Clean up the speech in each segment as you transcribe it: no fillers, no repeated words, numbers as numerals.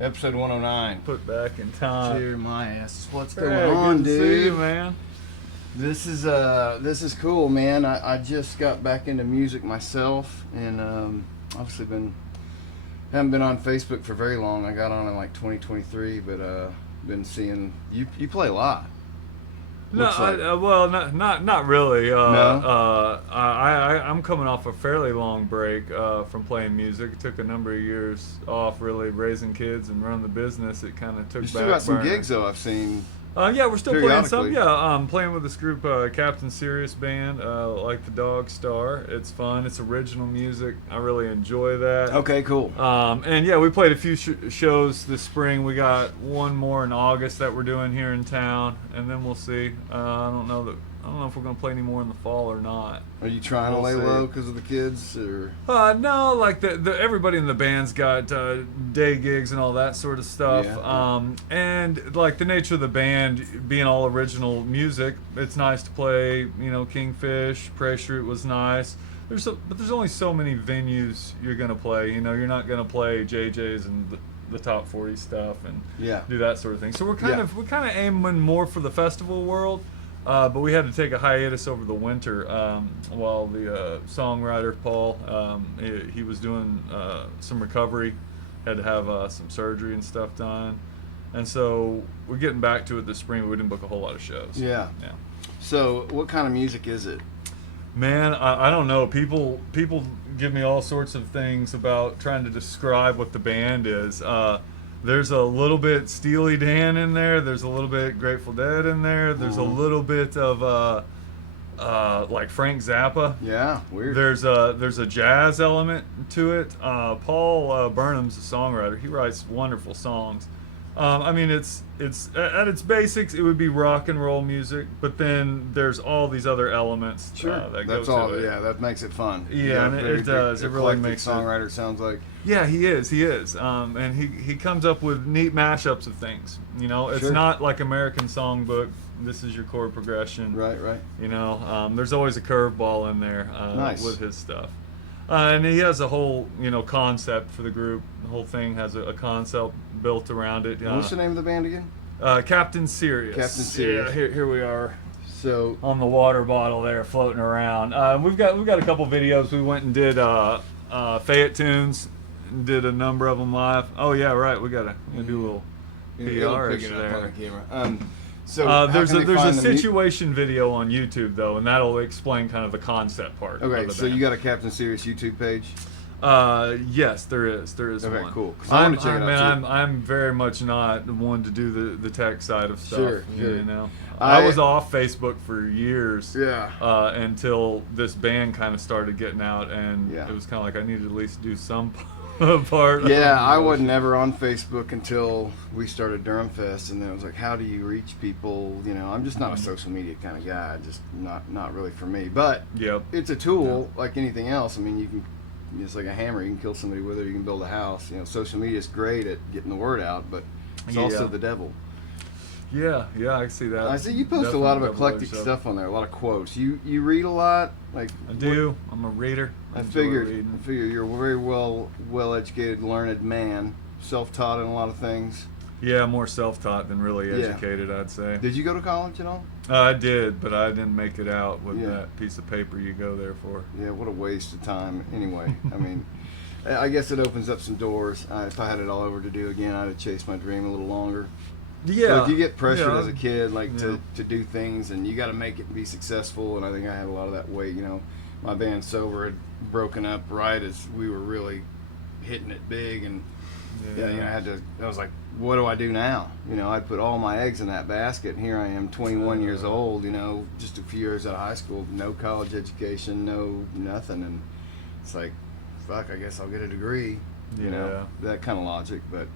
Episode 109. Put back in time. Cheer my ass. What's Hey, going on, good to dude? see you, man. This is cool, man. I just got back into music myself, and obviously haven't been on Facebook for very long. I got on in like 2023, but been seeing you play a lot. No, Looks like. well, not really. No? I'm coming off a fairly long break from playing music. It took a number of years off, really raising kids and running the business. It kind of took You back still got some burner. gigs though. I've seen. Yeah, we're still playing some. Periodically. Yeah, playing with this group, Captain Sirius Band, like the Dog Star. It's fun. It's original music. I really enjoy that. Okay, cool. And yeah, we played a few shows this spring. We got one more in August that we're doing here in town, and then we'll see. I don't know if we're gonna play any more in the fall or not. Are you trying to lay We'll see. low because of the kids, or? No, like the everybody in the band's got day gigs and all that sort of stuff. Yeah. And like the nature of the band being all original music, it's nice to play. You know, Kingfish, Pressure, it was nice. But there's only so many venues you're gonna play. You know, you're not gonna play JJ's and the top 40 stuff and Yeah. do that sort of thing. So we're kind of aiming more for the festival world. But we had to take a hiatus over the winter while the songwriter Paul he was doing some recovery, had to have some surgery and stuff done, and so we're getting back to it this spring. But we didn't book a whole lot of shows. Yeah. Yeah. So, what kind of music is it? Man, I don't know. People give me all sorts of things about trying to describe what the band is. There's a little bit Steely Dan in there. There's a little bit Grateful Dead in there. There's a little bit of like Frank Zappa. Yeah, weird. There's a jazz element to it. Paul Burnham's a songwriter. He writes wonderful songs. I mean, it's at its basics, it would be rock and roll music, but then there's all these other elements that That's go all. to it. Yeah, that makes it fun. Yeah, and it does. It really makes it. Songwriter sounds like. Yeah, he is. And he comes up with neat mashups of things. You know, it's Sure. not like American Songbook. This is your chord progression. Right. You know, there's always a curveball in there Nice. with his stuff. And he has a whole, concept for the group. The whole thing has a concept built around it. What's the name of the band again? Captain Sirius. Captain Sirius. Yeah, here we are So, on the water bottle there, floating around. We've got a couple videos. We went and did Fayette tunes, did a number of them live. Oh yeah, right. We gotta do a little it'll PR pick it up there. on the camera. So, how There's can a they find the mu- situation video on YouTube though, and that'll explain kind of the concept part. Okay, of the so band. you got a Captain Sirius YouTube page? Yes, there is Okay, one. cool. 'Cause I wanna check it out, too. I'm very much not one to do the tech side of stuff. Sure. You know, I I was off Facebook for years. Yeah. Until this band kind of started getting out, and Yeah. it was kind of like I needed to at least do some part. Yeah, I was wasn't ever on Facebook until we started Durham Fest, and then it was like, how do you reach people? You know, I'm just not a social media kind of guy. Just not really for me. But Yep. it's a tool like anything else. I mean, you can. It's like a hammer. You can kill somebody with it. You can build a house. You know, social media is great at getting the word out, but it's also Yeah. the devil. Yeah, I see that. I see you post a Definitely lot of double-edged eclectic stuff. stuff on there. A lot of quotes. You read a lot. Like I do. I'm a reader. I enjoy figured reading. you're a very well educated, learned man, self-taught in a lot of things. Yeah, more self-taught than really Yeah. educated, I'd say. Did you go to college at all? I did, but I didn't make it out with Yeah. that piece of paper you go there for. Yeah, what a waste of time. Anyway, I mean, I guess it opens up some doors. If I had it all over to do again, I'd have chased my dream a little longer. Yeah. So if you get pressured Yeah. as a kid, like Yeah. to do things, and you got to make it and be successful. And I think I had a lot of that weight. You know, my band Sober had broken up right as we were really hitting it big, and yeah, you know, I was like, what do I do now? You know, I put all my eggs in that basket, and here I am, 21 years old. You know, just a few years out of high school, no college education, no nothing, and it's like, fuck, I guess I'll get a degree. You know, that kind of logic, but.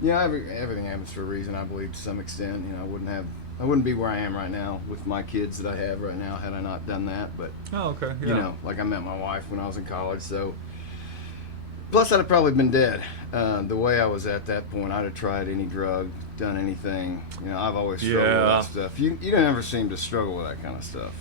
Yeah, everything happens for a reason, I believe, to some extent. You know, I wouldn't be where I am right now with my kids that I have right now had I not done that. But Oh, okay. Yeah. you know, like I met my wife when I was in college, so plus I'd have probably been dead. The way I was at that point, I'd have tried any drug, done anything. You know, I've always struggled with Yeah. that stuff. You don't ever seem to struggle with that kind of stuff.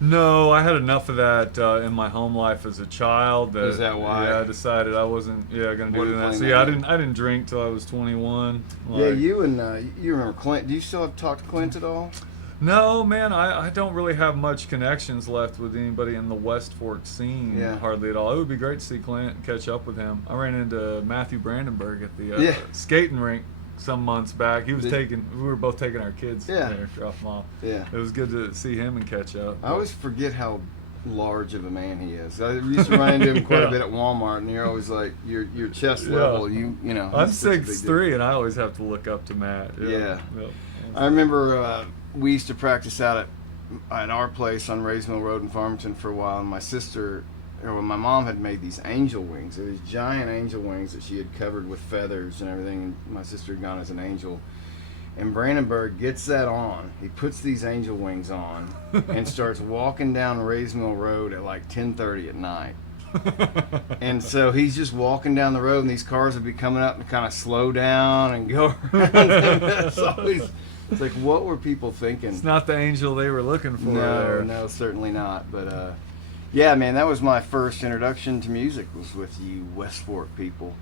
No, I had enough of that in my home life as a child. Is that why? Yeah, I decided I wasn't going to Wasn't do that. playing So that yeah, game? I didn't drink till I was 21. Yeah, Like, you and you remember Clint? Do you still have talked to Clint at all? no, man, I don't really have much connections left with anybody in the West Fork scene, Yeah. hardly at all. It would be great to see Clint and catch up with him. I ran into Matthew Brandenburg at the Yeah. skating rink some months back. He was Did- we were both taking our kids Yeah. there, drop them off. Yeah. It was good to see him and catch up. I always forget how large of a man he is. I used to run into him quite a bit at Walmart, and you're always like your chest Yeah. level. You know. I'm he's such a big 6'3", and I always have to look up to Matt. Yeah. Yep. I remember we used to practice out at our place on Rays Mill Road in Farmington for a while, and my mom had made these angel wings. They're these giant angel wings that she had covered with feathers and everything, and my sister had gone as an angel. And Brandenburg gets that on. He puts these angel wings on and starts walking down Rays Mill Road at like 10:30 at night. And so he's just walking down the road, and these cars would be coming up and kind of slow down and go around. It's like, what were people thinking? It's not the angel they were looking for there. No, certainly not. But yeah, man, that was my first introduction to music, was with you West Fork people.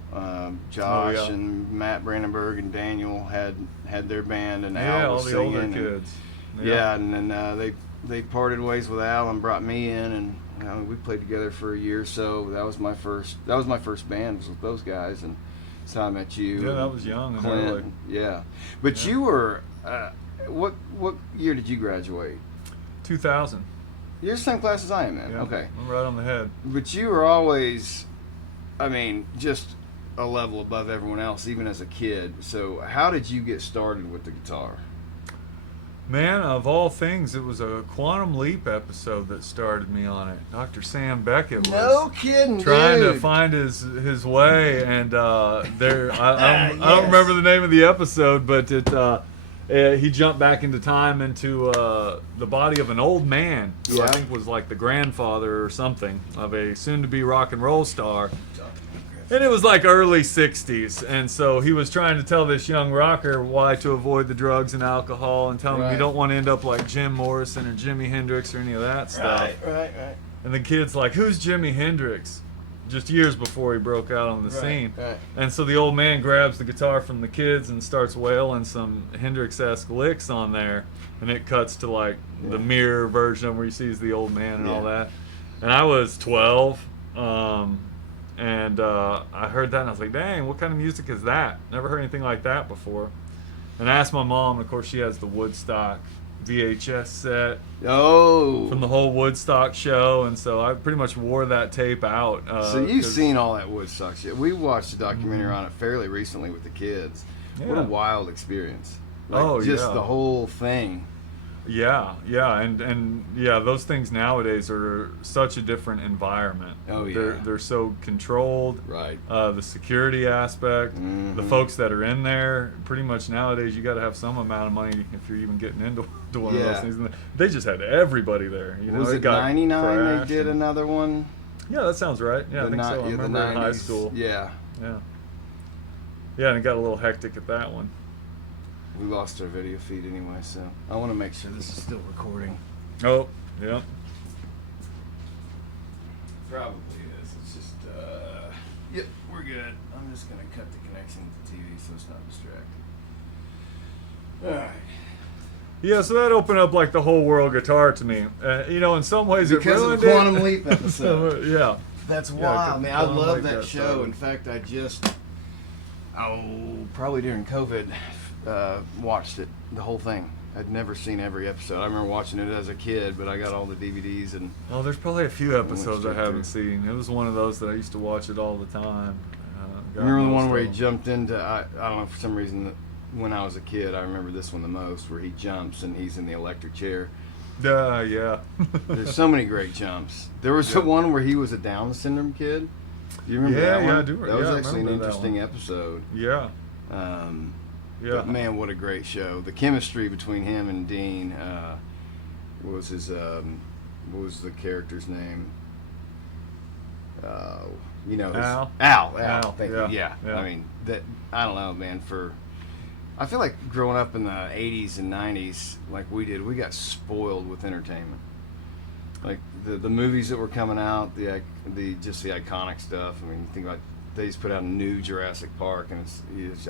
Josh and Matt Brandenburg and Daniel had their band, and Al all was the singing. older kids. Yeah, and then they parted ways with Al and brought me in, and we played together for a year or so. That was my first band, was with those guys, and that's how I met you. Yeah, and that was young and Clint. early. Yeah, but you were what year did you graduate? 2000. You're the same class as I am, man. Yeah, Okay. I'm right on the head. But you were always, I mean, just a level above everyone else, even as a kid. So how did you get started with the guitar? Man, of all things, it was a Quantum Leap episode that started me on it. Dr. Sam Beckett was kidding, trying dude. to find his way, and there I don't Yes. remember the name of the episode, but he jumped back into time into the body of an old man who I Yeah. think was like the grandfather or something of a soon-to-be rock and roll star. And it was like early 60s, and so he was trying to tell this young rocker why to avoid the drugs and alcohol, and tell him you Right. don't want to end up like Jim Morrison or Jimi Hendrix or any of that stuff. Right. And the kid's like, who's Jimi Hendrix? Just years before he broke out on the scene. Right. And so the old man grabs the guitar from the kids and starts wailing some Hendrix-esque licks on there, and it cuts to like the mirror version where he sees the old man and all that. And I was 12, and I heard that and I was like, dang, what kind of music is that? Never heard anything like that before. And I asked my mom, and of course she has the Woodstock VHS set Oh. from the whole Woodstock show, and so I pretty much wore that tape out. So you've 'cause- seen all that Woodstock shit. We watched a documentary on it fairly recently with the kids. What a Yeah. wild experience. Like, Oh, just yeah. the whole thing. Yeah, and yeah, those things nowadays are such a different environment. Oh, yeah. They're so controlled. Right. The security aspect, the Mhm. folks that are in there. Pretty much nowadays, you got to have some amount of money if you're even getting into to one of Yeah. those things. And they just had everybody there. You know, Was it got 99 they crashed did and- another one? Yeah, that sounds right. Yeah, I think so. I the remember in high 90s. school. Yeah. Yeah, and it got a little hectic at that one. We lost our video feed anyway, so I want to make sure this is still recording. Oh, yeah. Probably is. It's just, yep, we're good. I'm just going to cut the connection to the TV so it's not distracting. All right. Yeah, so that opened up like the whole world guitar to me. You know, in some ways Because it of ruined the Quantum it. Leap episode. Yeah. That's Yeah, wild, man. I Quantum love Leap that got show. started. In fact, I just, probably during COVID, watched it, the whole thing. I'd never seen every episode. I remember watching it as a kid, but I got all the DVDs and Oh, there's probably a few episodes I straight haven't seen. It was one of those that I used to watch it all the time. I remember the God one knows where he them. jumped into, I don't know, for some reason, when I was a kid, I remember this one the most, where he jumps and he's in the electric chair. Yeah. There's so many great jumps. There was the one where he was a Down syndrome kid. Do you remember that one? Yeah, I do. That was Yeah, I actually an remember that interesting one. episode. Yeah. Yeah. But man, what a great show. The chemistry between him and Dean, what was his, what was the character's name? You know, Al. Al. Thank yeah, you. Yeah. yeah. I mean, that, I don't know, man, I feel like growing up in the 80s and 90s, like we did, we got spoiled with entertainment. like the movies that were coming out, the just the iconic stuff. I mean, you think about they just put out a new Jurassic Park, and I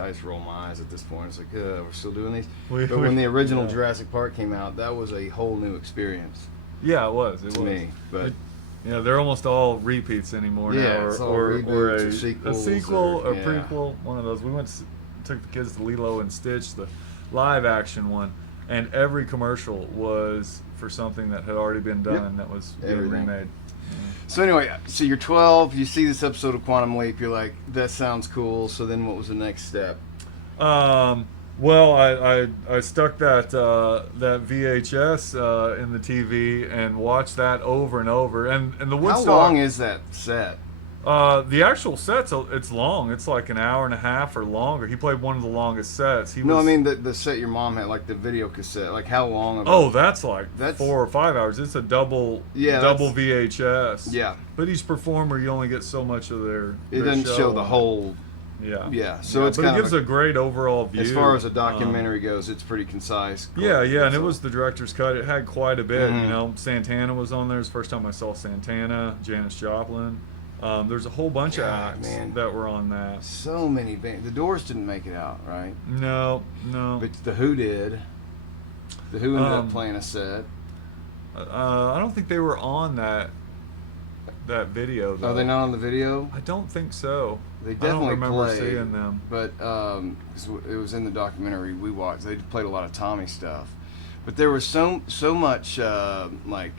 just roll my eyes at this point. It's like, we're still doing these. But when the original Jurassic Park came out, that was a whole new experience. Yeah, it was. To me, but. Yeah, they're almost all repeats anymore now, or a sequel or prequel, one of those. We took the kids to Lilo and Stitch, the live action one, and every commercial was for something that had already been done that was being remade. So anyway, so you're 12, you see this episode of Quantum Leap, you're like, that sounds cool. So then what was the next step? Well, I stuck that VHS in the TV and watched that over and over. And the Woodstock. How long is that set? The actual set's it's long. It's like an hour and a half or longer. He played one of the longest sets. I mean the set your mom had, like the video cassette. Like how long? That's 4 or 5 hours. It's a double VHS. Yeah. But each performer, you only get so much of their. It doesn't show the whole. Yeah. Yeah. So it's but it gives a great overall view. As far as a documentary goes, it's pretty concise. Yeah, and it was the director's cut. It had quite a bit. You know, Santana was on there. It's the first time I saw Santana, Janis Joplin. There's a whole bunch of acts that were on that. So many bands. The Doors didn't make it out, right? No. But the Who did. The Who ended up playing a set. I don't think they were on that video, though. Are they not on the video? I don't think so. They definitely I don't remember played, seeing them. But it was in the documentary we watched. They played a lot of Tommy stuff. But there was so much like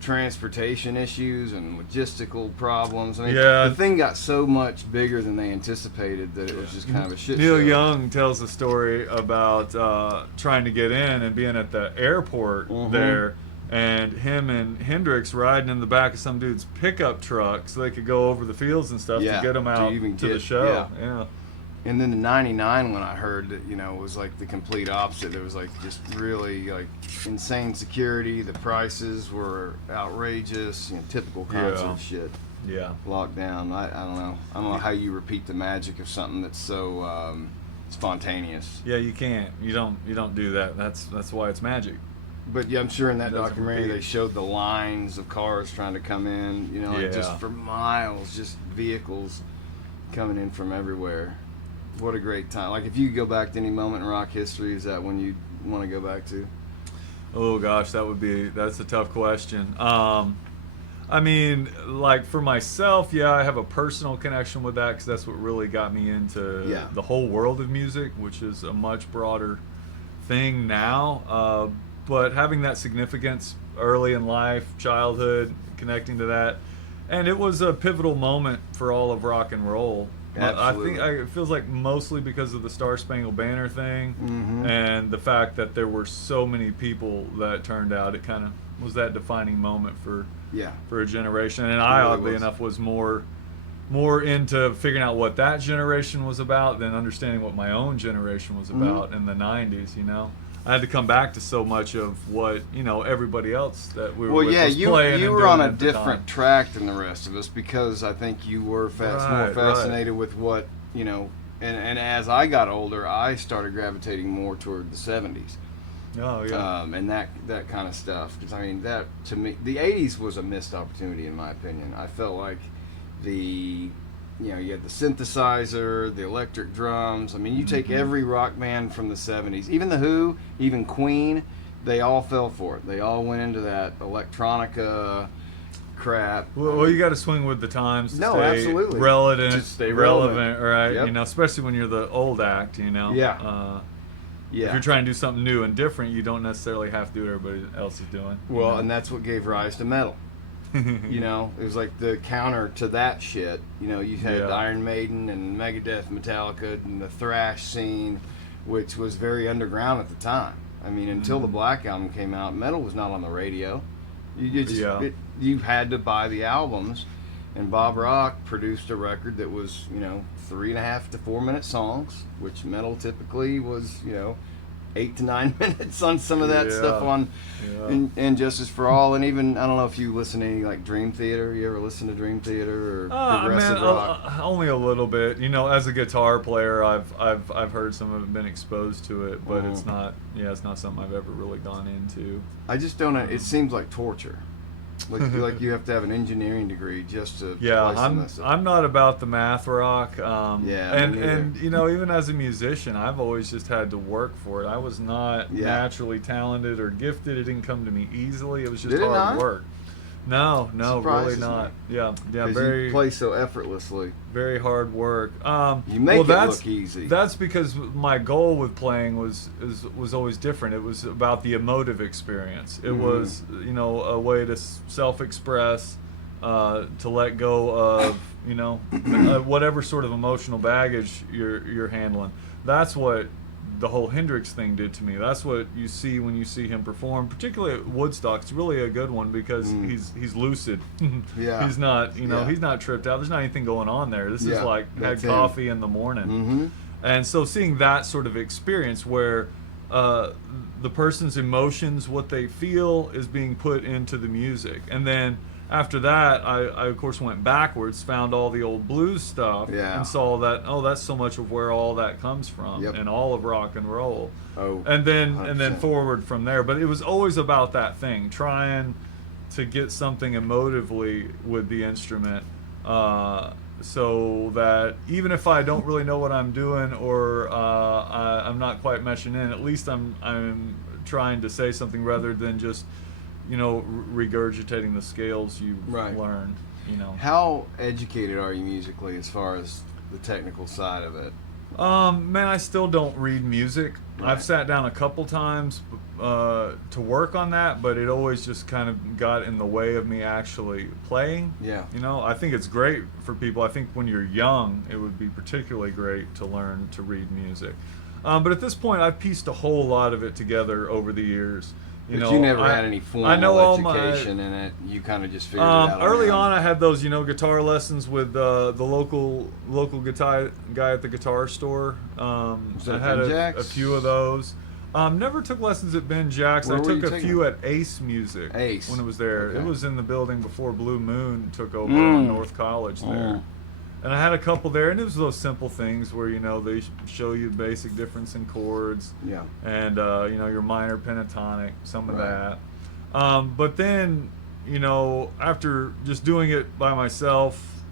transportation issues and logistical problems. I mean, the thing got so much bigger than they anticipated that it was just kind of a shit Neil show. Young tells a story about trying to get in and being at the airport there, and him and Hendrix riding in the back of some dude's pickup truck so they could go over the fields and stuff to get them out to the show. Yeah. And then the 99 when I heard that, was like the complete opposite. There was like just really like insane security. The prices were outrageous, typical concert shit. Yeah. Locked down. I don't know. I don't know how you repeat the magic of something that's so spontaneous. Yeah, you can't. You don't do that. That's why it's magic. But yeah, I'm sure in that documentary they showed the lines of cars trying to come in, like just for miles, just vehicles coming in from everywhere. What a great time. Like, if you could go back to any moment in rock history, is that one you want to go back to? Oh, gosh, that's a tough question. I mean, like, for myself, I have a personal connection with that because that's what really got me into the whole world of music, which is a much broader thing now. But having that significance early in life, childhood, connecting to that, and it was a pivotal moment for all of rock and roll. Absolutely. I think it feels like mostly because of the Star Spangled Banner thing and the fact that there were so many people that turned out. It kind of was that defining moment for a generation. And I, oddly enough, was more into figuring out what that generation was about than understanding what my own generation was about in the 90s, I had to come back to so much of what everybody else that we were with was playing. You were on a different track than the rest of us because I think you were more fascinated with what and as I got older, I started gravitating more toward the 70s. Oh yeah. And that kind of stuff. Because I mean, that to me, the 80s was a missed opportunity in my opinion. I felt like you had the synthesizer, the electric drums. I mean, you take every rock band from the 70s, even The Who, even Queen, they all fell for it. They all went into that electronica crap. Well, you got to swing with the times to stay absolutely. relevant, right? Yep. Especially when you're the old act, Yeah. If you're trying to do something new and different, you don't necessarily have to do what everybody else is doing. Well, and that's what gave rise to metal. It was like the counter to that shit. You had Iron Maiden and Megadeth, Metallica, and the thrash scene, which was very underground at the time. I mean, until the Black Album came out, metal was not on the radio. You had to buy the albums, and Bob Rock produced a record that was, 3.5 to 4 minute songs, which metal typically was, 8 to 9 minutes on some of that stuff on and Justice for All, and even I don't know if you listen to any like Dream Theater. You ever listen to Dream Theater or progressive rock? Only a little bit. You know, as a guitar player, I've heard some of it, been exposed to it, but it's not something I've ever really gone into. I just don't. It seems like torture. Like you have to have an engineering degree just to play some of that stuff. I'm not about the math rock. Me and you know, even as a musician, I've always just had to work for it. I was not naturally talented or gifted. It didn't come to me easily. It was just hard work. No, really not. Me. Yeah, very. You play so effortlessly. Very hard work. You make it look easy. That's because my goal with playing was always different. It was about the emotive experience. It was, you know, a way to self-express, to let go of, you know, whatever sort of emotional baggage you're handling. That's what the whole Hendrix thing did to me. That's what you see when you see him perform, particularly at Woodstock. It's really a good one because he's lucid. He's not, you know, he's not tripped out. There's not anything going on there. This is like had coffee in the morning. And so seeing that sort of experience where the person's emotions, what they feel, is being put into the music, and then after that, I of course went backwards, found all the old blues stuff, and saw that that's so much of where all that comes from, and all of rock and roll, and then forward from there. But it was always about that thing, trying to get something emotively with the instrument, so that even if I don't really know what I'm doing or I'm not quite meshing in, at least I'm trying to say something rather than just, you know, regurgitating the scales you've learned, you know. How educated are you musically as far as the technical side of it? Man, I still don't read music. I've sat down a couple times to work on that, but it always just kind of got in the way of me actually playing. You know, I think it's great for people. I think when you're young, it would be particularly great to learn to read music. But at this point, I've pieced a whole lot of it together over the years. You never had any formal education in it. You kind of just figured it out. Early on, I had those, you know, guitar lessons with the local guitar guy at the guitar store. I had a few of those. Never took lessons at Ben Jack's. I took a few at Ace Music when it was there. It was in the building before Blue Moon took over on North College there. And I had a couple there, and it was those simple things where, you know, they show you basic difference in chords, and you know, your minor pentatonic, some of that. But then, you know, after just doing it by myself,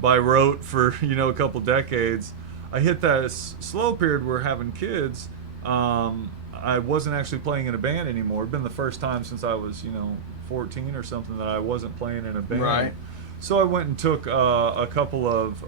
by rote for, you know, a couple decades, I hit that slow period where having kids, I wasn't actually playing in a band anymore. It'd been the first time since I was, you know, 14 or something that I wasn't playing in a band. So I went and took a couple of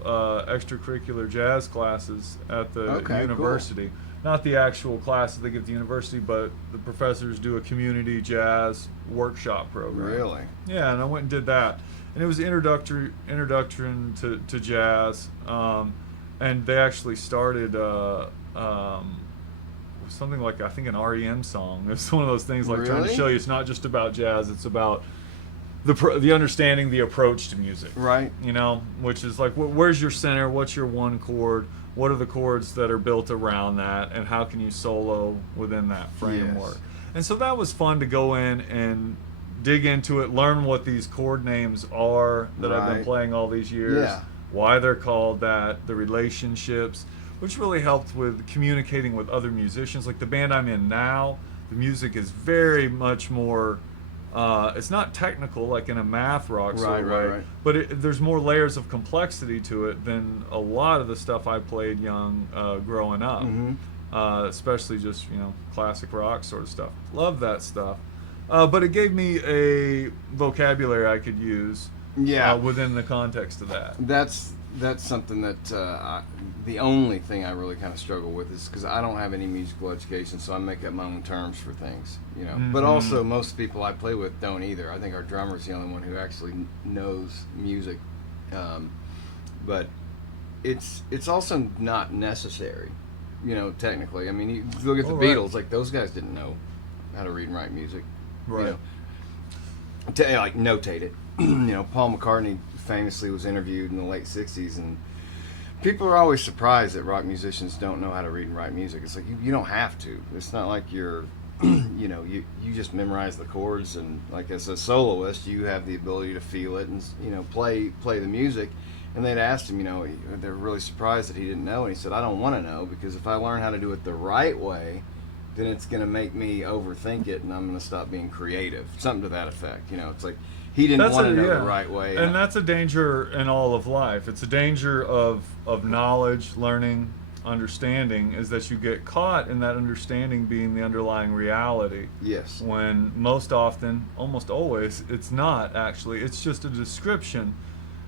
extracurricular jazz classes at the university. Not the actual classes they give at the university, but the professors do a community jazz workshop program. Really? Yeah, and I went and did that. And it was introduction to jazz. And they actually started something like, I think, an REM song. It's one of those things like trying to show you it's not just about jazz, it's about the understanding, the approach to music, you know, which is like, where's your center, what's your one chord, what are the chords that are built around that, and how can you solo within that framework. And so that was fun to go in and dig into it, learn what these chord names are that I've been playing all these years, why they're called that, the relationships, which really helped with communicating with other musicians. Like the band I'm in now, the music is very much more it's not technical like in a math rock sort of way, but there's more layers of complexity to it than a lot of the stuff I played young growing up, especially just, you know, classic rock sort of stuff. Love that stuff, but it gave me a vocabulary I could use within the context of that. That's something that the only thing I really kind of struggle with is because I don't have any musical education, so I make up my own terms for things, you know. But also, most people I play with don't either. I think our drummer's the only one who actually knows music, but it's also not necessary, you know, technically. I mean, you look at the Beatles, like those guys didn't know how to read and write music, you know, like notate it. You know, Paul McCartney famously was interviewed in the late 60s, and People are always surprised that rock musicians don't know how to read and write music. It's like you don't have to. It's not like you're, you just memorize the chords, and like as a soloist, you have the ability to feel it and play the music. And they'd asked him, they're really surprised that he didn't know, and he said, I don't want to know, because if I learn how to do it the right way, then it's going to make me overthink it, and I'm going to stop being creative. Something to that effect. It's like he didn't want to know the right way. And that's a danger in all of life. It's a danger of knowledge, learning, understanding, is that you get caught in that understanding being the underlying reality. Yes. When most often, almost always, it's not actually. It's just a description,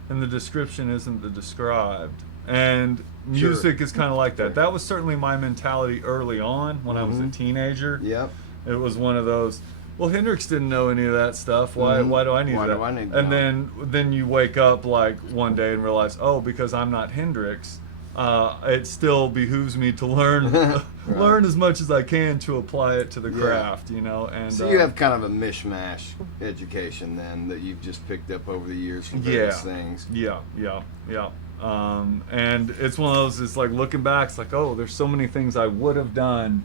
and the description isn't the described. And music is kind of like that. That was certainly my mentality early on when I was a teenager. Yep. It was one of those, well, Hendrix didn't know any of that stuff. Why do I need that? Why do I need that? And then you wake up like one day and realize, oh, because I'm not Hendrix, it still behooves me to learn learn as much as I can to apply it to the craft, And so you have kind of a mishmash education then that you've just picked up over the years from various things. Yeah. And it's one of those, it's like looking back, it's like, oh, there's so many things I would have done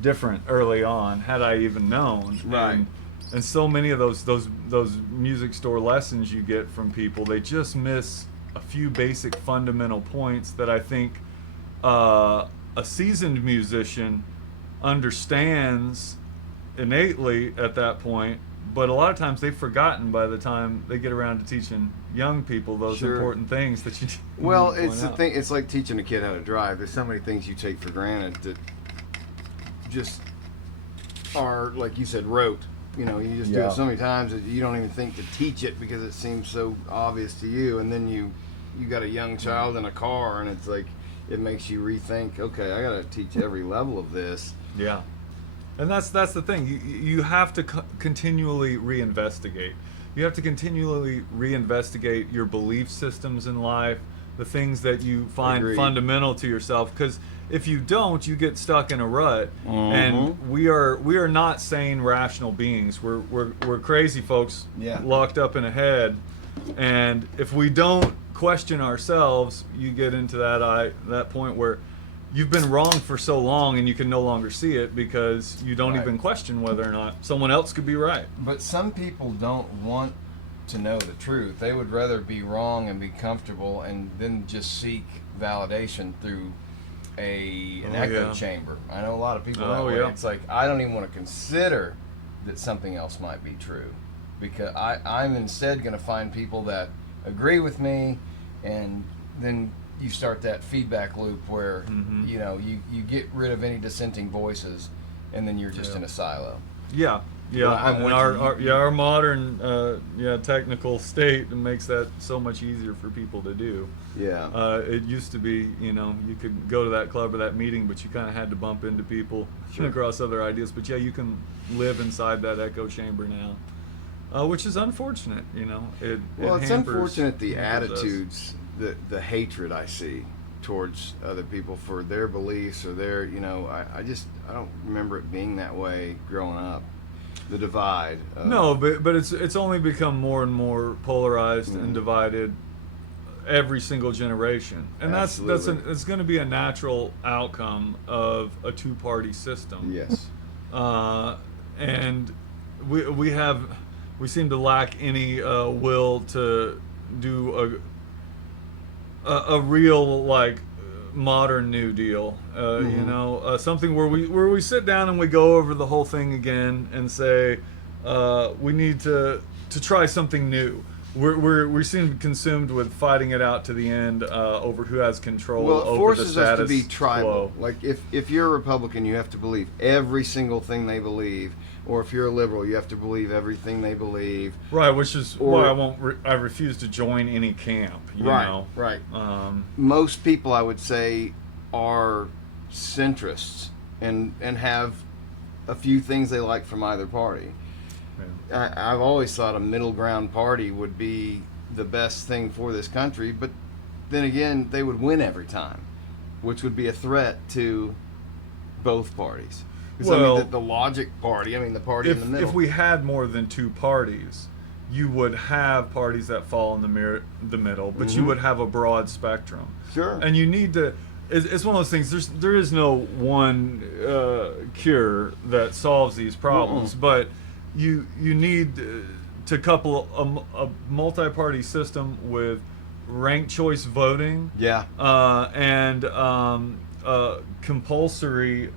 different early on had I even known. Right. And so many of those music store lessons you get from people, they just miss a few basic fundamental points that I think a seasoned musician understands innately at that point, but a lot of times they've forgotten by the time they get around to teaching young people those important things that you well, it's the thing. It's like teaching a kid how to drive. There's so many things you take for granted that just are, like you said, rote. You just do it so many times that you don't even think to teach it because it seems so obvious to you. And then you got a young child in a car, and it's like it makes you rethink. Okay, I got to teach every level of this. Yeah. And that's the thing. You have to continually reinvestigate. You have to continually reinvestigate your belief systems in life, the things that you find fundamental to yourself. Because if you don't, you get stuck in a rut. And we are not sane, rational beings. We're crazy folks locked up in a head. And if we don't question ourselves, you get into that point where you've been wrong for so long and you can no longer see it because you don't even question whether or not someone else could be right. But some people don't want to know the truth. They would rather be wrong and be comfortable and then just seek validation through an echo chamber. I know a lot of people that way. It's like, I don't even want to consider that something else might be true, because I'm instead going to find people that agree with me, and then you start that feedback loop where you get rid of any dissenting voices, and then you're just in a silo. Our modern technical state makes that so much easier for people to do. It used to be, you could go to that club or that meeting, but you kind of had to bump into people across other ideas. But you can live inside that echo chamber now, which is unfortunate. It's unfortunate the attitudes, the hatred I see towards other people for their beliefs or their, I don't remember it being that way growing up. The divide. No, but it's only become more and more polarized and divided every single generation, and it's going to be a natural outcome of a two-party system. Yes. And we seem to lack any will to do a real modern New Deal, something where we sit down and we go over the whole thing again and say we need to try something new. We seem consumed with fighting it out to the end over who has control over the status quo. Well, it forces us to be tribal. Like if you're a Republican, you have to believe every single thing they believe. Or if you're a liberal, you have to believe everything they believe. Right, which is why I refuse to join any camp. You know? Right. Most people, I would say, are centrists and have a few things they like from either party. Yeah. I've always thought a middle ground party would be the best thing for this country, but then again, they would win every time, which would be a threat to both parties. Because the logic party, the party in the middle. If we had more than two parties, you would have parties that fall in the middle, but you would have a broad spectrum. Sure. And you need to. It's one of those things. There is no one cure that solves these problems, but you need to couple a multi-party system with ranked choice voting. Yeah. And compulsory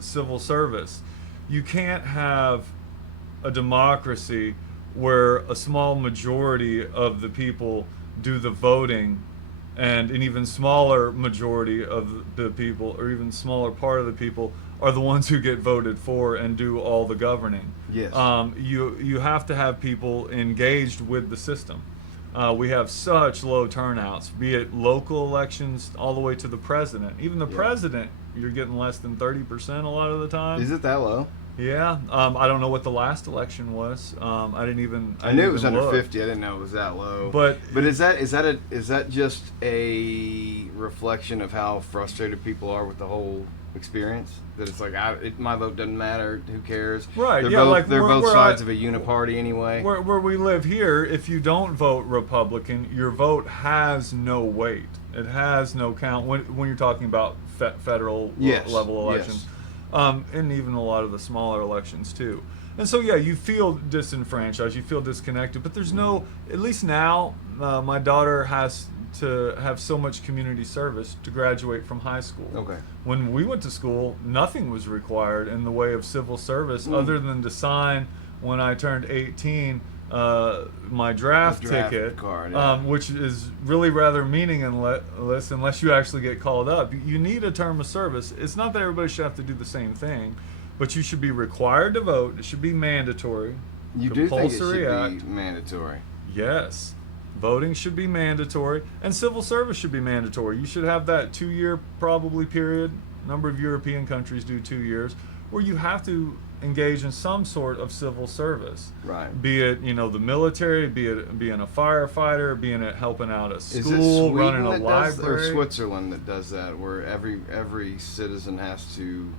civil service. You can't have a democracy where a small majority of the people do the voting, and an even smaller majority of the people, or even smaller part of the people, are the ones who get voted for and do all the governing. Yes. You have to have people engaged with the system. We have such low turnouts, be it local elections all the way to the president. Even the president, you're getting less than 30% a lot of the time. Is it that low? Yeah. I don't know what the last election was. I didn't even. I knew it was under look. 50. I didn't know it was that low. But is that just a reflection of how frustrated people are with the whole experience? That it's like my vote doesn't matter. Who cares? Right. They're both sides of a uniparty anyway. Where we live here, if you don't vote Republican, your vote has no weight. It has no count when you're talking about federal level elections. Yes. And even a lot of the smaller elections too. And so you feel disenfranchised, you feel disconnected, but there's no, at least now, my daughter has to have so much community service to graduate from high school. Okay. When we went to school, nothing was required in the way of civil service other than to sign when I turned 18 my draft ticket, card, which is really rather meaningless unless you actually get called up. You need a term of service. It's not that everybody should have to do the same thing, but you should be required to vote. It should be mandatory. You do think it should Compulsory be mandatory? Yes. Voting should be mandatory, and civil service should be mandatory. You should have that 2-year probably period. A number of European countries do 2 years, where you have to engage in some sort of civil service. Right. Be it, the military, be it being a firefighter, being it helping out a school, Is it Sweden running a that library. or Switzerland that does that, where every citizen has to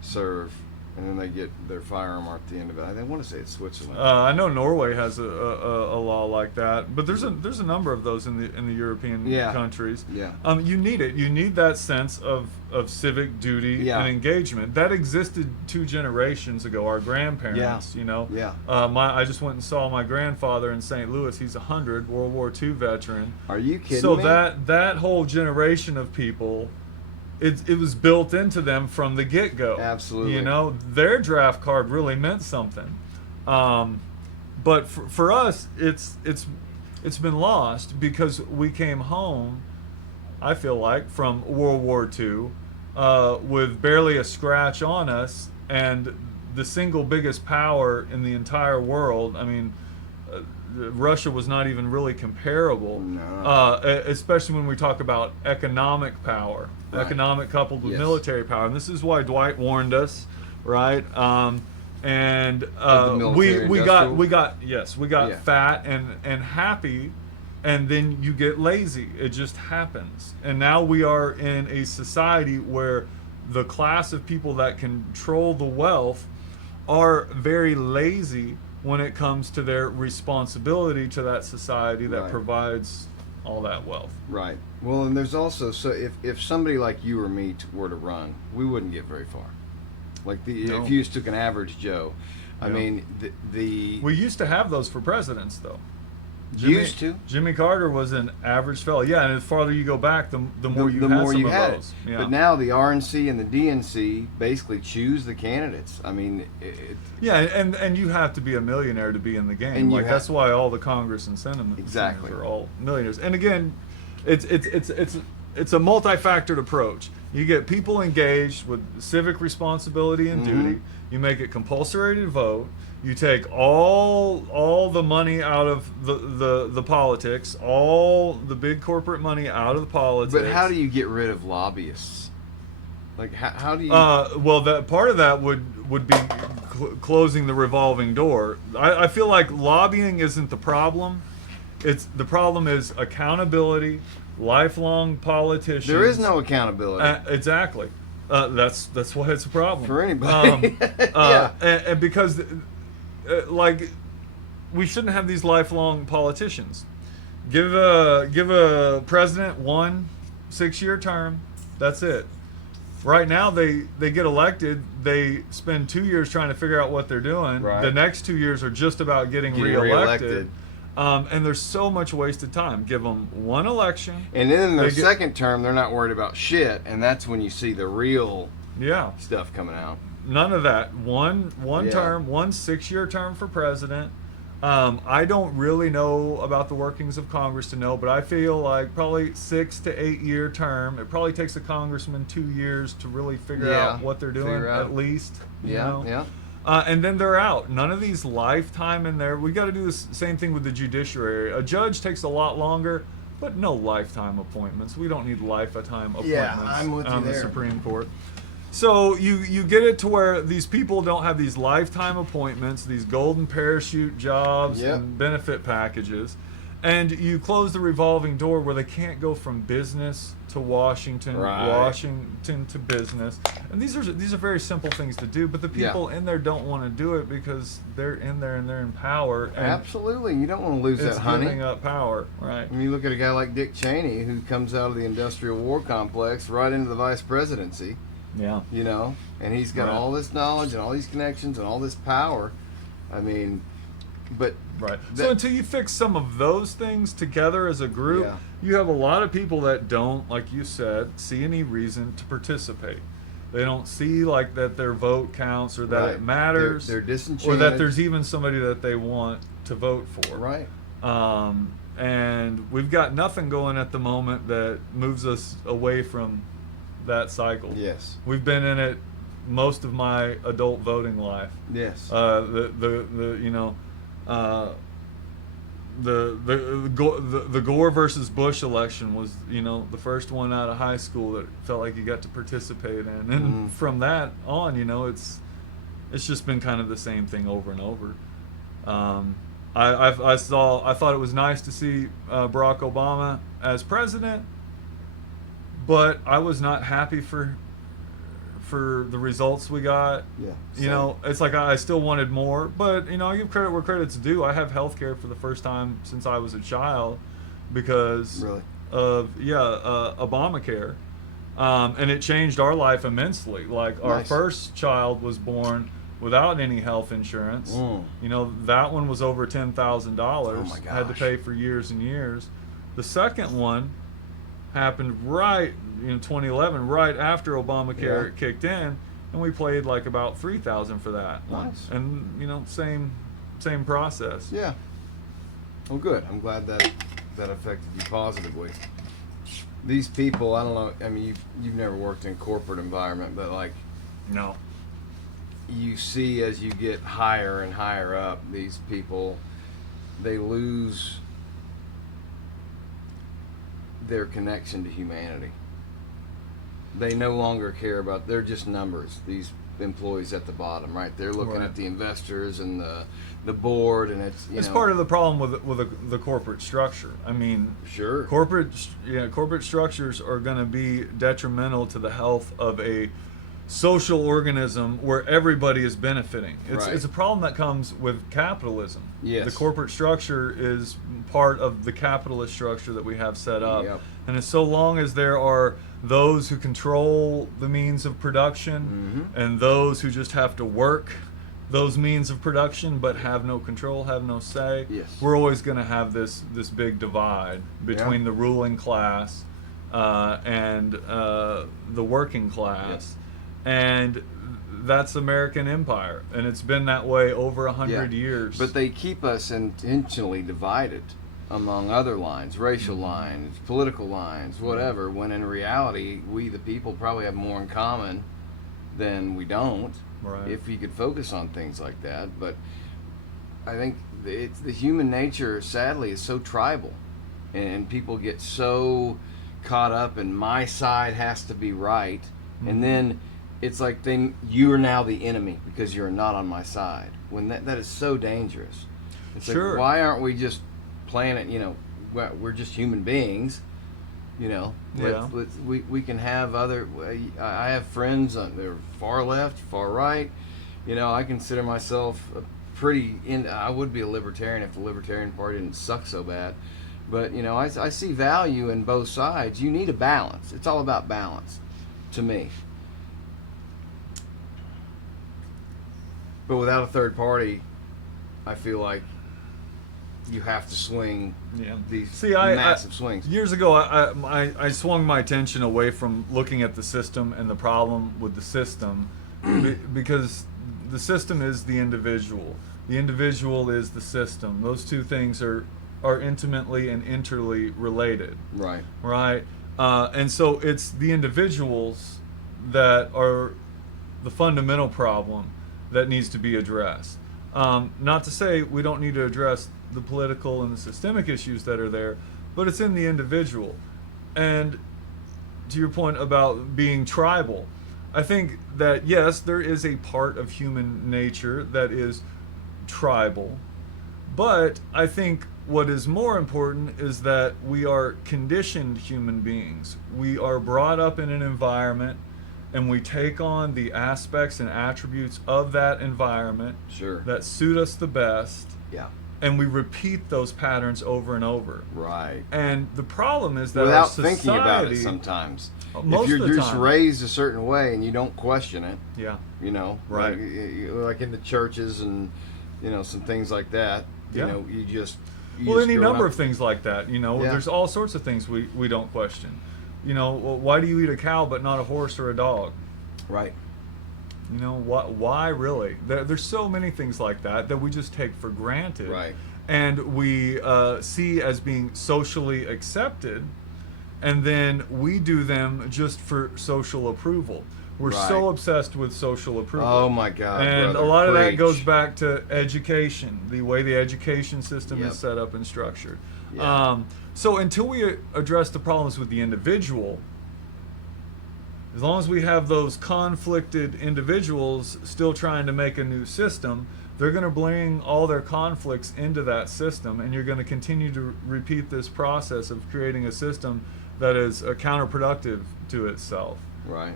serve, and then they get their firearm at the end of it? I want to say it's Switzerland. I know Norway has a law like that, but there's a number of those in the European countries. Yeah. You need it. You need that sense of civic duty and engagement that existed 2 generations ago. Our grandparents, Yeah. I just went and saw my grandfather in St. Louis. He's 100, World War II veteran. Are you kidding so me? that whole generation of people, it was built into them from the get-go. Absolutely. Their draft card really meant something. But for us, it's been lost because we came home, I feel like, from World War II with barely a scratch on us, and the single biggest power in the entire world. I mean, Russia was not even really comparable, especially when we talk about economic power, economic coupled with military power. And this is why Dwight warned us, right? We got fat and happy, and then you get lazy. It just happens. And now we are in a society where the class of people that control the wealth are very lazy when it comes to their responsibility to that society that provides all that wealth. Right. Well, and there's also, so if somebody like you or me were to run, we wouldn't get very far. Like if you just took an average Joe, I mean we used to have those for presidents though. Jimmy Carter was an average fellow. Yeah, and the farther you go back, the more you had those. Yeah. But now the RNC and the DNC basically choose the candidates. I mean, and you have to be a millionaire to be in the game. Like that's why all the Congress and Senate are all millionaires. And again, it's a multifactored approach. You get people engaged with civic responsibility and duty. You make it compulsory to vote. You take all the money out of the politics, all the big corporate money out of the politics. But how do you get rid of lobbyists? Like how do you? Well, that part of that would be closing the revolving door. I feel like lobbying isn't the problem. The problem is accountability, lifelong politicians. There is no accountability. Exactly. That's why it's a problem for anybody. and because. Like we shouldn't have these lifelong politicians. Give a president 1 6-year term. That's it. Right now, they get elected. They spend 2 years trying to figure out what they're doing. Right. The next 2 years are just about getting reelected. And there's so much wasted time. Give them one election. And then in their second term, they're not worried about shit. And that's when you see the real stuff coming out. None of that. One term, 1 6-year term for president. I don't really know about the workings of Congress to know, but I feel like probably 6 to 8 year term. It probably takes a congressman 2 years to really figure out what they're doing, at least. You know? And then they're out. None of these lifetime in there. We got to do the same thing with the judiciary. A judge takes a lot longer, but no lifetime appointments. We don't need lifetime appointments on the Supreme Court. So you get it to where these people don't have these lifetime appointments, these golden parachute jobs and benefit packages, and you close the revolving door where they can't go from business to Washington, Washington to business. And these are very simple things to do, but the people in there don't want to do it because they're in there and they're in power. And absolutely, you don't want to lose that honey. Giving up power, right? When you look at a guy like Dick Cheney, who comes out of the industrial war complex right into the vice presidency. Yeah. You know, and he's got all this knowledge and all these connections and all this power. I mean, but so until you fix some of those things together as a group, you have a lot of people that don't, like you said, see any reason to participate. They don't see like that their vote counts or that it matters. They're disenchanted. Or that there's even somebody that they want to vote for. Right. And we've got nothing going at the moment that moves us away from that cycle. Yes. We've been in it most of my adult voting life. Yes. The Gore versus Bush election was, the first one out of high school that felt like you got to participate in. And from that on, it's just been kind of the same thing over and over. I thought it was nice to see Barack Obama as president, but I was not happy for the results we got. Yeah. It's like I still wanted more, but I give credit where credit's due. I have health care for the first time since I was a child because of Obamacare. And it changed our life immensely. Like our first child was born without any health insurance. That one was over $10,000. Oh my gosh. Had to pay for years and years. The second one happened right in 2011, right after Obamacare kicked in, and we paid like about $3,000 for that. Nice. And same process. Yeah. Well, good. I'm glad that affected you positively. These people, I don't know. I mean, you've never worked in corporate environment, but like, no. You see as you get higher and higher up, these people, they lose their connection to humanity. They no longer care about, they're just numbers, these employees at the bottom, right? They're looking at the investors and the board, and it's part of the problem with the corporate structure. I mean, corporate structures are going to be detrimental to the health of a social organism where everybody is benefiting. It's a problem that comes with capitalism. Yes. The corporate structure is part of the capitalist structure that we have set up. Yep. And as so long as there are those who control the means of production and those who just have to work those means of production but have no control, have no say, we're always going to have this big divide between the ruling class and the working class. Yes. And that's American empire, and it's been that way over 100 years. But they keep us intentionally divided among other lines, racial lines, political lines, whatever, when in reality, we the people probably have more in common than we don't, if you could focus on things like that. But I think the human nature, sadly, is so tribal, and people get so caught up in my side has to be right, and then it's like you are now the enemy because you're not on my side. When that is so dangerous. It's like, why aren't we just playing it? We're just human beings. We can have other. I have friends they're far left, far right. I consider myself a pretty in. I would be a libertarian if the Libertarian Party didn't suck so bad. But I see value in both sides. You need a balance. It's all about balance, to me. But without a third party, I feel like you have to swing these massive swings. Years ago, I swung my attention away from looking at the system and the problem with the system because the system is the individual. The individual is the system. Those two things are intimately and interrelated. Right. Right. And so it's the individuals that are the fundamental problem that needs to be addressed. Not to say we don't need to address the political and the systemic issues that are there, but it's in the individual. And to your point about being tribal, I think that yes, there is a part of human nature that is tribal, but I think what is more important is that we are conditioned human beings. We are brought up in an environment and we take on the aspects and attributes of that environment that suit us the best. Yeah. And we repeat those patterns over and over. Right. And the problem is that without our society, thinking about it sometimes. Most if you're of the just time, raised a certain way and you don't question it. Yeah. Right. Like in the churches and some things like that. You just any number of things like that. There's all sorts of things we don't question. Why do you eat a cow but not a horse or a dog? Right. Why really? There's so many things like that we just take for granted. Right. And we see as being socially accepted, and then we do them just for social approval. We're so obsessed with social approval. Oh my God! And brother, a lot of that preach. goes back to education, the way the education system is set up and structured. Yeah. So until we address the problems with the individual, as long as we have those conflicted individuals still trying to make a new system, they're going to bring all their conflicts into that system, and you're going to continue to repeat this process of creating a system that is counterproductive to itself. Right.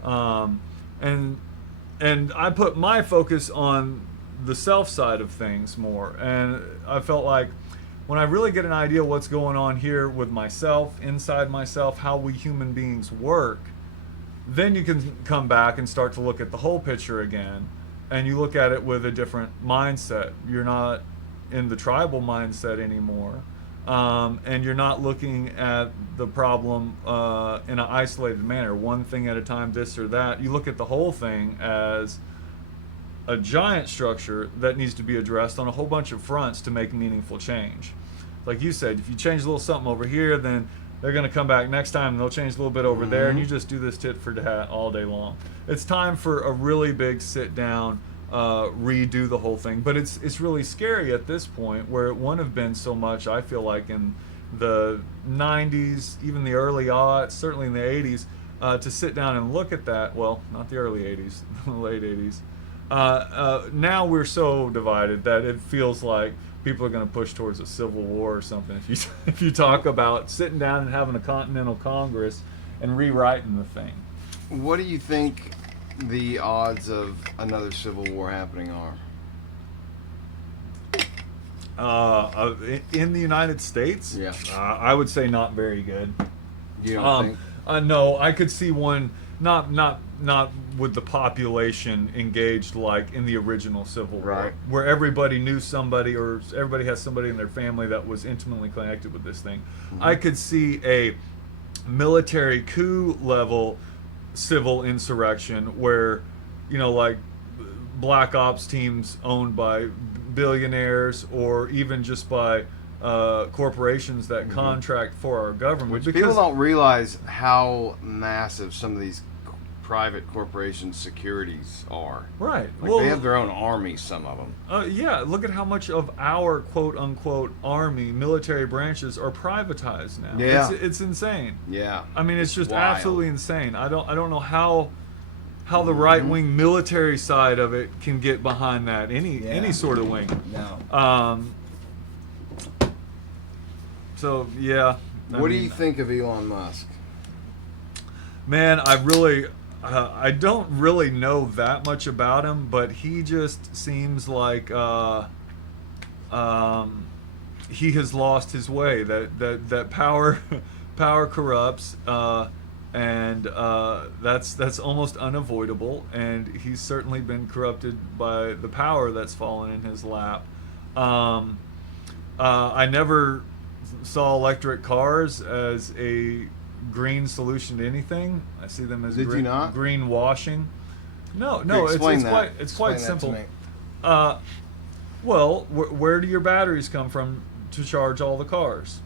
And I put my focus on the self side of things more, and I felt like when I really get an idea what's going on here with myself, inside myself, how we human beings work, then you can come back and start to look at the whole picture again, and you look at it with a different mindset. You're not in the tribal mindset anymore, and you're not looking at the problem in an isolated manner, one thing at a time, this or that. You look at the whole thing as a giant structure that needs to be addressed on a whole bunch of fronts to make meaningful change. Like you said, if you change a little something over here, then they're going to come back next time and they'll change a little bit over there, and you just do this tit for tat all day long. It's time for a really big sit down, redo the whole thing. But it's really scary at this point, where it wouldn't have been so much, I feel like, in the 90s, even the early aughts, certainly in the 80s, to sit down and look at that. Well, not the early 80s, the late 80s. Now we're so divided that it feels like people are going to push towards a civil war or something. If you talk about sitting down and having a Continental Congress and rewriting the thing. What do you think the odds of another civil war happening are? In the United States? Yeah. I would say not very good. You don't think? No, I could see one not with the population engaged like in the original Civil War, right, where everybody knew somebody or everybody has somebody in their family that was intimately connected with this thing. I could see a military coup level civil insurrection where, like black ops teams owned by billionaires or even just by corporations that contract for our government. Which people don't realize how massive some of these private corporation securities are. Right. Like they have their own army, some of them. Yeah, look at how much of our quote-unquote army, military branches are privatized now. Yeah. It's insane. Yeah. I mean, it's just wild. absolutely insane. I don't know how the right-wing military side of it can get behind that, any sort of wing. No. So, yeah. What do you think of Elon Musk? Man, I don't really know that much about him, but he just seems like he has lost his way. That power power corrupts, and that's almost unavoidable. And he's certainly been corrupted by the power that's fallen in his lap. I never saw electric cars as a green solution to anything. I see them as Did you not? green washing. No, it's Explain that. quite Explain that simple. to me. Well, where do your batteries come from to charge all the cars?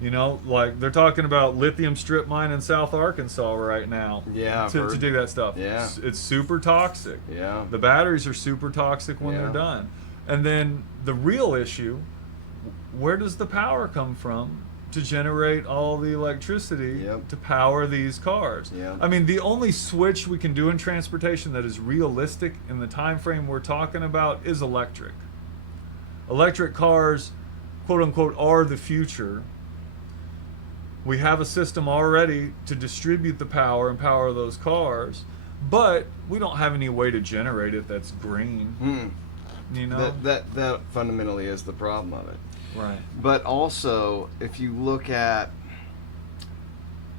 You know, like they're talking about lithium strip mine in South Arkansas right now. Yeah, to do that stuff. Yeah. It's super toxic. Yeah. The batteries are super toxic when Yeah. they're done. And then the real issue, where does the power come from to generate all the electricity Yep. to power these cars? Yeah. I mean, the only switch we can do in transportation that is realistic in the time frame we're talking about is electric. Electric cars, quote unquote, are the future. We have a system already to distribute the power and power those cars, but we don't have any way to generate it that's green. You know? That fundamentally is the problem of it. Right. But also, if you look at,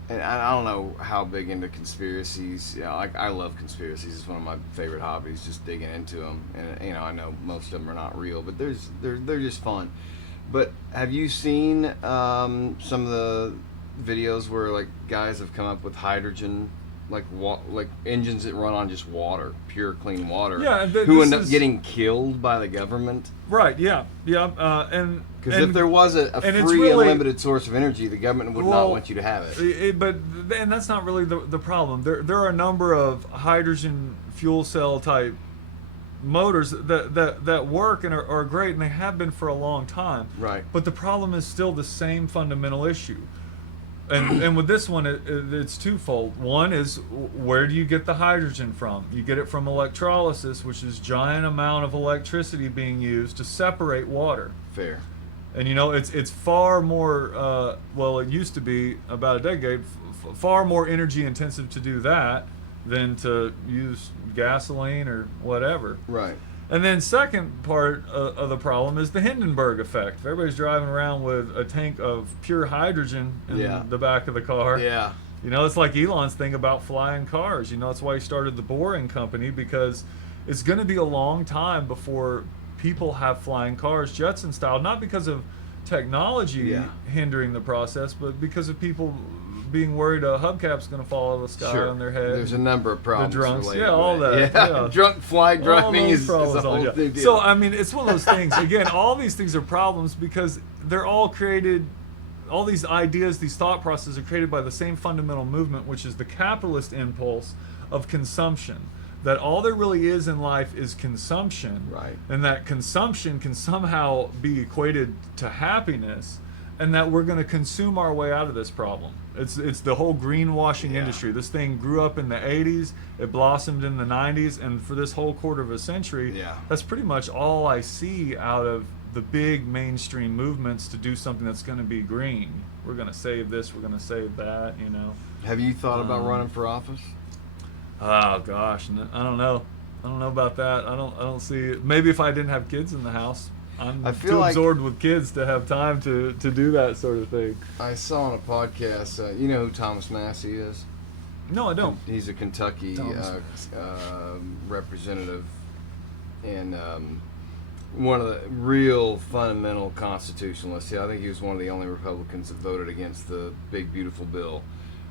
and I don't know how big into conspiracies. You know, like I love conspiracies. It's one of my favorite hobbies, just digging into them. And you know, I know most of them are not real, but they're just fun. But have you seen some of the videos where like guys have come up with hydrogen, like engines that run on just water, pure clean water, Yeah, who end up getting killed by the government? Right. Yeah. And Because if there was a and it's free, really- unlimited source of energy, the government would not want you to have it. And that's not really the problem. There are a number of hydrogen fuel cell type motors that work and are great, and they have been for a long time. Right. But the problem is still the same fundamental issue. And with this one, it's twofold. One is, where do you get the hydrogen from? You get it from electrolysis, which is giant amount of electricity being used to separate water. Fair. And you know, it's far more, well, it used to be about a decade, far more energy intensive to do that than to use gasoline or whatever. Right. And then second part of the problem is the Hindenburg effect. If everybody's driving around with a tank of pure hydrogen in the back of the car. Yeah. You know, it's like Elon's thing about flying cars. You know, that's why he started the Boring Company, because it's going to be a long time before people have flying cars, Jetson style, not because of technology hindering the process, but because of people being worried a hubcap's going to fall out of the sky on their head. There's a number of problems. The drunks, related all to it. that. Yeah. Drunk fly driving is a whole thing. So, I mean, it's one of those things. Again, all these things are problems because they're all created, all these ideas, these thought processes are created by the same fundamental movement, which is the capitalist impulse of consumption. That all there really is in life is consumption. Right. And that consumption can somehow be equated to happiness, and that we're going to consume our way out of this problem. It's the whole greenwashing industry. This thing grew up in the 80s, it blossomed in the 90s, and for this whole quarter of a century, that's pretty much all I see out of the big mainstream movements to do something that's going to be green. We're going to save this, we're going to save that, you know. Have you thought about running for office? Oh gosh, I don't know. I don't know about that. I don't see it. Maybe if I didn't have kids in the house. I feel too absorbed with kids to have time to do that sort of thing. I saw on a podcast, you know who Thomas Massey is? No, I don't. He's a Kentucky representative and one of the real fundamental constitutionalists. Yeah, I think he was one of the only Republicans that voted against the big beautiful bill.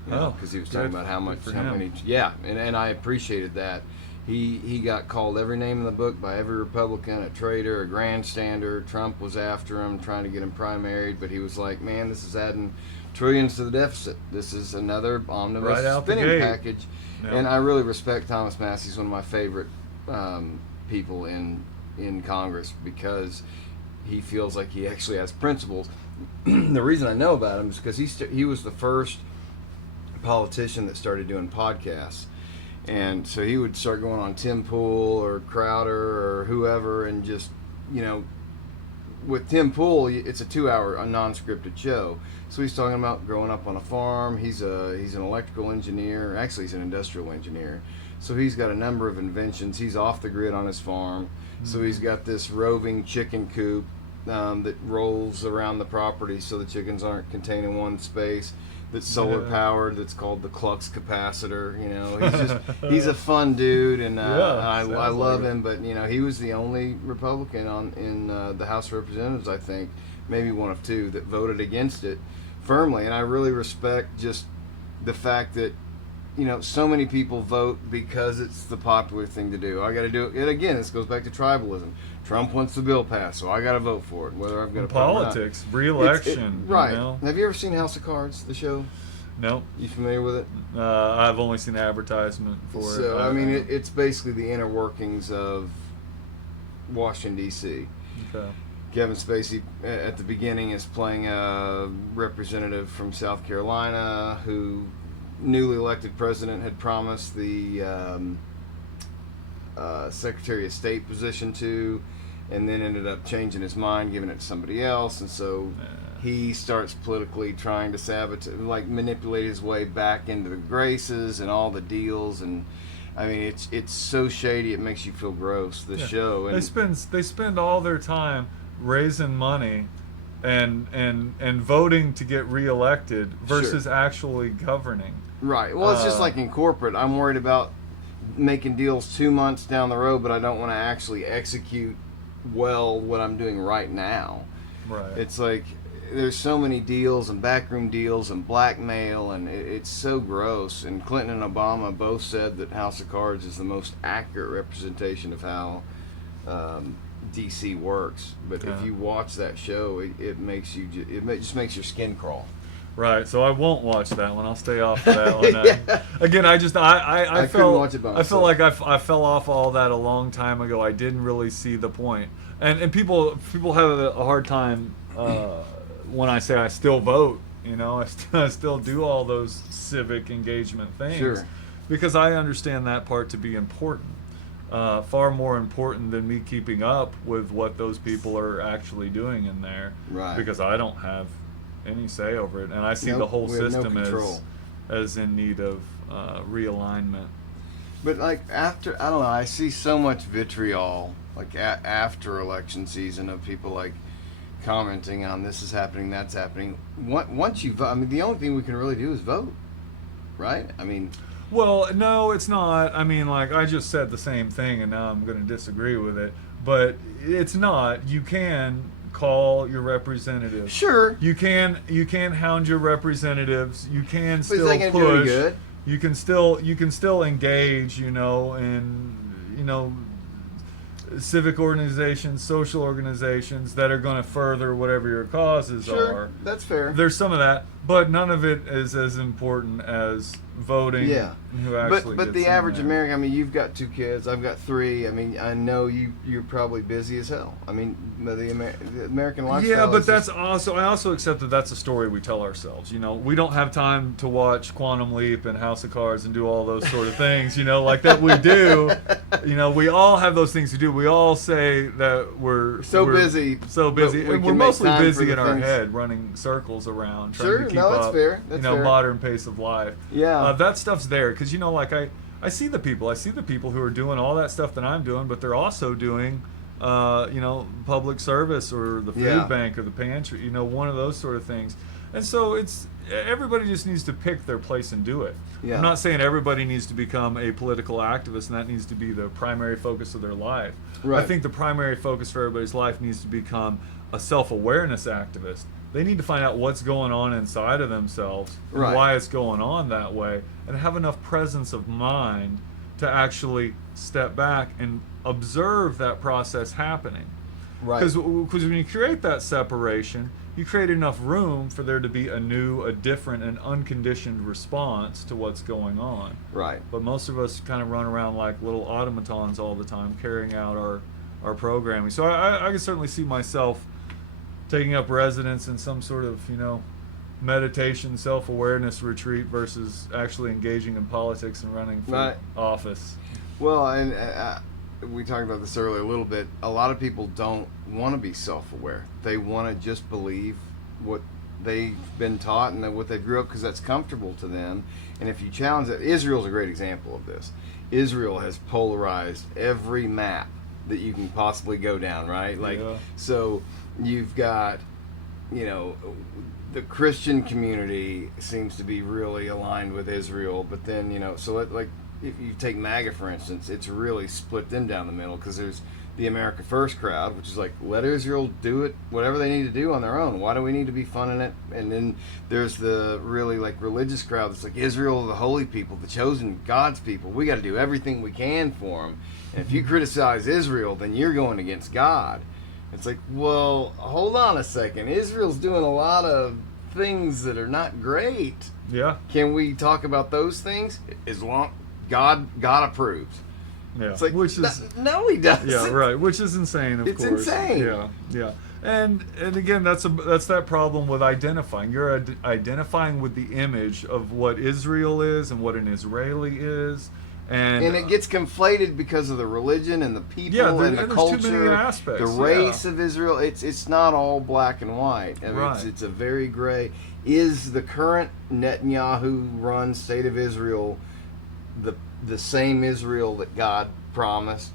Because he was talking about how many. Yeah, and I appreciated that. He got called every name in the book by every Republican, a traitor, a grandstander. Trump was after him, trying to get him primaried, but he was like, man, this is adding trillions to the deficit. This is another omnibus spending package. No. And I really respect Thomas Massey. He's one of my favorite people in Congress because he feels like he actually has principles. The reason I know about him is because he was the first politician that started doing podcasts. And so he would start going on Tim Pool or Crowder or whoever, and just, you know, with Tim Pool, it's a 2-hour non-scripted show. So he's talking about growing up on a farm. He's an electrical engineer. Actually, he's an industrial engineer. So he's got a number of inventions. He's off the grid on his farm. So he's got this roving chicken coop that rolls around the property so the chickens aren't contained in one space. That's solar powered. That's called the Klux capacitor. You know, he's a fun dude, and I love him. But you know, he was the only Republican in the House of Representatives, I think, maybe one of two, that voted against it firmly. And I really respect just the fact that, you know, so many people vote because it's the popular thing to do. I got to do it. And again, this goes back to tribalism. Trump wants the bill passed, so I got to vote for it, whether I've got to. Politics, re-election, right? You know? Have you ever seen House of Cards, the show? No. You familiar with it? I've only seen the advertisement for it. So I mean, it's basically the inner workings of Washington D.C. Okay. Kevin Spacey at the beginning is playing a representative from South Carolina who newly elected president had promised the Secretary of State position to, and then ended up changing his mind, giving it to somebody else, and so he starts politically trying to sabotage, like manipulate his way back into the graces and all the deals, and I mean it's so shady it makes you feel gross. The show, and they spend all their time raising money and voting to get reelected versus actually governing. Right. Well, it's just like in corporate. I'm worried about making deals 2 months down the road, but I don't want to actually execute well what I'm doing right now. Right. It's like there's so many deals and backroom deals and blackmail, and it's so gross. And Clinton and Obama both said that House of Cards is the most accurate representation of how DC works. But if you watch that show, it makes you it just makes your skin crawl. Right, so I won't watch that one. I'll stay off of that one. Again, I couldn't watch it by myself. I feel like I fell off all that a long time ago. I didn't really see the point. And people have a hard time when I say I still vote. You know, I still do all those civic engagement things. Sure. Because I understand that part to be important. Far more important than me keeping up with what those people are actually doing in there. Right. Because I don't have any say over it, and I see the whole system as in need of realignment. But like after, I don't know, I see so much vitriol like after election season of people like commenting on this is happening, that's happening. Once you vote, I mean, the only thing we can really do is vote, right? I mean. Well, no, it's not. I mean, like I just said the same thing, and now I'm going to disagree with it. But it's not. You can call your representatives. Sure. You can hound your representatives. You can still push. Do any good. You can still engage, you know, in, you know, civic organizations, social organizations that are going to further whatever your causes are. Sure, that's fair. There's some of that, but none of it is as important as voting. Yeah. Who actually but gets the in average there. American, I mean, you've got 2 kids, I've got 3. I mean, I know you're probably busy as hell. I mean, the American lifestyle. Yeah, but that's also, I also accept that that's a story we tell ourselves. You know, we don't have time to watch Quantum Leap and House of Cards and do all those sort of things. You know, like that we do. You know, we all have those things to do. We all say that we're busy, and we're mostly busy in our head, running circles around, trying to keep that's up. Fair. That's fair. Modern pace of life. Yeah, that stuff's there because, you know, like I see the people who are doing all that stuff that I'm doing, but they're also doing, you know, public service or the food bank or the pantry, you know, one of those sort of things. And so everybody just needs to pick their place and do it. Yeah. I'm not saying everybody needs to become a political activist and that needs to be the primary focus of their life. Right. I think the primary focus for everybody's life needs to become a self-awareness activist. They need to find out what's going on inside of themselves and why it's going on that way, and have enough presence of mind to actually step back and observe that process happening. Right. Because when you create that separation, you create enough room for there to be a new, a different, and unconditioned response to what's going on. Right. But most of us kind of run around like little automatons all the time, carrying out our programming. So I can certainly see myself taking up residence in some sort of, you know, meditation, self-awareness retreat versus actually engaging in politics and running for office. Well, and we talked about this earlier a little bit. A lot of people don't want to be self-aware. They want to just believe what they've been taught and what they grew up because that's comfortable to them. And if you challenge it, Israel's a great example of this. Israel has polarized every map that you can possibly go down, right? Like, so you've got, the Christian community seems to be really aligned with Israel, but then, like if you take MAGA, for instance, it's really split them down the middle, because there's the America First crowd, which is like, let Israel do it, whatever they need to do on their own. Why do we need to be funding it? And then there's the really like religious crowd that's like, Israel, the holy people, the chosen God's people. We got to do everything we can for them. And if you criticize Israel, then you're going against God. It's like, well, hold on a second. Israel's doing a lot of things that are not great. Yeah. Can we talk about those things? As long God approves. Yeah, it's like, which is no, he doesn't. Yeah, right. Which is insane. Of it's course, it's insane. Yeah. And again, that's that problem with identifying. You're identifying with the image of what Israel is and what an Israeli is, and it gets conflated because of the religion and the people and the culture, too many aspects, the race of Israel. It's not all black and white. I mean, right. It's a very gray. Is the current Netanyahu-run state of Israel the same Israel that God promised?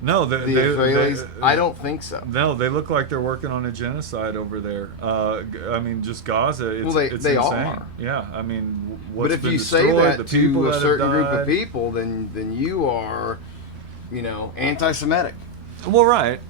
No, the Israelis. I don't think so. No, they look like they're working on a genocide over there. I mean, just Gaza. It's, they insane. are. Yeah, I mean, but if you say that to a certain group of people, then you are, anti-Semitic. Well, right.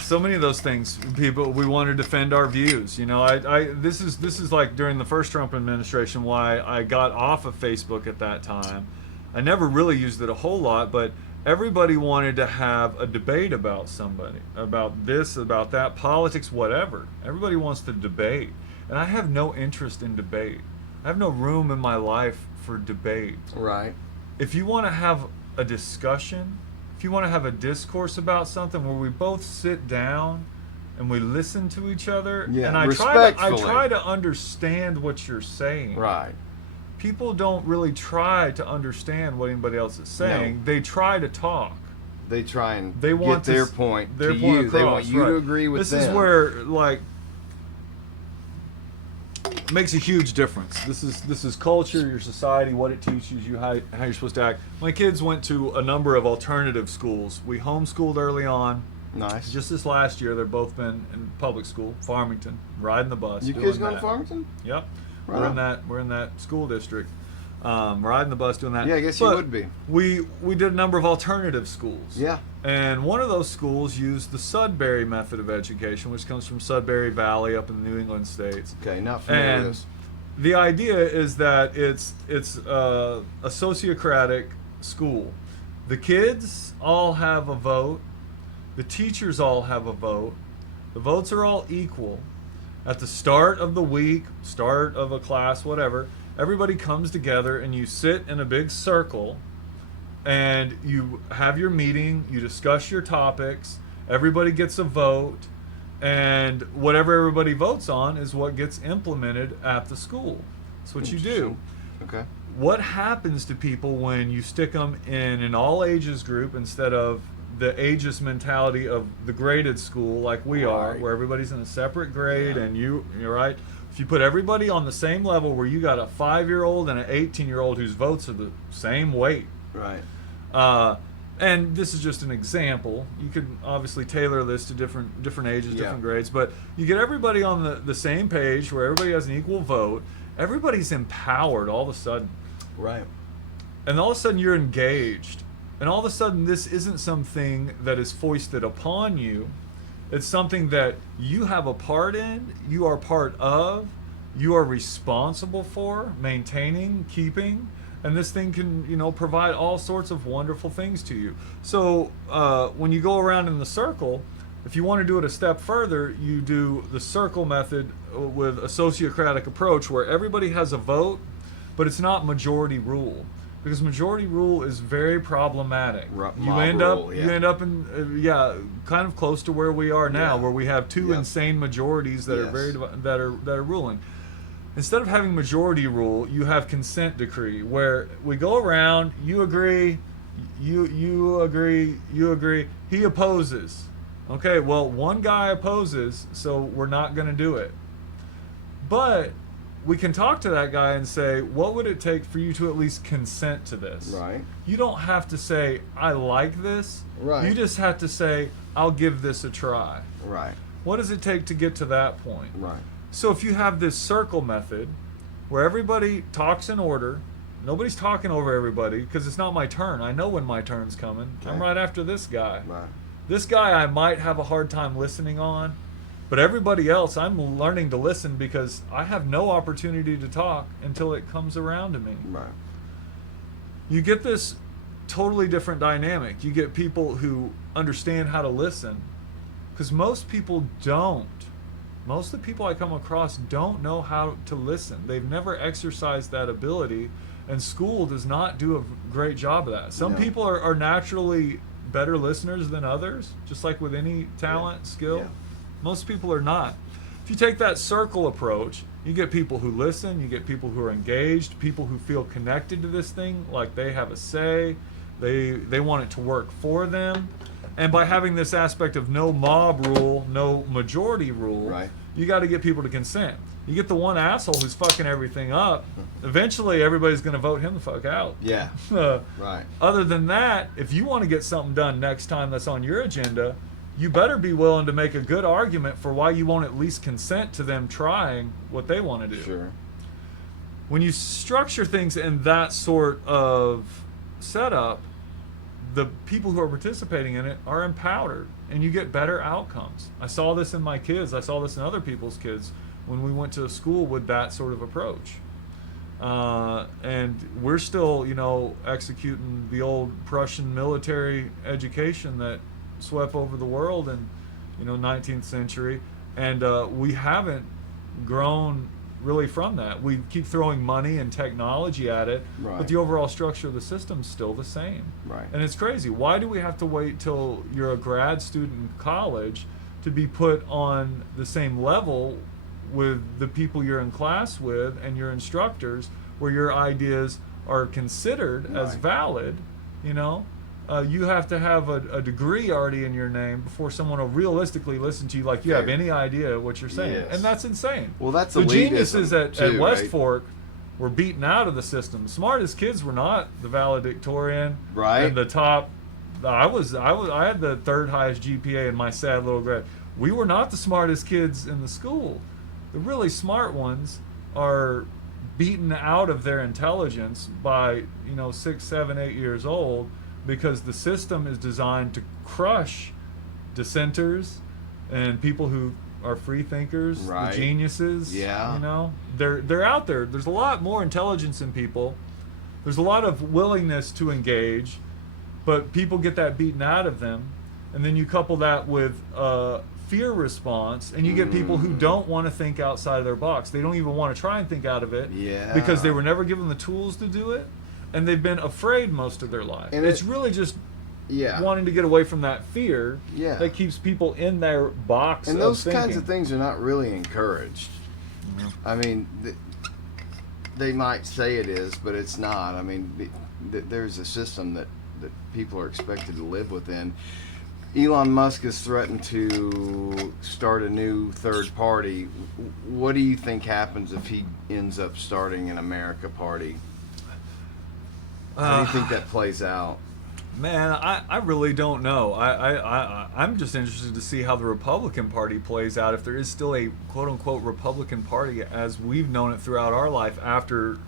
So many of those things, people, we want to defend our views. This is like during the first Trump administration, why I got off of Facebook at that time. I never really used it a whole lot, but everybody wanted to have a debate about somebody, about this, about that, politics, whatever. Everybody wants to debate, and I have no interest in debate. I have no room in my life for debate. Right. If you want to have a discussion, if you want to have a discourse about something where we both sit down and we listen to each other, and I try to understand what you're saying. Right. People don't really try to understand what anybody else is saying. No. They try to talk. They try and get their point to point you. Across, they want you right. to agree with them. This is where, like, it makes a huge difference. This is culture, your society, what it teaches you, how you're supposed to act. My kids went to a number of alternative schools. We homeschooled early on. Nice. Just this last year, they've both been in public school, Farmington, riding the bus. You kids going to Farmington? Yep. Right. We're in that school district, riding the bus, doing that. Yeah, I guess you would be. We did a number of alternative schools. Yeah. And one of those schools used the Sudbury method of education, which comes from Sudbury Valley up in the New England states. Okay, not familiar with this. The idea is that it's a sociocratic school. The kids all have a vote. The teachers all have a vote. The votes are all equal. At the start of the week, start of a class, whatever, everybody comes together and you sit in a big circle and you have your meeting, you discuss your topics, everybody gets a vote, and whatever everybody votes on is what gets implemented at the school. That's what you do. Okay. What happens to people when you stick them in an all ages group instead of the ageist mentality of the graded school like we are, where everybody's in a separate grade, and you're right. If you put everybody on the same level, where you got a 5-year-old and an 18-year-old whose votes are the same weight, right? And this is just an example. You could obviously tailor this to different ages, different grades, but you get everybody on the same page where everybody has an equal vote. Everybody's empowered all of a sudden, right? And all of a sudden you're engaged. And all of a sudden, this isn't something that is foisted upon you. It's something that you have a part in, you are part of, you are responsible for, maintaining, keeping, and this thing can, provide all sorts of wonderful things to you. So when you go around in the circle, if you want to do it a step further, you do the circle method with a sociocratic approach where everybody has a vote, but it's not majority rule. Because majority rule is very problematic. You end up in kind of close to where we are now, where we have two insane majorities that are ruling. Instead of having majority rule, you have consent decree, where we go around, you agree, you agree, you agree, he opposes. Okay, well, one guy opposes, so we're not going to do it. But we can talk to that guy and say, what would it take for you to at least consent to this? Right. You don't have to say, I like this. Right. You just have to say, I'll give this a try. Right. What does it take to get to that point? Right. So if you have this circle method where everybody talks in order, nobody's talking over everybody because it's not my turn. I know when my turn's coming. Okay. I'm right after this guy. Right. This guy I might have a hard time listening on, but everybody else I'm learning to listen because I have no opportunity to talk until it comes around to me. Right. You get this totally different dynamic. You get people who understand how to listen because most people don't. Most of the people I come across don't know how to listen. They've never exercised that ability, and school does not do a great job of that. Some No. people are naturally better listeners than others, just like with any talent, skill. Yeah. Most people are not. If you take that circle approach, you get people who listen, you get people who are engaged, people who feel connected to this thing, like they have a say, they want it to work for them. And by having this aspect of no mob rule, no majority rule, Right. you got to get people to consent. You get the one asshole who's fucking everything up, eventually everybody's going to vote him the fuck out. Yeah. Right. Other than that, if you want to get something done next time that's on your agenda, you better be willing to make a good argument for why you won't at least consent to them trying what they want to do. Sure. When you structure things in that sort of setup, the people who are participating in it are empowered and you get better outcomes. I saw this in my kids. I saw this in other people's kids when we went to school with that sort of approach. And we're still, executing the old Prussian military education that swept over the world in, 19th century. And we haven't grown really from that. We keep throwing money and technology at it, Right. but the overall structure of the system's still the same. Right. And it's crazy. Why do we have to wait till you're a grad student in college to be put on the same level with the people you're in class with and your instructors, where your ideas are considered as Right. valid? You have to have a degree already in your name before someone will realistically listen to you like you have Fair. any idea what you're saying. Yes. And that's insane. Well, that's the elitism geniuses at too, West right? Fork were beaten out of the system. The smartest kids were not the valedictorian Right. and the top. I had the third highest GPA in my sad little grade. We were not the smartest kids in the school. The really smart ones are beaten out of their intelligence by 6, 7, 8 years old, because the system is designed to crush dissenters and people who are free thinkers, Right. the geniuses. Yeah. They're out there. There's a lot more intelligence in people. There's a lot of willingness to engage, but people get that beaten out of them. And then you couple that with fear response, and you get people who don't want to think outside of their box. They don't even want to try and think out of it, Yeah. because they were never given the tools to do it, and they've been afraid most of their life. And it's really just Yeah. wanting to get away from that fear Yeah. that keeps people in their box. And of those thinking. kinds of things are not really encouraged. I mean, they might say it is, but it's not. I mean, there's a system that people are expected to live within. Elon Musk has threatened to start a new third party. What do you think happens if he ends up starting an America party? How do you think that plays out? Man, I really don't know. I'm just interested to see how the Republican Party plays out, if there is still a quote-unquote Republican Party as we've known it throughout our life after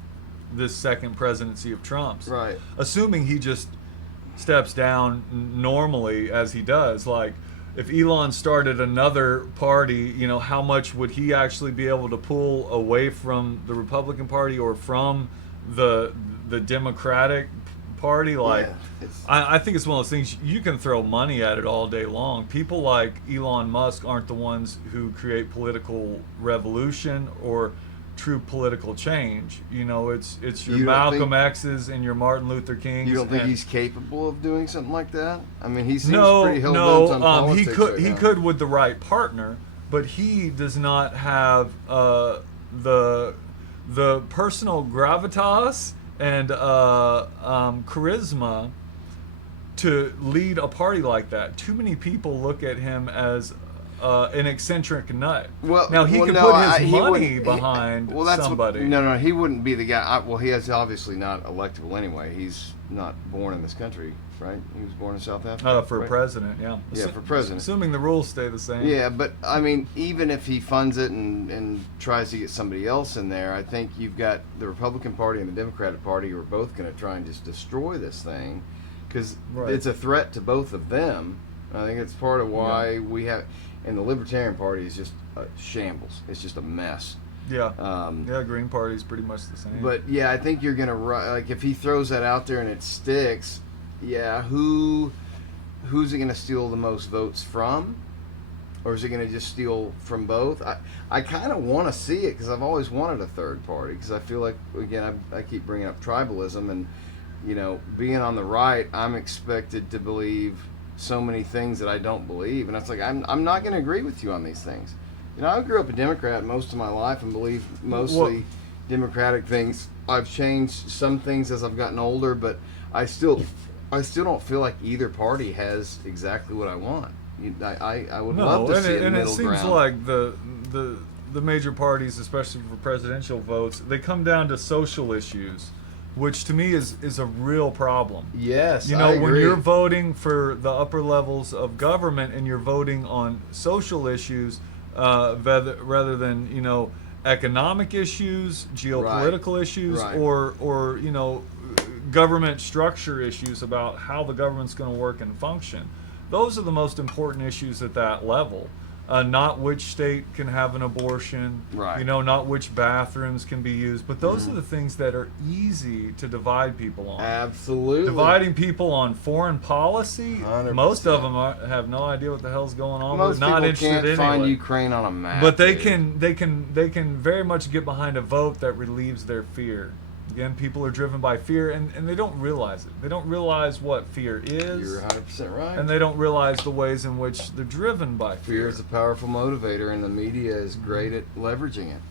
this second presidency of Trump's. Right. Assuming he just steps down normally as he does. Like, if Elon started another party, how much would he actually be able to pull away from the Republican Party or from the Democratic Party? Like, Yeah, I think it's one of those things, you can throw money at it all day long. People like Elon Musk aren't the ones who create political revolution or true political change. It's your You don't Malcolm think- X's and your Martin Luther Kings. You don't think and- he's capable of doing something like that? I mean, he seems no, pretty hell-bent on he politics could right he now. could with the right partner, but he does not have the personal gravitas and charisma to lead a party like that. Too many people look at him as an eccentric nut. Well, now he well, could no, put his he money wouldn't- behind well, that's somebody. No, he wouldn't be the guy. Well, he is obviously not electable anyway. He's not born in this country, right? He was born in South Africa. For right? president, yeah. Yeah, for president. Assuming the rules stay the same. Yeah, but I mean, even if he funds it and tries to get somebody else in there, I think you've got the Republican Party and the Democratic Party who are both going to try and just destroy this thing because Right. it's a threat to both of them. I think it's part of why we have, and the Libertarian Party is just a shambles. It's just a mess. Yeah. Yeah, Green Party's pretty much the same. But yeah, I think you're gonna like if he throws that out there and it sticks. Yeah, who's it gonna steal the most votes from, or is it gonna just steal from both? I kind of want to see it because I've always wanted a third party because I feel like again I keep bringing up tribalism and being on the right I'm expected to believe so many things that I don't believe, and it's like I'm not gonna agree with you on these things. I grew up a Democrat most of my life and believe mostly Democratic things. I've changed some things as I've gotten older, but I still don't feel like either party has exactly what I want. I would love to see a middle it seems ground. like the major parties, especially for presidential votes, they come down to social issues, which to me is a real problem. Yes, I agree. when you're voting for the upper levels of government and you're voting on social issues rather than economic issues, geopolitical issues, Right. or government structure issues about how the government's going to work and function. Those are the most important issues at that level. Not which state can have an abortion, Right. Not which bathrooms can be used, but those are the things that are easy to divide people on. Absolutely. Dividing people on foreign policy, 100%. most of them have no idea what the hell's going on. Most They're not people interested can't anyway. find Ukraine on a map. But they dude. can very much get behind a vote that relieves their fear. Again, people are driven by fear, and they don't realize it. They don't realize what fear is. You're 100% right. And they don't realize the ways in which they're driven by fear. Fear is a powerful motivator, and the media is great at leveraging it.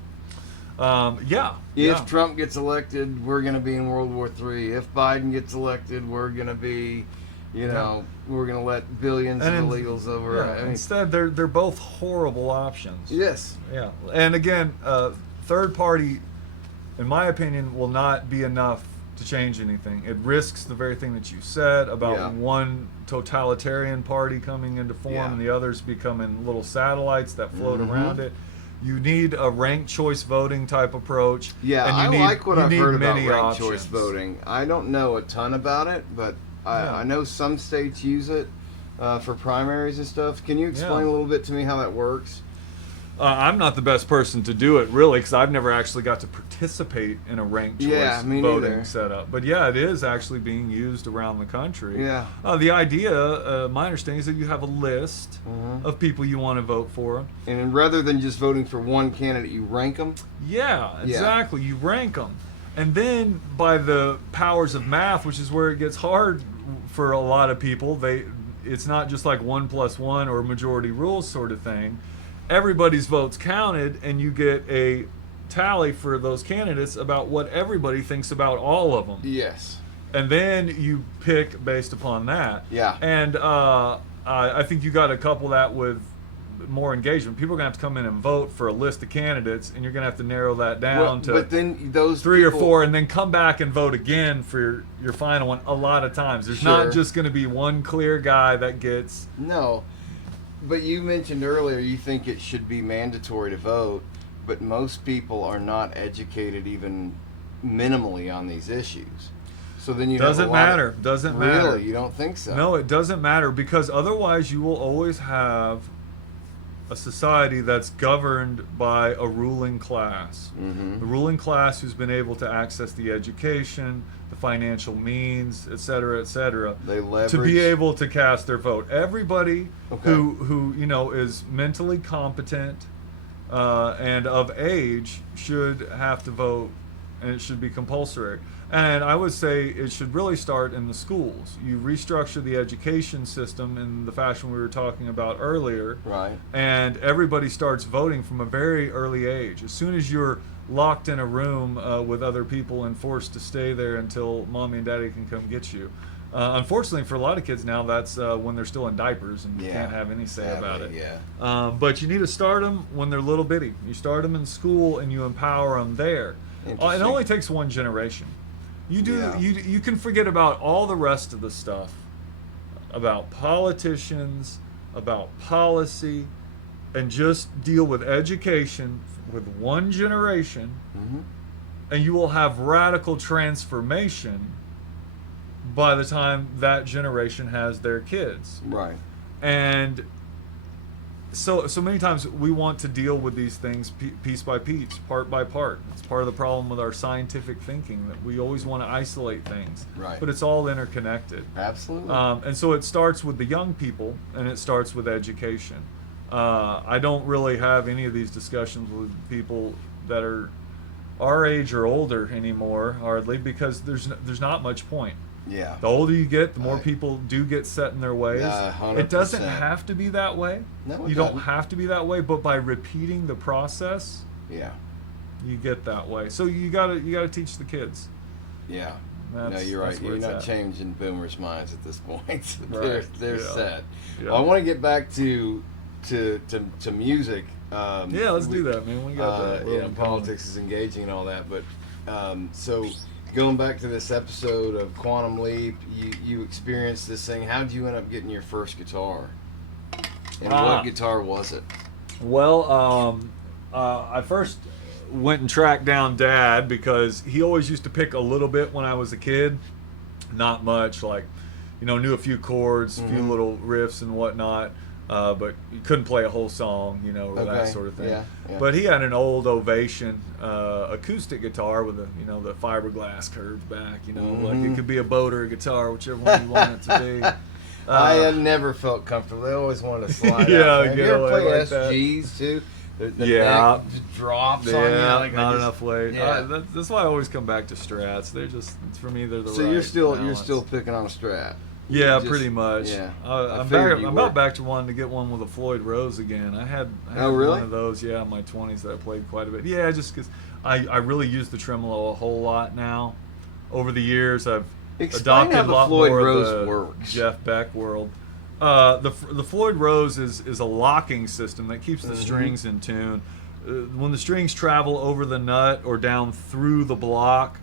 If Trump gets elected, we're going to be in World War III. If Biden gets elected, we're going to be, we're going to let billions of illegals over. Yeah, instead, they're both horrible options. Yes. Yeah. And again, third party, in my opinion, will not be enough to change anything. It risks the very thing that you said about one totalitarian party coming into form and the others becoming little satellites that float around it. You need a ranked choice voting type approach. Yeah, and I like what I've heard about ranked options. choice voting. I don't know a ton about it, but I know some states use it for primaries and stuff. Can you explain a little bit to me how that works? I'm not the best person to do it, really, because I've never actually got to participate in a ranked choice voting setup. But yeah, it is actually being used around the country. Yeah. The idea, my understanding, is that you have a list of people you want to vote for. And rather than just voting for one candidate, you rank them? Yeah, exactly. You rank them. And then by the powers of math, which is where it gets hard for a lot of people, it's not just like 1 + 1 or majority rules sort of thing. Everybody's votes counted, and you get a tally for those candidates about what everybody thinks about all of them. Yes. And then you pick based upon that. Yeah. And I think you got to couple that with more engagement. People are going to have to come in and vote for a list of candidates, and you're going to have to narrow that down to but then those 3 or 4, and then come back and vote again for your final one a lot of times. There's not just going to be one clear guy that gets... No. But you mentioned earlier you think it should be mandatory to vote, but most people are not educated even minimally on these issues. So then you doesn't matter. Doesn't matter. Really, you don't think so? No, it doesn't matter, because otherwise you will always have a society that's governed by a ruling class. Mm-hmm. The ruling class who's been able to access the education, the financial means, et cetera, They leverage to be able to cast their vote. Everybody who is mentally competent and of age should have to vote, and it should be compulsory. And I would say it should really start in the schools. You restructure the education system in the fashion we were talking about earlier. Right. And everybody starts voting from a very early age. As soon as you're locked in a room with other people and forced to stay there until mommy and daddy can come get you, Unfortunately, for a lot of kids now, that's when they're still in diapers and you Yeah. can't have any say about it. Yeah. But you need to start them when they're little bitty. You start them in school and you empower them there. It Interesting. only takes one generation. You do. Yeah. You can forget about all the rest of the stuff, about politicians, about policy, and just deal with education with one generation, Mm-hmm. and you will have radical transformation by the time that generation has their kids. Right. And so many times we want to deal with these things piece by piece, part by part. It's part of the problem with our scientific thinking, that we always want to isolate things. Right. But it's all interconnected. Absolutely. And so it starts with the young people, and it starts with education. I don't really have any of these discussions with people that are our age or older anymore, hardly, because there's not much point. Yeah. The older you get, the more Right. people do get set in their ways. 100%. It doesn't have to be that way. No, it You don't doesn't. have to be that way, but by repeating the process, Yeah. you get that way. So you gotta teach the kids. Yeah. That's, No, you're that's right. where You're it's not at. changing boomers' minds at this point. Right. They're Yeah. set. Yeah. Well, I want to get back to music. Yeah, let's do that, man. We got that. You know, politics is engaging and all that, but so going back to this episode of Quantum Leap, you experienced this thing. How did you end up getting your first guitar? And what guitar was it? Well, I first went and tracked down Dad because he always used to pick a little bit when I was a kid. Not much, like, knew a few chords, a few Mhm. little riffs and whatnot, but you couldn't play a whole song, or that Okay. sort of thing. Yeah, yeah. But he had an old Ovation acoustic guitar with the fiberglass curves back, like it Mhm. could be a boat or a guitar, whichever one you want it to be. I had never felt comfortable. I always wanted to slide Yeah, out. Man. get You ever away play like that. SGs too? The Yeah. neck drops on you. Yeah, Like I not just- enough weight. Yeah. That's why I always come back to Strats. They're just, for me, they're the So right you're still balance. picking on a Strat. Yeah, Just- pretty much. Yeah. I'm figured you were. about back to wanting to get one with a Floyd Rose again. I had Oh, really? one of those, in my 20s that I played quite a bit. Yeah, just because I really use the tremolo a whole lot now. Over the years, I've Explain adopted how a the lot Floyd more Rose of the works. Jeff Beck world. The Floyd Rose is a locking system that keeps the Mhm. strings in tune. When the strings travel over the nut or down through the block,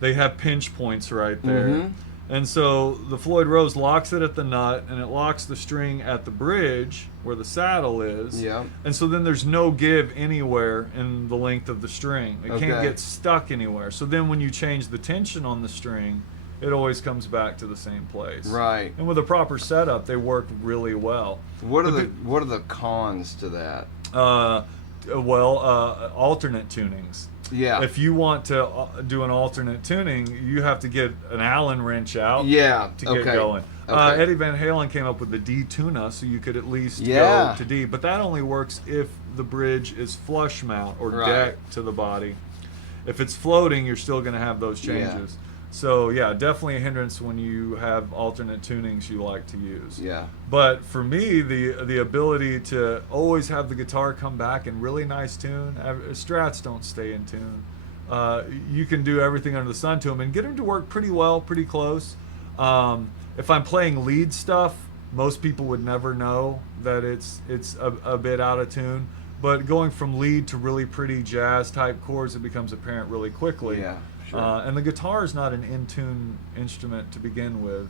they have pinch points right there. Mhm. And so the Floyd Rose locks it at the nut, and it locks the string at the bridge where the saddle is. Yeah. And so then there's no give anywhere in the length of the string. It can't Okay. get stuck anywhere. So then when you change the tension on the string, it always comes back to the same place. Right. And with a proper setup, they work really well. What are the cons to that? Alternate tunings. Yeah. If you want to do an alternate tuning, you have to get an Allen wrench out Yeah. to get Okay. going. Okay. Eddie Van Halen came up with the D tuna, so you could at least Yeah. go to D. But that only works if the bridge is flush mount or Right. deck to the body. If it's floating, you're still going to have those changes. So yeah, definitely a hindrance when you have alternate tunings you like to use. Yeah. But for me, the ability to always have the guitar come back in really nice tune. Strats don't stay in tune. You can do everything under the sun to them and get them to work pretty well, pretty close. If I'm playing lead stuff, most people would never know that it's a bit out of tune. But going from lead to really pretty jazz type chords, it becomes apparent really quickly. Yeah. Sure. And the guitar is not an in-tune instrument to begin with.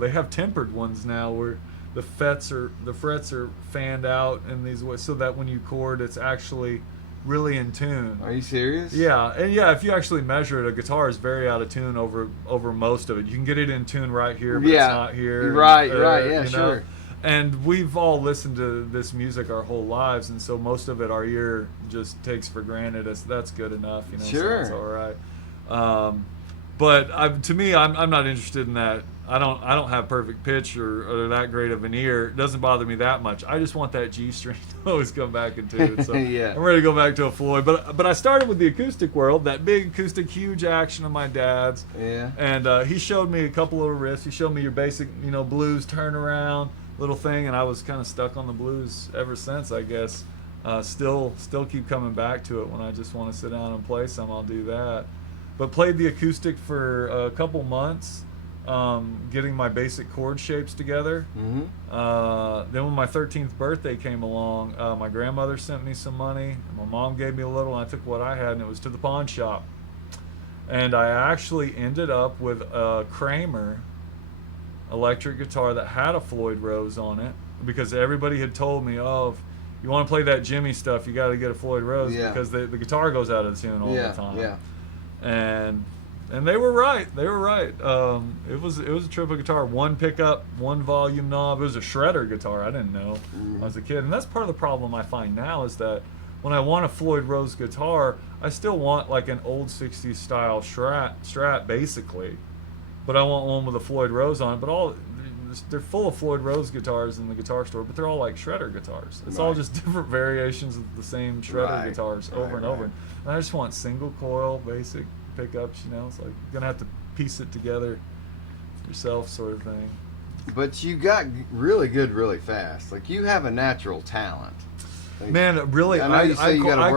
They have tempered ones now where the frets are fanned out in these ways so that when you chord, it's actually really in tune. Are you serious? Yeah, and if you actually measure it, a guitar is very out of tune over most of it. You can get it in tune right here, but Yeah. it's not here. Right, and, right, yeah, sure. And we've all listened to this music our whole lives, and so most of it our ear just takes for granted as that's good enough. Sure. So it's all right. But to me, I'm not interested in that. I don't have perfect pitch or that great of an ear. It doesn't bother me that much. I just want that G string to always come back in tune. So Yeah. I'm ready to go back to a Floyd. But I started with the acoustic world, that big acoustic, huge action of my dad's. Yeah. And he showed me a couple little riffs. He showed me your basic, blues turnaround little thing, and I was kind of stuck on the blues ever since, I guess. Still keep coming back to it when I just want to sit down and play some. I'll do that. But played the acoustic for a couple months. getting my basic chord shapes together. Then when my 13th birthday came along, my grandmother sent me some money. My mom gave me a little, and I took what I had, and it was to the pawn shop. And I actually ended up with a Kramer electric guitar that had a Floyd Rose on it, because everybody had told me, oh, if you want to play that Jimmy stuff, you got to get a Floyd Rose because the guitar goes out of tune all the time. And they were right. They were right. It was a triple guitar, one pickup, one volume knob. It was a shredder guitar. I didn't know when I was a kid, and that's part of the problem I find now is that when I want a Floyd Rose guitar, I still want like an old '60s style Strat basically, but I want one with a Floyd Rose on it. But they're full of Floyd Rose guitars in the guitar store, but they're all like shredder guitars. It's all just different variations of the same shredder guitars over and over. And I just want single coil basic pickups, you know. It's like you're gonna have to piece it together yourself, sort of thing. But you got really good really fast. Like, you have a natural talent. Like, man, really, I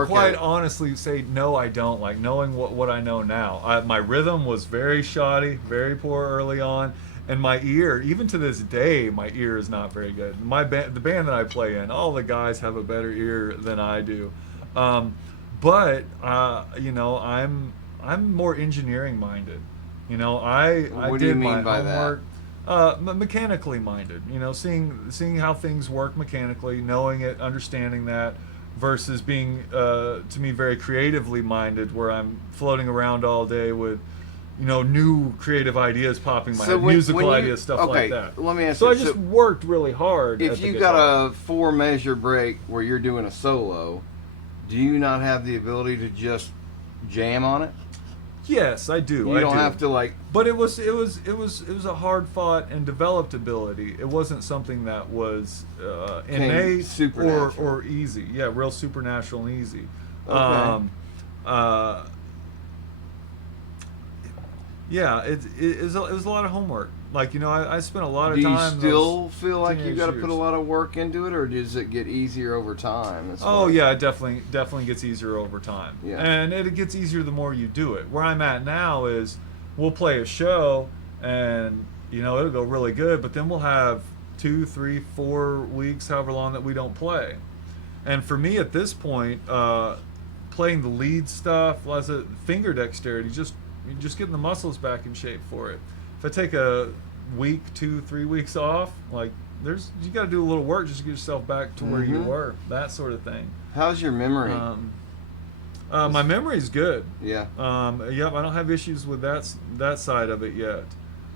quite honestly say no, I don't. Like, knowing what I know now, my rhythm was very shoddy, very poor early on, and my ear, even to this day, my ear is not very good. The band that I play in, all the guys have a better ear than I do, but you know, I'm more engineering minded. You know, I did my homework. Mechanically minded, you know, seeing how things work mechanically, knowing it, understanding that, versus being to me very creatively minded, where I'm floating around all day with, you know, new creative ideas popping in my head, musical ideas, stuff like that. Let me ask you. So I just worked really hard. If you got a 4-measure break where you're doing a solo, do you not have the ability to just jam on it? Yes, I do. You don't have to like. But it was a hard fought and developed ability. It wasn't something that was innate or easy. Yeah, real supernatural and easy. Okay. Yeah, it was a lot of homework. Like, you know, I spent a lot of time. Do you still feel like you got to put a lot of work into it, or does it get easier over time? Oh yeah, it definitely gets easier over time. Yeah. And it gets easier the more you do it. Where I'm at now is we'll play a show and, you know, it'll go really good, but then we'll have 2, 3, 4 weeks, however long that we don't play. And for me at this point, playing the lead stuff, finger dexterity, just getting the muscles back in shape for it. If I take a week, 2, 3 weeks off, like you got to do a little work just to get yourself back to where you were, that sort of thing. How's your memory? My memory's good. Yeah. Yep. I don't have issues with that side of it yet.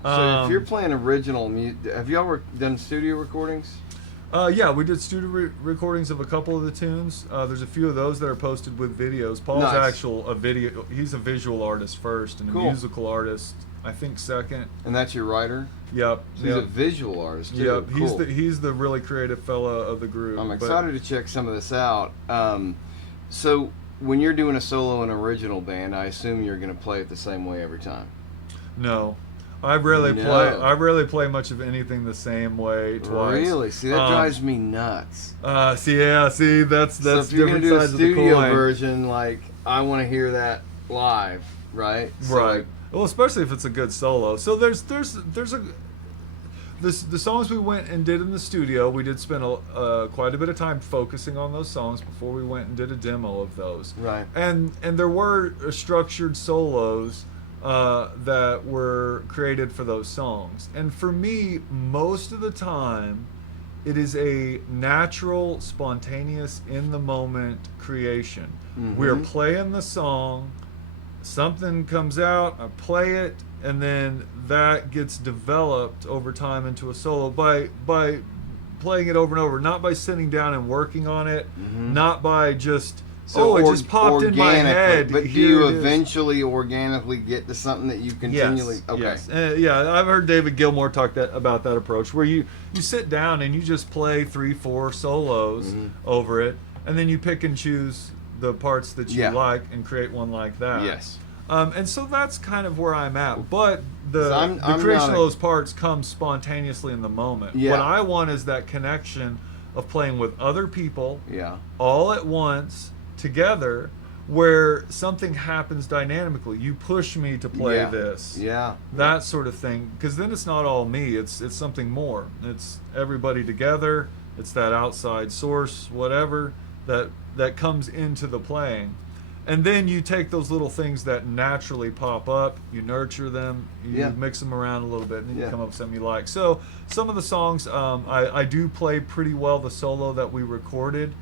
So if you're playing original music, have you ever done studio recordings? Yeah, we did studio recordings of a couple of the tunes. There's a few of those that are posted with videos. Paul's he's a visual artist first and a musical artist, I think, second. And that's your writer? Yep. So he's a visual artist too. Yep. Cool. He's the really creative fella of the group. I'm excited to check some of this out. So when you're doing a solo in an original band, I assume you're going to play it the same way every time. No. I rarely play much of anything the same way twice. Really? See, that drives me nuts. That's so if you're different gonna do sides a studio of the coin. version, like, I want to hear that live, right? So, right. Well, especially if it's a good solo. So the songs we went and did in the studio, we did spend quite a bit of time focusing on those songs before we went and did a demo of those. Right. And there were structured solos that were created for those songs. And for me, most of the time, it is a natural, spontaneous, in the moment creation. We're playing the song, something comes out, I play it, and then that gets developed over time into a solo by playing it over and over, not by sitting down and working on it, not by just it just popped in my head. But do you eventually organically get to something that you continually? Yes, okay. Yes. Yeah, I've heard David Gilmour talk about that approach, where you sit down and you just play 3, 4 solos over it, and then you pick and choose the parts that you like and create one like that. Yes. And so that's kind of where I'm at. But the I'm creation of those parts comes spontaneously in the moment. Yeah. What I want is that connection of playing with other people Yeah. all at once, together, where something happens dynamically. You push me to play this. Yeah. That sort of thing. Because then it's not all me. It's something more. It's everybody together. It's that outside source, whatever, that comes into the playing. And then you take those little things that naturally pop up, you nurture them, you mix them around a little bit, and then you come up with something you like. So some of the songs, I do play pretty well the solo that we recorded.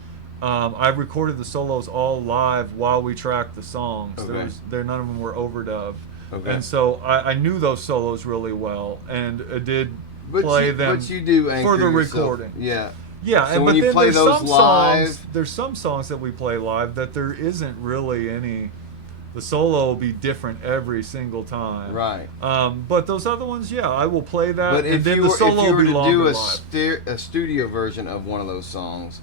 I recorded the solos all live while we tracked the songs. Okay. None of them were overdubbed. Okay. And so I knew those solos really well, and did play them but you do anchor for the yourself. recording. Yeah. Yeah, So when you play those live, there's some songs that we play live that there isn't really any. The solo will be different every single time. right? But those other ones, yeah, I will play that, But and if then you the were, solo if you will were be to longer do live. a studio version of one of those songs,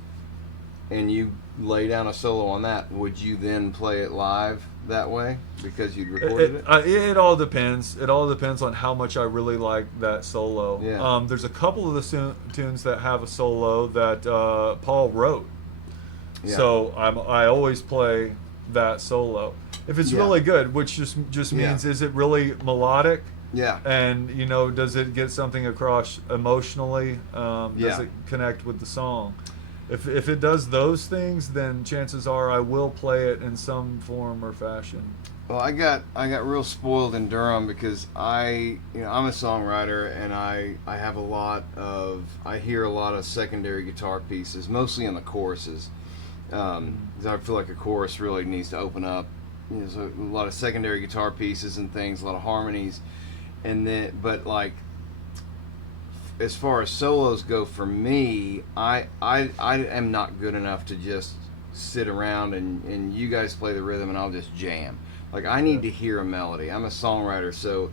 and you lay down a solo on that, would you then play it live that way because you'd recorded it? It all depends. It all depends on how much I really like that solo. Yeah. There's a couple of the tunes that have a solo that Paul wrote. Yeah. So I always play that solo. If it's really good, which just means is it really melodic? Yeah. And does it get something across emotionally? Does it connect with the song? If it does those things, then chances are I will play it in some form or fashion. Well, I got real spoiled in Durham because I'm a songwriter, and I hear a lot of secondary guitar pieces, mostly in the choruses. 'Cause I feel like a chorus really needs to open up. So a lot of secondary guitar pieces and things, a lot of harmonies, but like, as far as solos go, for me, I am not good enough to just sit around and you guys play the rhythm and I'll just jam. Like, I need to hear a melody. I'm a songwriter, so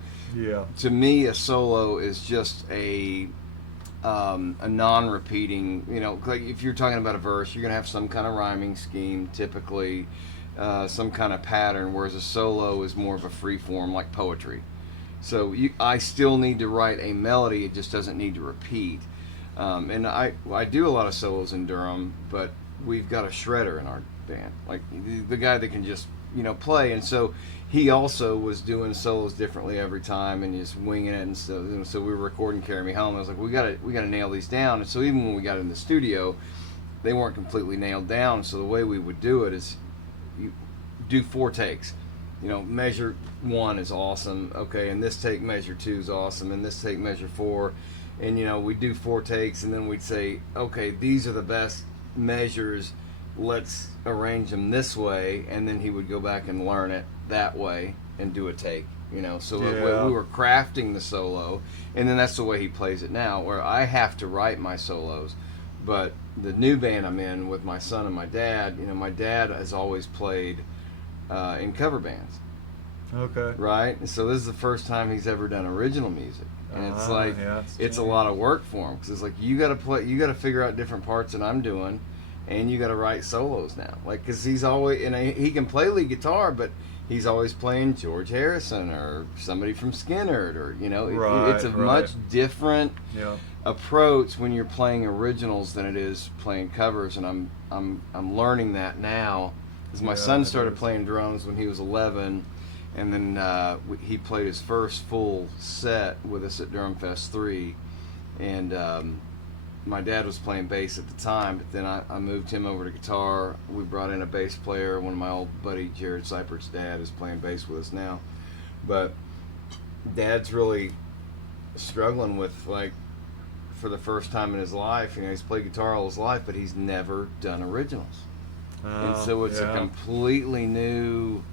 to me, a solo is just a non-repeating. Like if you're talking about a verse, you're gonna have some kind of rhyming scheme, typically, some kind of pattern. Whereas a solo is more of a free form, like poetry. So I still need to write a melody. It just doesn't need to repeat. And I do a lot of solos in Durham, but we've got a shredder in our band, like the guy that can just play. And so he also was doing solos differently every time and just winging it. And so we were recording "Carry Me Home." I was like, we got to nail these down. And so even when we got in the studio, they weren't completely nailed down. So the way we would do it is you do 4 takes. Measure 1 is awesome. Okay, and this take measure 2 is awesome, and this take measure 4, and we do 4 takes, and then we'd say, okay, these are the best measures. Let's arrange them this way, and then he would go back and learn it that way and do a take. So we were crafting the solo, and then that's the way he plays it now. Where I have to write my solos, but the new band I'm in with my son and my dad, my dad has always played in cover bands. Okay. Right? And so this is the first time he's ever done original music. And it's like, it's a lot of work for him. Because it's like, you got to figure out different parts that I'm doing, and you got to write solos now. Like, because he's always, and he can play lead guitar, but he's always playing George Harrison or somebody from Skinner, or, it's a much different approach when you're playing originals than it is playing covers. And I'm learning that now. Because my son started playing drums when he was 11, and then he played his first full set with us at Durham Fest 3, and my dad was playing bass at the time, but then I moved him over to guitar. We brought in a bass player. One of my old buddy, Jared Seipert's dad, is playing bass with us now. But Dad's really struggling with, like, for the first time in his life, he's played guitar all his life, but he's never done originals. And so it's a completely new,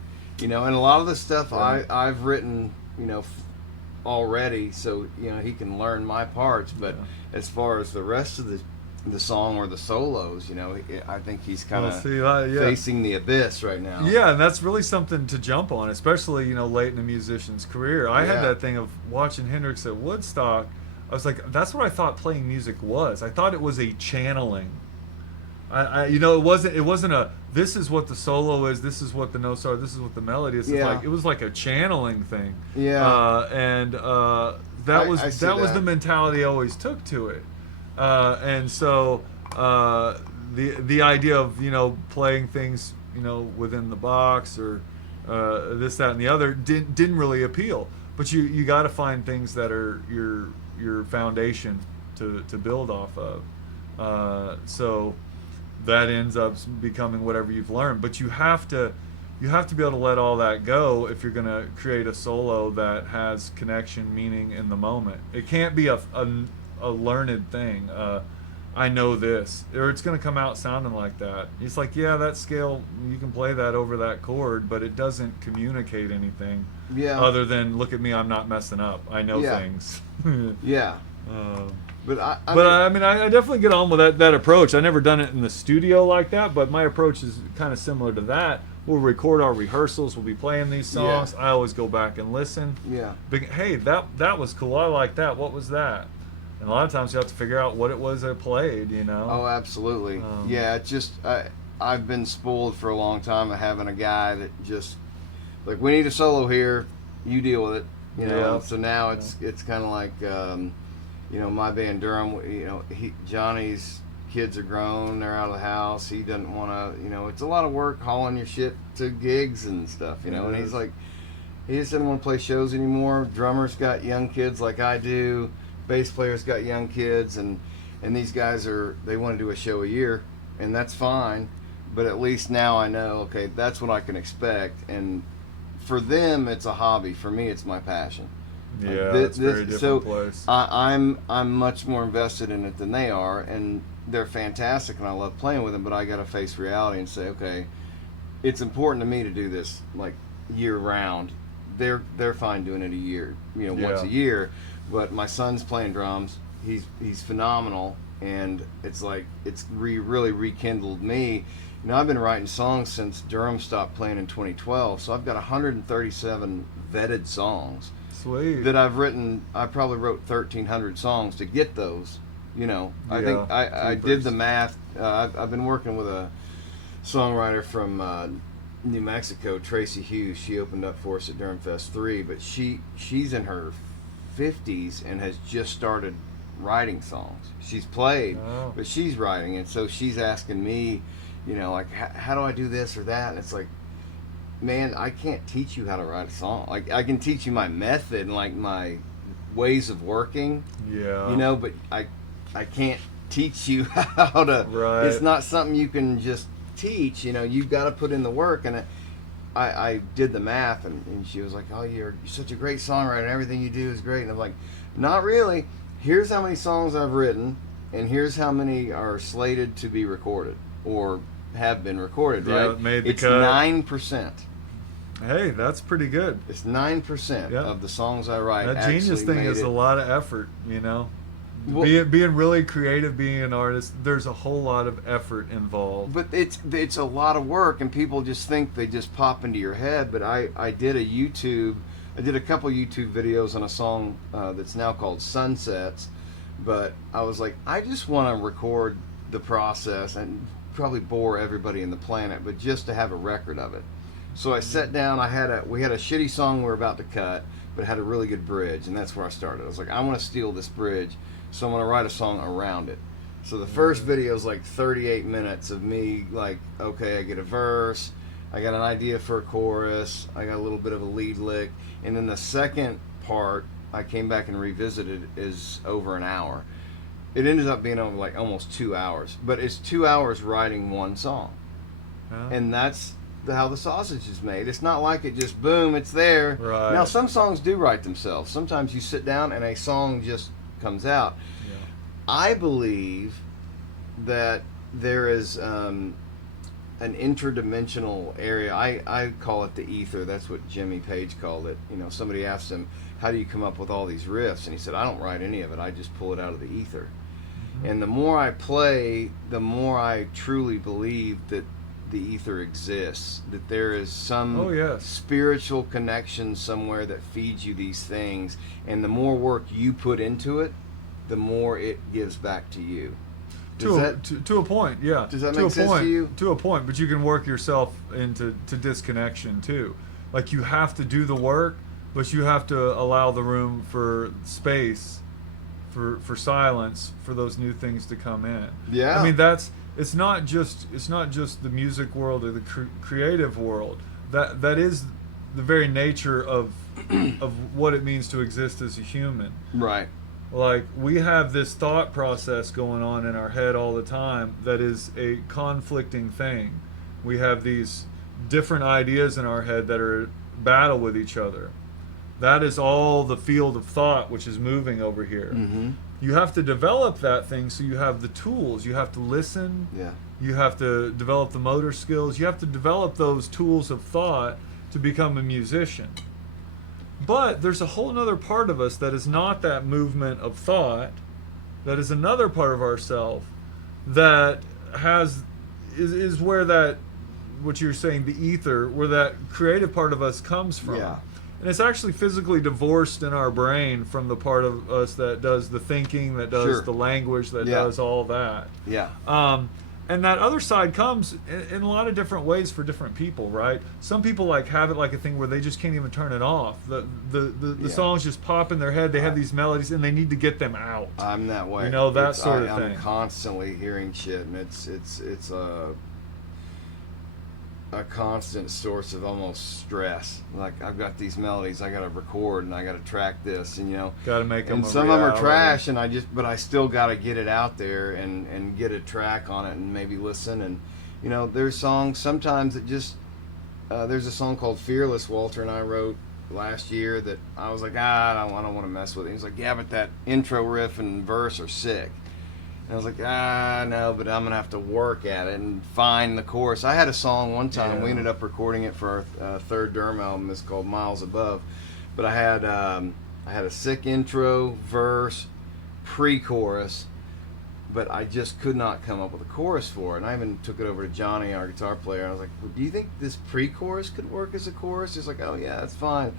and a lot of the stuff I've written, already, so he can learn my parts. But as far as the rest of the song or the solos, I think he's kind of facing the abyss right now. Yeah, and that's really something to jump on, especially late in a musician's career. I had that thing of watching Hendrix at Woodstock. I was like, that's what I thought playing music was. I thought it was a channeling. It wasn't a, this is what the solo is, this is what the notes are, this is what the melody is. It was like a channeling thing. That was the mentality I always took to it. And so the idea of playing things within the box or this, that, and the other didn't really appeal. But you got to find things that are your foundation to build off of. So that ends up becoming whatever you've learned. But you have to be able to let all that go if you're going to create a solo that has connection, meaning in the moment. It can't be a learned thing. I know this, or it's going to come out sounding like that. It's like, yeah, that scale, you can play that over that chord, but it doesn't communicate anything other than, look at me, I'm not messing up. I know things. Yeah. But I mean, I definitely get on with that approach. I never done it in the studio like that, but my approach is kind of similar to that. We'll record our rehearsals. We'll be playing these songs. I always go back and listen. Yeah. But, hey, that was cool. I like that. What was that? And a lot of times you have to figure out what it was I played, Oh, absolutely. It's just, I've been spoiled for a long time of having a guy that just, like, we need a solo here, you deal with it, So now it's kind of like, my band Durham, Johnny's kids are grown, they're out of the house, he doesn't want to, it's a lot of work hauling your shit to gigs and stuff, and he's like, he just doesn't want to play shows anymore. Drummers got young kids like I do. Bass players got young kids, and these guys they want to do a show a year, and that's fine, but at least now I know, okay, that's what I can expect. And for them it's a hobby, for me it's my passion. It's a very different place. I'm much more invested in it than they are, and they're fantastic and I love playing with them, but I got to face reality and say, okay, it's important to me to do this like year round. They're fine doing it a year, once a year. But my son's playing drums. He's phenomenal, and it's like it's really rekindled me. I've been writing songs since Durham stopped playing in 2012, so I've got 137 vetted songs. Sweet. That I've written. I probably wrote 1,300 songs to get those. I think I did the math. I've been working with a songwriter from New Mexico, Tracy Hughes. She opened up for us at Durham Fest 3, but she's in her 50s and has just started writing songs. She's played, but she's writing, and so she's asking me, like, how do I do this or that? And it's like, man, I can't teach you how to write a song. Like, I can teach you my method and like my ways of working, but I can't teach you how to. Right. It's not something you can just teach. You've got to put in the work. And I did the math, and she was like, oh, you're such a great songwriter, and everything you do is great. And I'm like, not really. Here's how many songs I've written, and here's how many are slated to be recorded or have been recorded, right? Made the it's cut. 9%. Hey, that's pretty good. It's 9% of the songs I write. That Genius thing is a lot of effort, Well, being really creative, being an artist, there's a whole lot of effort involved. But it's a lot of work, and people just think they just pop into your head. But I did a couple YouTube videos on a song that's now called Sunsets. But I was like, I just want to record the process and probably bore everybody in the planet, but just to have a record of it. So I sat down. We had a shitty song we were about to cut, but it had a really good bridge, and that's where I started. I was like, I want to steal this bridge. So I'm going to write a song around it. So the first video is like 38 minutes of me, like, okay, I get a verse, I got an idea for a chorus, I got a little bit of a lead lick, and then the second part I came back and revisited is over an hour. It ended up being over like almost 2 hours, but it's 2 hours writing one song. And that's how the sausage is made. It's not like it just, boom, it's there. Right. Now, some songs do write themselves. Sometimes you sit down and a song just comes out. I believe that there is an interdimensional area. I call it the ether. That's what Jimmy Page called it. Somebody asked him, how do you come up with all these riffs? And he said, I don't write any of it. I just pull it out of the ether. And the more I play, the more I truly believe that the ether exists, that there is some spiritual connection somewhere that feeds you these things. And the more work you put into it, the more it gives back to you. To a point, yeah. Does that make sense to you? To a point, but you can work yourself into disconnection too. Like, you have to do the work, but you have to allow the room for space for silence, for those new things to come in. Yeah. I mean, it's not just the music world or the creative world. That is the very nature of what it means to exist as a human. Right. Like, we have this thought process going on in our head all the time that is a conflicting thing. We have these different ideas in our head that are battle with each other. That is all the field of thought which is moving over here. Mm-hmm. You have to develop that thing so you have the tools. You have to listen. Yeah. You have to develop the motor skills. You have to develop those tools of thought to become a musician. But there's a whole other part of us that is not that movement of thought. That is another part of ourself that is where that, what you're saying, the ether, where that creative part of us comes from. Yeah. And it's actually physically divorced in our brain from the part of us that does the thinking, that does Sure. the language, that Yeah. does all that. Yeah. And that other side comes in a lot of different ways for different people, right? Some people like have it like a thing where they just can't even turn it off. The songs just pop in their head. They have these melodies and they need to get them out. I'm that way. You know, that sort of thing. I'm constantly hearing shit, and it's a constant source of almost stress. Like, I've got these melodies I got to record, and I got to track this, and Got to make them. and some of them are trash, and but I still got to get it out there and get a track on it and maybe listen. And there's songs sometimes that just there's a song called Fearless Walter and I wrote last year that I was like, I don't want to mess with it. He was like, yeah, but that intro riff and verse are sick. And I was like, no, but I'm going to have to work at it and find the chorus. I had a song one time, we ended up recording it for our third Durham album. It's called Miles Above. But I had a sick intro, verse, pre-chorus, but I just could not come up with a chorus for it. And I even took it over to Johnny, our guitar player. I was like, well, do you think this pre-chorus could work as a chorus? He's like, oh yeah, that's fine.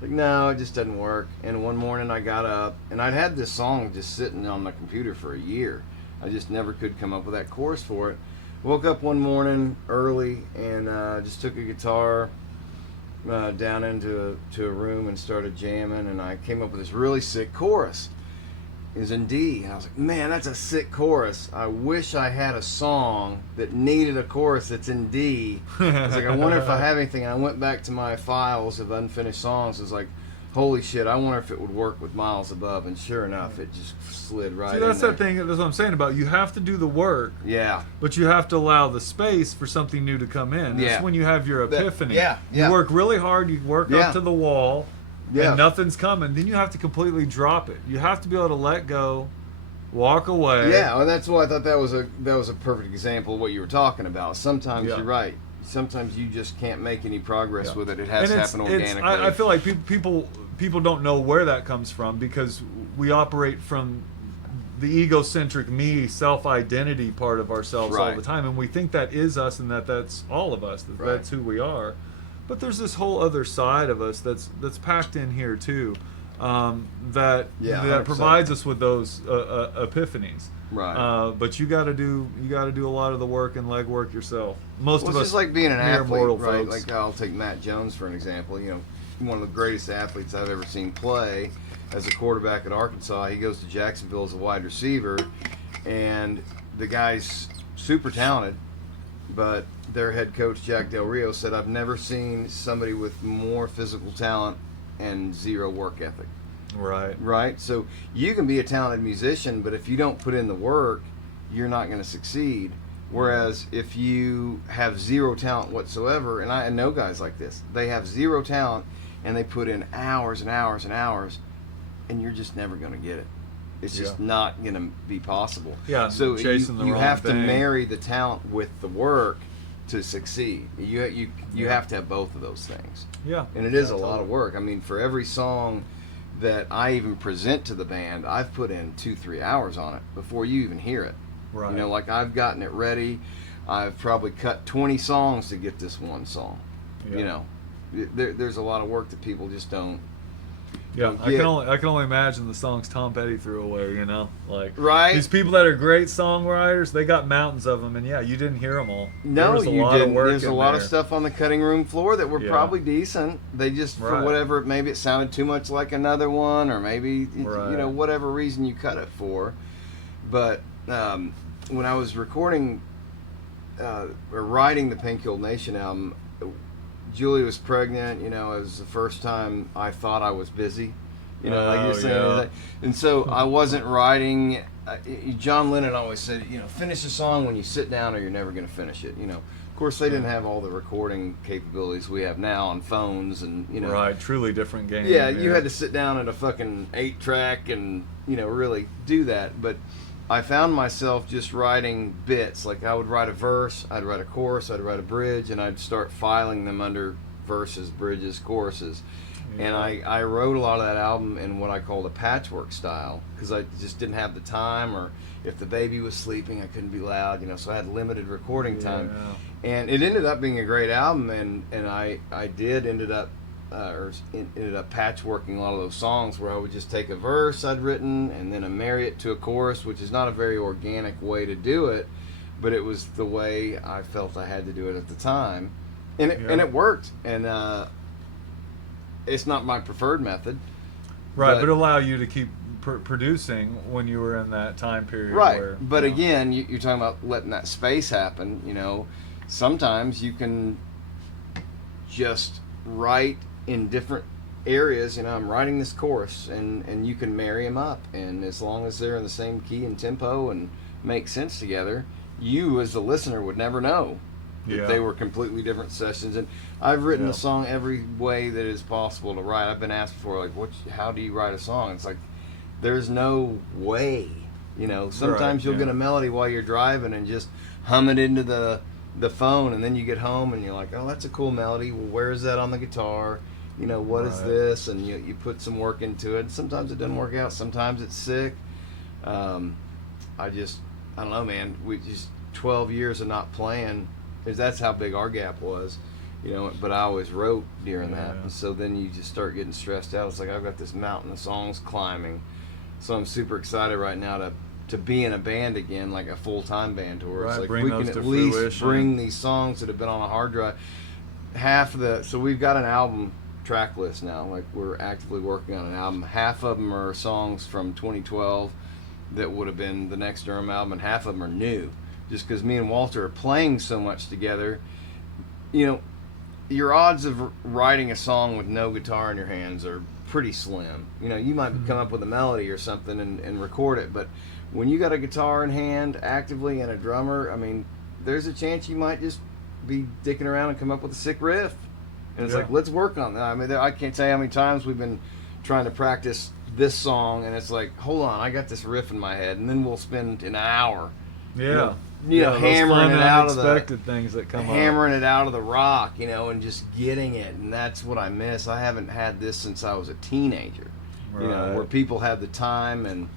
Like, no, it just doesn't work. And one morning I got up, and I'd had this song just sitting on my computer for a year. I just never could come up with that chorus for it. Woke up one morning early and just took a guitar down into a room and started jamming, and I came up with this really sick chorus. It was in D, and I was like, man, that's a sick chorus. I wish I had a song that needed a chorus that's in D. I was like, I wonder if I have anything. And I went back to my files of unfinished songs. It was like, holy shit, I wonder if it would work with Miles Above. And sure enough, it just slid right in. See, that's there. that thing, that's what I'm saying about, you have to do the work. Yeah. But you have to allow the space for something new to come in. Yeah. That's when you have your epiphany. Yeah. You work really hard, you work up to the wall, and nothing's coming. Then you have to completely drop it. You have to be able to let go, walk away. Yeah, and that's why I thought that was a perfect example of what you were talking about. Sometimes you're right. Sometimes you just can't make any progress with it. It has to happen organically. I feel like people don't know where that comes from, because we operate from the egocentric me, self-identity part of ourselves all the time, and we think that is us and that's all of us, that's who we are. But there's this whole other side of us that's packed in here too, that provides us with those epiphanies. Right. But you got to do a lot of the work and legwork yourself. Most of us, it's just like being an athlete, right? Folks. Like, I'll take Matt Jones for an example. One of the greatest athletes I've ever seen play. As a quarterback at Arkansas, he goes to Jacksonville as a wide receiver, and the guy's super talented, but their head coach, Jack Del Rio, said, I've never seen somebody with more physical talent and zero work ethic. Right? So you can be a talented musician, but if you don't put in the work, you're not going to succeed. Whereas if you have zero talent whatsoever, and I know guys like this, they have zero talent and they put in hours and hours and hours, and you're just never going to get it. It's just not going to be possible. Yeah, so you have to marry the talent with the work to succeed. You have to have both of those things. Yeah. And it is a lot of work. I mean, for every song that I even present to the band, I've put in 2-3 hours on it before you even hear it. Right. Like, I've gotten it ready. I've probably cut 20 songs to get this one song. Yeah. There's a lot of work that people just don't Yeah, I can only imagine the songs Tom Petty threw away. Like right. these people that are great songwriters, they got mountains of them, and yeah, you didn't hear them all. There No, was a you lot of didn't. work There's a in lot there. of stuff on the cutting room floor that were Yeah. probably decent. They just, for Right. whatever, maybe it sounded too much like another one, or maybe Right. whatever reason you cut it for. But when I was recording or writing the Painkilled Nation album, Julie was pregnant. It was the first time I thought I was busy. Like you're saying. Yeah. And so I wasn't writing. John Lennon always said, finish a song when you sit down or you're never going to finish it. Of course, they didn't have all the recording capabilities we have now on phones and, Right, truly different game. Yeah, you had to sit down at a fucking 8-track and, really do that. But I found myself just writing bits. Like I would write a verse, I'd write a chorus, I'd write a bridge, and I'd start filing them under verses, bridges, choruses. Yeah. And I wrote a lot of that album in what I call the patchwork style because I just didn't have the time, or if the baby was sleeping, I couldn't be loud, so I had limited recording time. Yeah. And it ended up being a great album, and I ended up patchworking a lot of those songs where I would just take a verse I'd written and then marry it to a chorus, which is not a very organic way to do it, but it was the way I felt I had to do it at the time, and it worked. And it's not my preferred method, right? But allow you to keep producing when you were in that time period, right? Where, but again, you're talking about letting that space happen. Sometimes you can just write in different areas. I'm writing this chorus, and you can marry them up, and as long as they're in the same key and tempo and make sense together, you as the listener would never know that they were completely different sessions. And I've written a song every way that is possible to write. I've been asked before, like, how do you write a song? It's like, there's no way. Sometimes you'll get a melody while you're driving and just hum it into the phone, and then you get home and you're like, oh, that's a cool melody. Well, where is that on the guitar? What is this? And you put some work into it. Sometimes it doesn't work out. Sometimes it's sick. I don't know, man. We just 12 years of not playing, because that's how big our gap was. But I always wrote during that, and so then you just start getting stressed out. It's like, I've got this mountain of songs climbing, so I'm super excited right now to be in a band again, like a full-time band tour. It's like we can at least bring these songs that have been on a hard drive. So we've got an album track list now. Like, we're actively working on an album. Half of them are songs from 2012 that would have been the next Durham album, and half of them are new. Just because me and Walter are playing so much together, your odds of writing a song with no guitar in your hands are pretty slim. You might come up with a melody or something and record it, but when you got a guitar in hand actively and a drummer, I mean, there's a chance you might just be dicking around and come up with a sick riff. And it's like, let's work on that. I mean, I can't tell you how many times we've been trying to practice this song, and it's like, hold on, I got this riff in my head, and then we'll spend an hour hammering it out of unexpected things that come hammering it out of the rock, and just getting it. And that's what I miss. I haven't had this since I was a teenager, where people have the time, and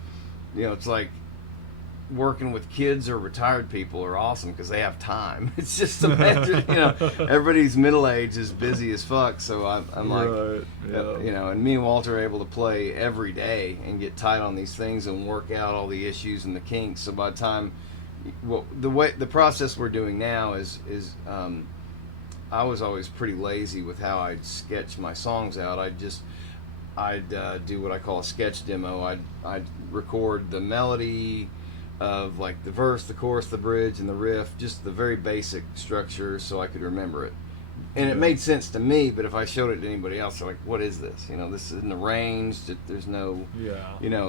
it's like working with kids or retired people are awesome because they have time. It's just everybody's middle age is busy as fuck. So I'm like, and me and Walter are able to play every day and get tight on these things and work out all the issues and the kinks. So by the time, the process we're doing now is I was always pretty lazy with how I'd sketch my songs out. I'd do what I call a sketch demo. I'd record the melody of like the verse, the chorus, the bridge, and the riff, just the very basic structure, so I could remember it. And it made sense to me, but if I showed it to anybody else, they're like, what is this? This isn't arranged. There's no,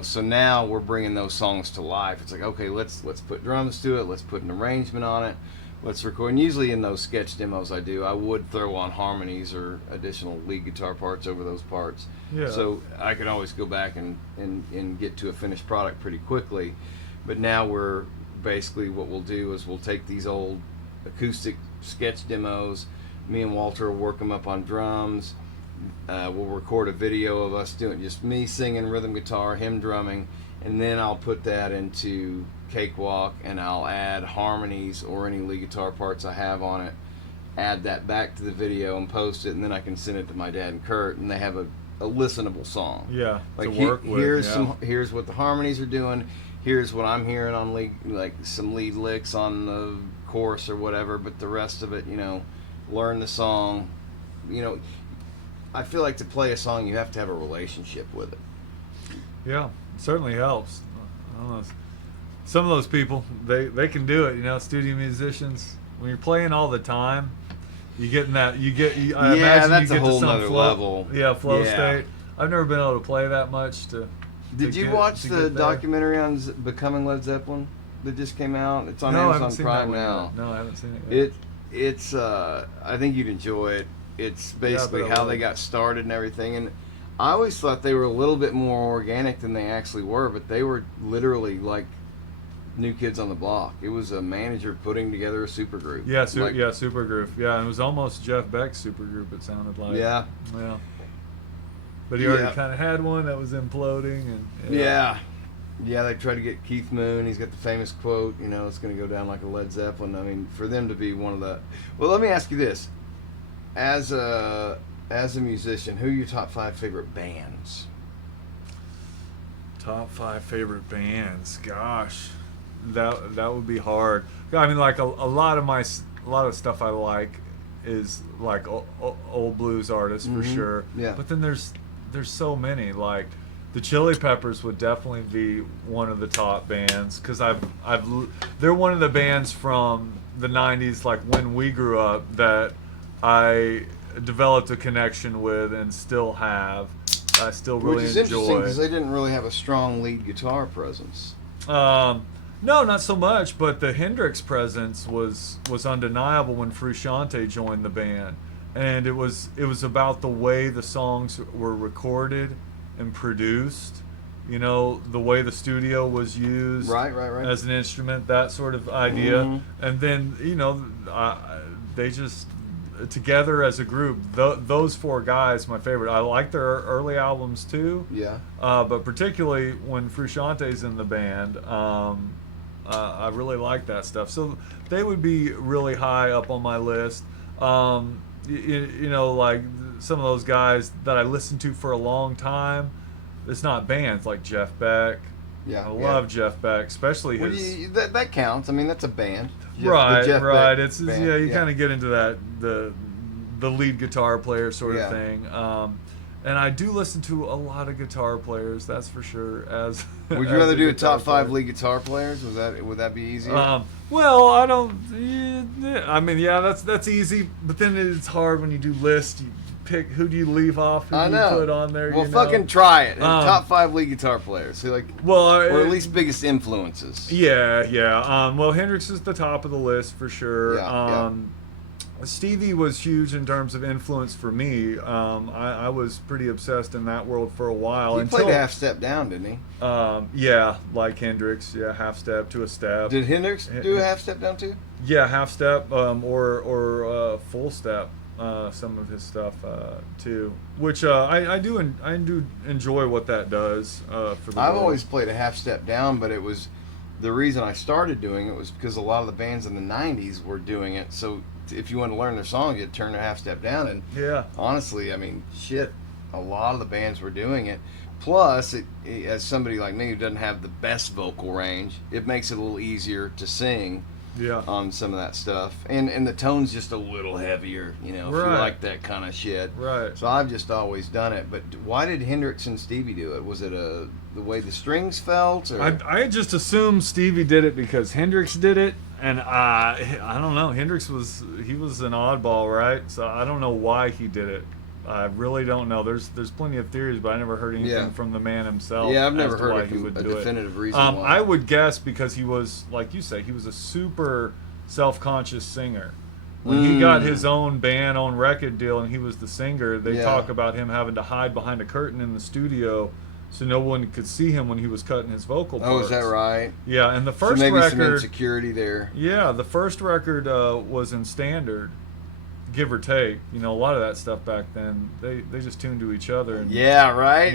so now we're bringing those songs to life. It's like, okay, let's put drums to it. Let's put an arrangement on it. Let's record. And usually in those sketch demos I would throw on harmonies or additional lead guitar parts over those parts. Yeah. So I could always go back and get to a finished product pretty quickly. But now we're basically, what we'll do is we'll take these old acoustic sketch demos, me and Walter will work them up on drums, we'll record a video of us doing just me singing rhythm guitar, him drumming, and then I'll put that into Cakewalk and I'll add harmonies or any lead guitar parts I have on it, add that back to the video and post it, and then I can send it to my dad and Kurt, and they have a listenable song. Yeah, Like to work with. here's what the harmonies are doing. Here's what I'm hearing on some lead licks on the chorus or whatever. But the rest of it, learn the song. I feel like to play a song, you have to have a relationship with it. Yeah, it certainly helps. I don't know. Some of those people, they can do it. Studio musicians. When you're playing all the time, you get in that. I imagine that's you get a whole to some nother flow, level. Yeah, flow Yeah. state. I've never been able to play that much. Did you watch the documentary on Becoming Led Zeppelin that just came out? It's on Amazon Prime now. No, I haven't seen it yet. It's I think you'd enjoy it. It's basically how they got started and everything. And I always thought they were a little bit more organic than they actually were, but they were literally like New Kids on the Block. It was a manager putting together a supergroup. Yeah, supergroup. Yeah, and it was almost Jeff Beck's supergroup. It sounded like. Yeah. But he already kind of had one that was imploding, and yeah, they tried to get Keith Moon. He's got the famous quote, it's going to go down like a Led Zeppelin. I mean, for them to be one of the. Well, let me ask you this: as a musician, who are your top 5 favorite bands? Top 5 favorite bands. Gosh, that would be hard. I mean, like a lot of stuff I like is like old blues artists for sure. Yeah. But then there's so many. Like the Chili Peppers would definitely be one of the top bands because they're one of the bands from the 90s, like when we grew up, that I developed a connection with and still have. I still really enjoy. Which is interesting because they didn't really have a strong lead guitar presence. No, not so much, but the Hendrix presence was undeniable when Frusciante joined the band. And it was about the way the songs were recorded and produced, the way the studio was used right. as an instrument, that sort of idea. Mm-hmm. And then, they just, together as a group, those 4 guys, my favorite. I like their early albums too. Yeah. But particularly when Frusciante's in the band, I really like that stuff. So they would be really high up on my list. Like some of those guys that I listened to for a long time. It's not bands like Jeff Beck. Yeah, I love Jeff Beck, especially his. That counts. I mean, that's a band. Right. Beck It's band. you kind of get into that the lead guitar player sort of thing. And I do listen to a lot of guitar players, that's for sure. Would you rather do a top 5 lead guitar players? Would that be easier? Well, I don't. I mean, that's easy. But then it's hard when you do lists. You pick who do you leave off, who do you put on there. Well, fucking try it. Top 5 lead guitar players. So or at least biggest influences. Yeah. Well, Hendrix is the top of the list for sure. Yeah. Stevie was huge in terms of influence for me. I was pretty obsessed in that world for a while. He played a half step down, didn't he? Yeah, like Hendrix. Yeah, half step to a step. Did Hendrix do a half step down too? Yeah, half step or full step. Some of his stuff too, which I do enjoy what that does for the. I've world. always played a half step down, but it was the reason I started doing it was because a lot of the bands in the '90s were doing it. So if you wanted to learn their song, you'd turn a half step down. And honestly, I mean, a lot of the bands were doing it. Plus, as somebody like me who doesn't have the best vocal range, it makes it a little easier to sing. On some of that stuff, and the tone's just a little heavier, if you like that kind of shit. Right. So I've just always done it. But why did Hendrix and Stevie do it? Was it the way the strings felt? Or? I just assumed Stevie did it because Hendrix did it, and I don't know. Hendrix was an oddball, right? So I don't know why he did it. I really don't know. There's plenty of theories, but I never heard anything from the man himself. Yeah, I've never heard a definitive reason why. I would guess because he was, like you say, he was a super self-conscious singer. When he got his own band, own record deal, and he was the singer, they talk about him having to hide behind a curtain in the studio so no one could see him when he was cutting his vocal parts. Oh, is that right? Yeah, and the first maybe record... some insecurity there. Yeah, the first record was in standard. Give or take, a lot of that stuff back then, they just tuned to each other. And, right.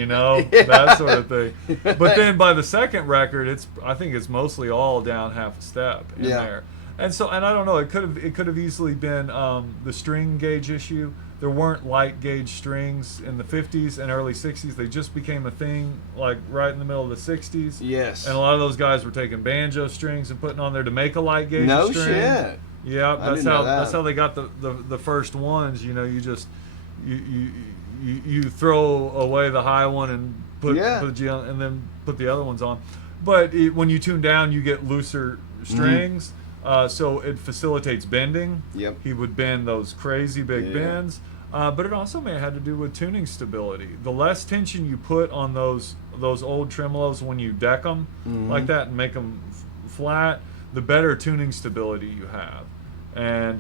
That sort of thing. But then by the second record, I think it's mostly all down half a step in there. And I don't know, it could have easily been the string gauge issue. there weren't light gauge strings in the 50s and early 60s. They just became a thing like right in the middle of the 60s. Yes. And a lot of those guys were taking banjo strings and putting on there to make a light gauge No string. shit. Yeah, I didn't know that. that's how they got the first ones. You know, you just you throw away the high one and put G on, and then put the other ones on. But when you tune down, you get looser strings, so it facilitates bending. Yep. He would bend those crazy big bends, but it also may have had to do with tuning stability. The less tension you put on those old tremolos when you deck them like that and make them flat, the better tuning stability you have. And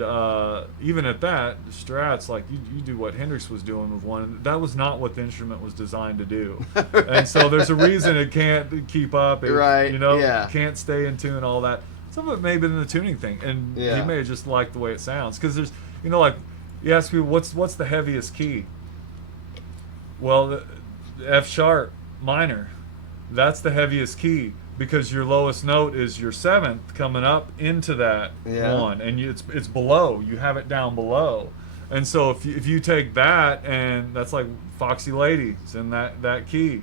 even at that, the Strats, like you do what Hendrix was doing with one. That was not what the instrument was designed to do. And so there's a reason it can't keep up. It, Right. You know, Yeah. can't stay in tune, all that. Some of it may have been the tuning thing. And he may have just liked the way it sounds. Because there's, you know, like, you ask people, what's the heaviest key? Well, the F sharp minor. That's the heaviest key. Because your lowest note is your seventh coming up into that one, and it's below. You have it down below, and so if you take that, and that's like Foxy Lady's in that key.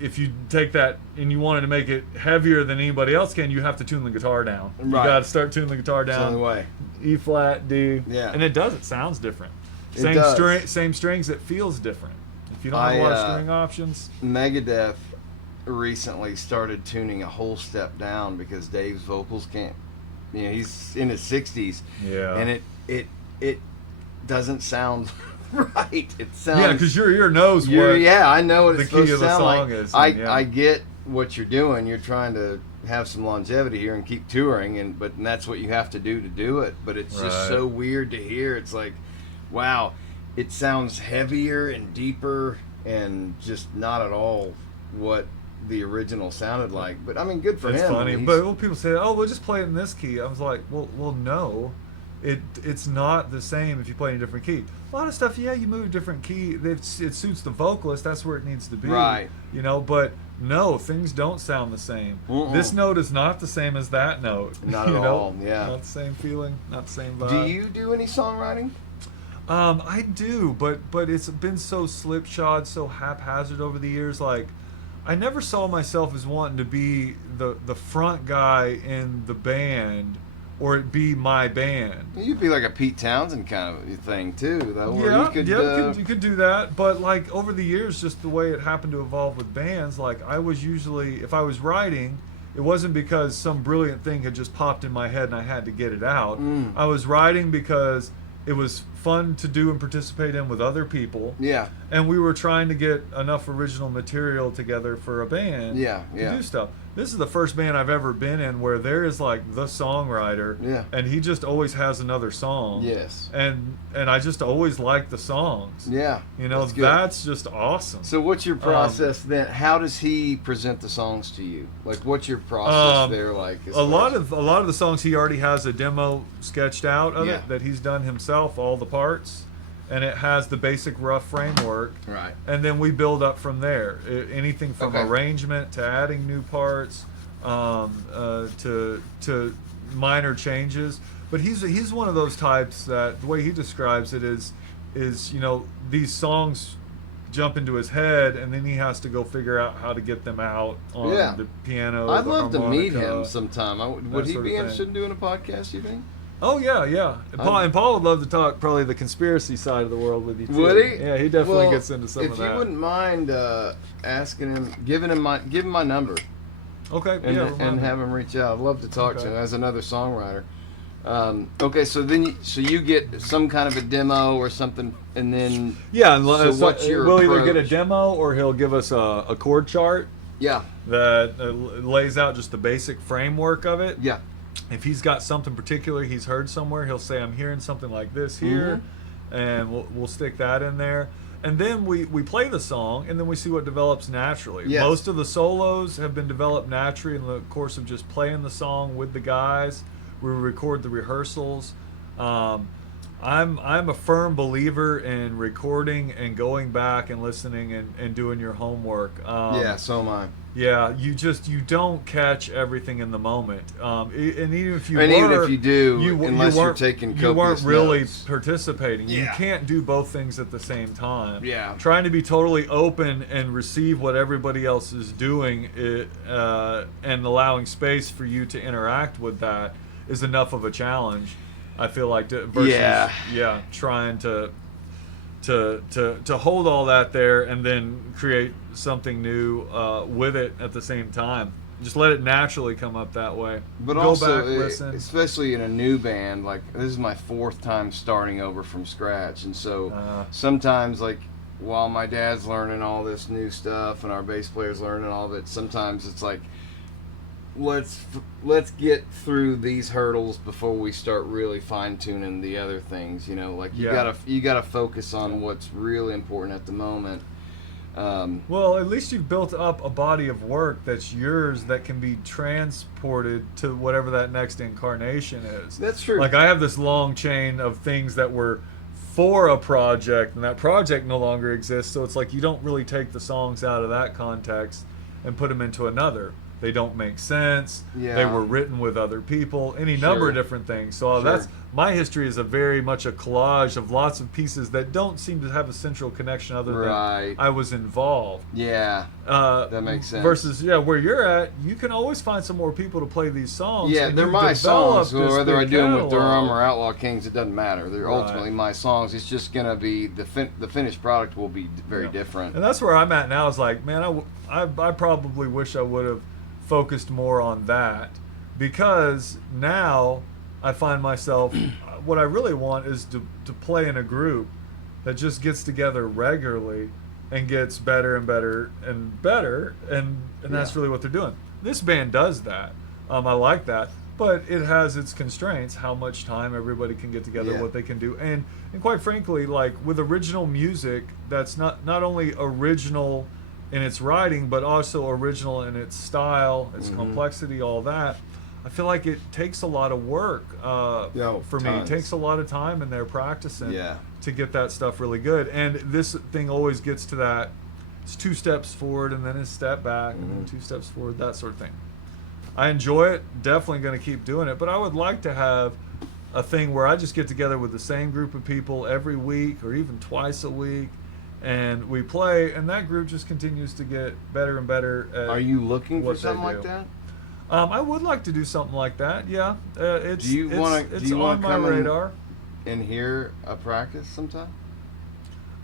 If you take that and you wanted to make it heavier than anybody else can, you have to tune the guitar down. Right. You got to start tuning the guitar down. It's the only way. E flat, D. Yeah. And it does. It sounds different. It does. Same strings. It feels different. If you don't have a lot of string options. Megadeth recently started tuning a whole step down because Dave's vocals can't, you know, he's in his 60s, and it doesn't sound right. It sounds, because your ear knows what I know what the it's key supposed of to the sound song like. is. I get what you're doing. You're trying to have some longevity here and keep touring, and that's what you have to do it. But it's just so weird to hear. It's like, wow, it sounds heavier and deeper and just not at all what the original sounded like. But I mean, good for him. It's funny, but when people say, "Oh, we'll just play it in this key," I was like, "Well, no, it's not the same if you play in a different key." A lot of stuff, you move a different key. It suits the vocalist. That's where it needs to be, right? You know, but no, things don't sound the same. This note is not the same as that note. Not at all. Yeah, not the same feeling, not the same vibe. Do you do any songwriting? I do, but it's been so slipshod, so haphazard over the years. Like, I never saw myself as wanting to be the front guy in the band, or it be my band. You'd be like a Pete Townsend kind of thing too, though. Yeah, you could do that. But like over the years, just the way it happened to evolve with bands, like I was usually, if I was writing, it wasn't because some brilliant thing had just popped in my head and I had to get it out. I was writing because it was fun to do and participate in with other people. Yeah. And we were trying to get enough original material together for a band to do stuff. This is the first band I've ever been in where there is like the songwriter, and he just always has another song. Yes. And I just always like the songs. Yeah. You know, that's just awesome. So what's your process then? How does he present the songs to you? Like, what's your process there like? A lot of the songs he already has a demo sketched out of it that he's done himself, all the parts. And it has the basic rough framework, right? And then we build up from there. Anything from arrangement to adding new parts, to minor changes. But he's one of those types that the way he describes it is you know, these songs jump into his head, and then he has to go figure out how to get them out on the piano. I'd love to meet him sometime. Would he be interested in doing a podcast, you think? Oh yeah. And Paul would love to talk probably the conspiracy side of the world with you too. Would he? Yeah, he definitely gets into some of that. If you wouldn't mind asking him, give him my number. Okay. And have him reach out. I'd love to talk to him as another songwriter. Okay, so then you get some kind of a demo or something, and then so what's your we'll approach? either get a demo or he'll give us a chord chart. Yeah. That lays out just the basic framework of it. Yeah. If he's got something particular he's heard somewhere, he'll say, "I'm hearing something like this here," and we'll stick that in there. And then we play the song, and then we see what develops naturally. Yes. Most of the solos have been developed naturally in the course of just playing the song with the guys. We record the rehearsals. I'm a firm believer in recording and going back and listening and doing your homework. So am I. Yeah, you don't catch everything in the moment, and even if you And were, even if you do, you unless you're weren't taking you weren't copious really notes. participating. You Yeah. can't do both things at the same time. Yeah. Trying to be totally open and receive what everybody else is doing, and allowing space for you to interact with that is enough of a challenge. I feel like versus Yeah. trying to hold all that there and then create something new with it at the same time. Just let it naturally come up that way. But Go also, back, listen. especially in a new band, like this is my 4th time starting over from scratch, and so sometimes, like while my dad's learning all this new stuff and our bass player's learning all of it, sometimes it's like let's get through these hurdles before we start really fine tuning the other things. You know, like you gotta focus on what's really important at the moment. Well, at least you've built up a body of work that's yours that can be transported to whatever that next incarnation is. That's true. Like I have this long chain of things that were for a project, and that project no longer exists. So it's like you don't really take the songs out of that context and put them into another. They don't make sense. Yeah. They were written with other people. Any number of different things. So that's my history is a very much a collage of lots of pieces that don't seem to have a central connection other than I was involved. Yeah. That makes sense. Versus where you're at, you can always find some more people to play these songs. Yeah, and they're my songs. Whether I do them with Durham catalog. or Outlaw Kings, it doesn't matter. They're ultimately my songs. It's just gonna be the finished product will be very different. And that's where I'm at now. Is like, man, I probably wish I would have focused more on that, because now I find myself what I really want is to play in a group that just gets together regularly and gets better and better and better, and that's really what they're doing. This band does that. I like that, but it has its constraints, how much time everybody can get together, what they can do, and quite frankly, like with original music that's not only original in its writing, but also original in its style, its complexity, all that. I feel like it takes a lot of work for me. It takes a lot of time in there practicing to get that stuff really good. And this thing always gets to that. It's 2 steps forward and then a step back and then 2 steps forward, that sort of thing. I enjoy it. Definitely going to keep doing it. But I would like to have a thing where I just get together with the same group of people every week or even twice a week, and we play, and that group just continues to get better and better at Are you looking for what something they like do. that? I would like to do something like that. Yeah, it's Do you want to on my come radar. and hear a practice sometime?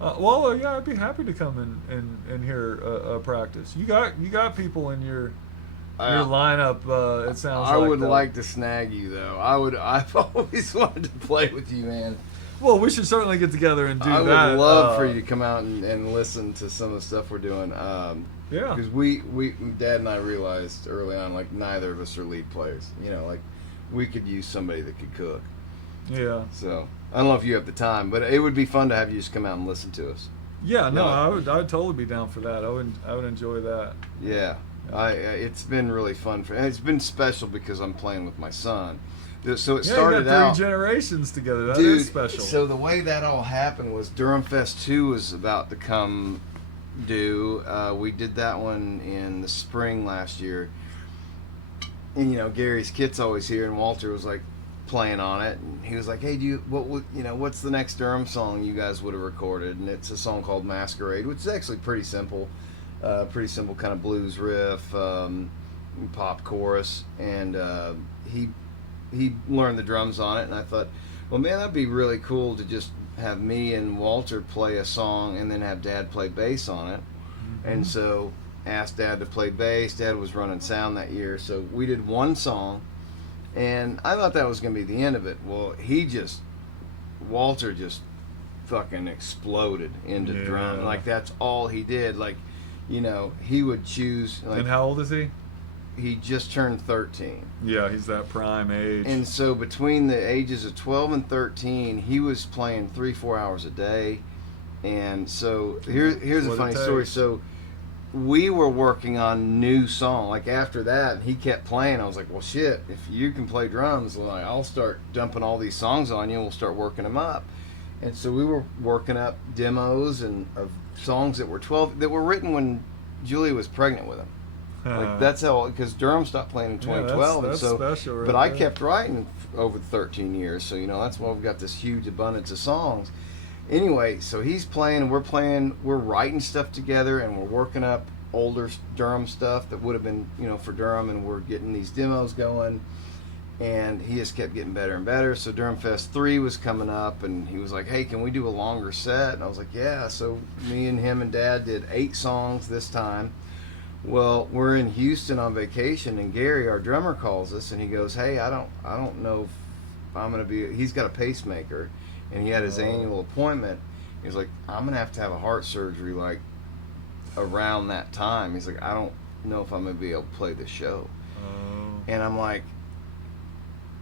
I'd be happy to come and hear a practice. You got people in your lineup. It sounds. I would like to snag you though. I've always wanted to play with you, man. Well, we should certainly get together and do that. I would love for you to come out and listen to some of the stuff we're doing. Because we Dad and I realized early on, like neither of us are lead players. You know, like we could use somebody that could cook. Yeah. So I don't know if you have the time, but it would be fun to have you just come out and listen to us. Yeah. No, I would totally be down for that. I would enjoy that. Yeah. It's been really fun and it's been special because I'm playing with my son. So it started you got 3 out generations together. That Dude, is special. So the way that all happened was Durham Fest 2 was about to come due. We did that one in the spring last year. And Gary's kit's always here, and Walter was like playing on it, and he was like, "Hey, what's the next Durham song you guys would have recorded?" And it's a song called Masquerade, which is actually pretty simple kind of blues riff, pop chorus, and he learned the drums on it, and I thought, well, man, that'd be really cool to just have me and Walter play a song and then have Dad play bass on it. And so asked Dad to play bass. Dad was running sound that year, so we did one song, and I thought that was going to be the end of it. Well, Walter just fucking exploded into drum. Like, that's all he did. Like, he would choose. Like, and how old is he? He just turned 13. Yeah, he's that prime age. And so between the ages of 12 and 13, he was playing 3-4 hours a day. And so here's a funny story. So we were working on new song. Like after that, he kept playing. I was like, well, shit, if you can play drums, well, I'll start dumping all these songs on you and we'll start working them up. And so we were working up demos of songs that were 12, that were written when Julia was pregnant with him. Like that's how, because Durham stopped playing in 2012, that's and so. special, right But I there. kept writing over 13 years, so that's why we've got this huge abundance of songs. Anyway, so he's playing, and we're writing stuff together, and we're working up older Durham stuff that would have been for Durham, and we're getting these demos going. And he just kept getting better and better. So Durham Fest 3 was coming up, and he was like, hey, can we do a longer set? And I was like, yeah. So me and him and Dad did 8 songs this time. Well, we're in Houston on vacation, and Gary, our drummer, calls us, and he goes, hey, I don't know if I'm going to be, he's got a pacemaker, and he had his annual appointment. He's like, I'm going to have a heart surgery, like, around that time. He's like, I don't know if I'm going to be able to play the show. And I'm like,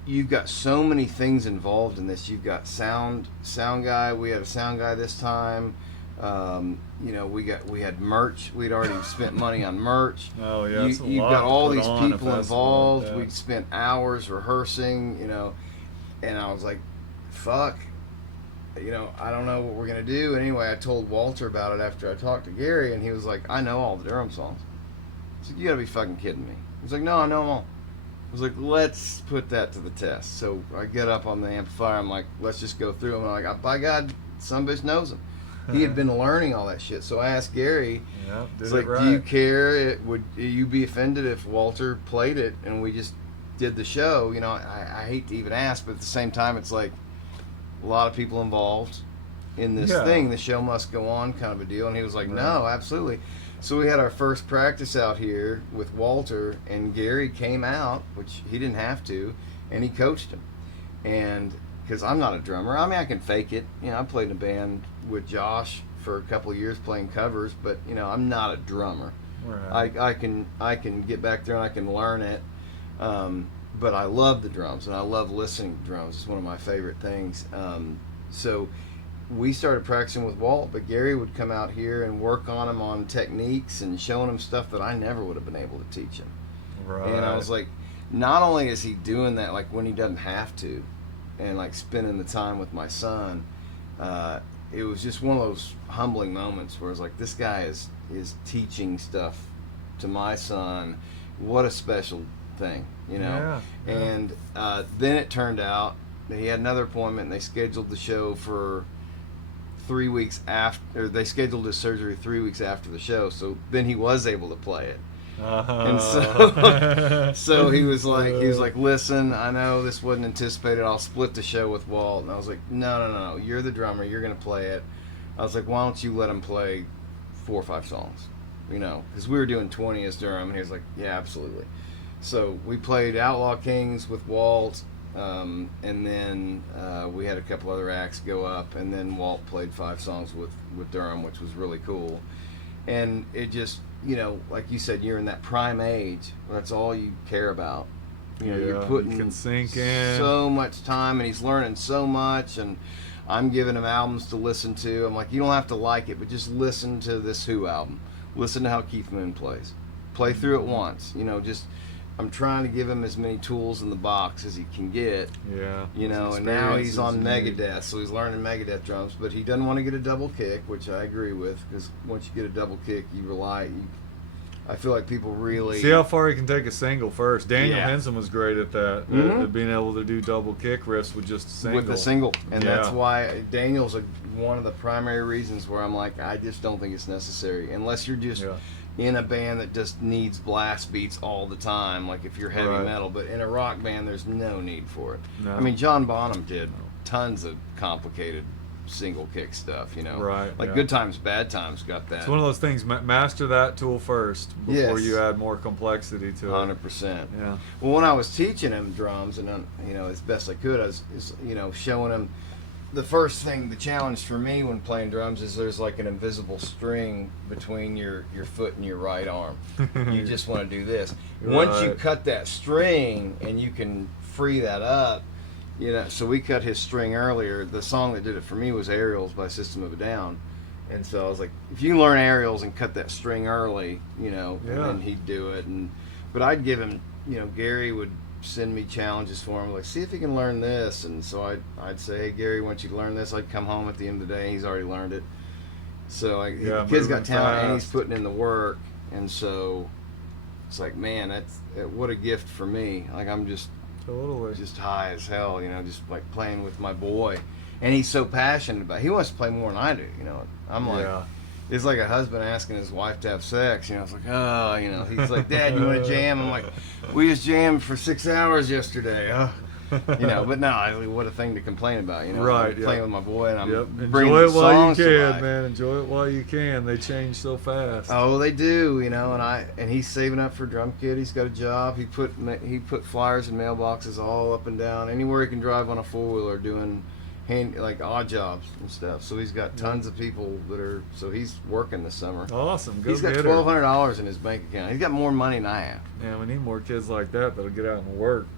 you've got so many things involved in this. You've got sound guy. We had a sound guy this time. We had merch. We'd already spent money on merch. Oh yeah, you've got all these people involved. Like we spent hours rehearsing. And I was like, fuck. I don't know what we're gonna do. Anyway, I told Walter about it after I talked to Gary, and he was like, I know all the Durham songs. I was like, you gotta be fucking kidding me. He's like, no, I know them all. I was like, let's put that to the test. So I get up on the amplifier. I'm like, let's just go through them. I'm like, by God, some bitch knows them. He had been learning all that shit. So I asked Gary, did like, right. do you care? Would you be offended if Walter played it and we just did the show? I hate to even ask, but at the same time, it's like a lot of people involved in this thing. The show must go on, kind of a deal. And he was like, no, absolutely. So we had our first practice out here with Walter, and Gary came out, which he didn't have to, and he coached him. And because I'm not a drummer, I mean, I can fake it. I played in a band with Josh for a couple of years playing covers, but I'm not a drummer. Right. I can get back there and I can learn it. But I love the drums, and I love listening to drums. It's one of my favorite things. So we started practicing with Walt, but Gary would come out here and work on him on techniques and showing him stuff that I never would have been able to teach him. Right. And I was like, not only is he doing that like when he doesn't have to, and like spending the time with my son, it was just one of those humbling moments where it's like, this guy is teaching stuff to my son. What a special thing, Yeah. And then it turned out that he had another appointment, and they scheduled the show for 3 weeks after, or they scheduled his surgery 3 weeks after the show. So then he was able to play it. And so he was like, listen, I know this wasn't anticipated. I'll split the show with Walt. And I was like, no. You're the drummer. You're going to play it. I was like, why don't you let him play 4 or 5 songs? Because we were doing 20 as Durham. And he was like, yeah, absolutely. So we played Outlaw Kings with Walt. And then we had a couple other acts go up. And then Walt played 5 songs with Durham, which was really cool. And it just, like you said, you're in that prime age. That's all you care about. You're putting you can sink in so much time, and he's learning so much. And I'm giving him albums to listen to. I'm like, you don't have to like it, but just listen to this Who album. Listen to how Keith Moon plays. Play through it once. I'm trying to give him as many tools in the box as he can get. Yeah. And now he's on Megadeth, so he's learning Megadeth drums, but he doesn't want to get a double kick, which I agree with, because once you get a double kick, I feel like people really see how far he can take a single first. Daniel Yeah. Henson was great at that, at being able to do double kick riffs with just a single. with the single, and that's why Daniel's one of the primary reasons where I'm like, I just don't think it's necessary unless you're just in a band that just needs blast beats all the time, like if you're heavy metal. But in a rock band, there's no need for it. No. I mean, John Bonham did tons of complicated single kick stuff, like Good Times, Bad Times got that. It's one of those things, master that tool first before you add more complexity to it. 100%. Yeah. Well, when I was teaching him drums, and as best I could, I was showing him. The first thing, the challenge for me when playing drums is there's like an invisible string between your foot and your right arm. You just want to do this. Once you cut that string and you can free that up, so we cut his string earlier. The song that did it for me was Aerials by System of a Down. And so I was like, if you learn Aerials and cut that string early, and then he'd do it. But I'd give him, Gary would send me challenges for him, like, see if he can learn this. And so I'd say, hey, Gary, I want you to learn this. I'd come home at the end of the day, he's already learned it. So the kid's got talent and he's putting in the work. And so it's like, man, what a gift for me. Like I'm just Totally. just high as hell, just like playing with my boy, and he's so passionate about. He wants to play more than I do. I'm like, Yeah. it's like a husband asking his wife to have sex. It's like, oh, he's like, Dad, you want to jam? I'm like, we just jammed for 6 hours yesterday. But no, what a thing to complain about. Right. I'm playing with my boy, and I'm Enjoy bringing it while you songs to can, life. man. Enjoy it while you can. They change so fast. Oh, they do, and he's saving up for drum kit. He's got a job. He put flyers in mailboxes all up and down anywhere he can drive on a 4-wheeler, doing like odd jobs and stuff. So he's got tons of people so he's working this summer. Awesome. Go He's got get her. $1,200 in his bank account. He's got more money than I have. Yeah, we need more kids like that that'll get out and work.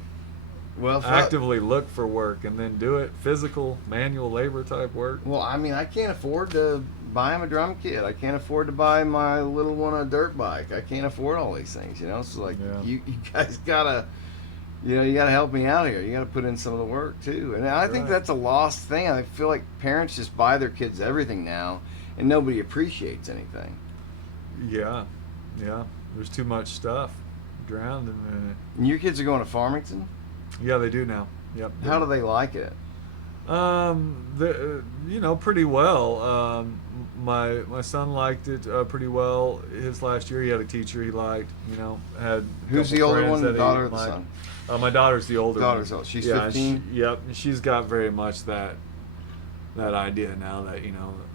Well, Actively look for work and then do it. Physical, manual labor type work. Well, I can't afford to buy him a drum kit. I can't afford to buy my little one a dirt bike. I can't afford all these things, So like, you guys gotta, you gotta help me out here. You gotta put in some of the work too. And I think that's a lost thing. I feel like parents just buy their kids everything now, and nobody appreciates anything. Yeah. There's too much stuff drowned in it. And your kids are going to Farmington? Yeah, they do now. Yep. How do they like it? Pretty well. My son liked it pretty well. His last year, he had a teacher he liked. Had. Who's the older one, the daughter or the son? My daughter's the older one. She's 15. Yep. She's got very much that idea now that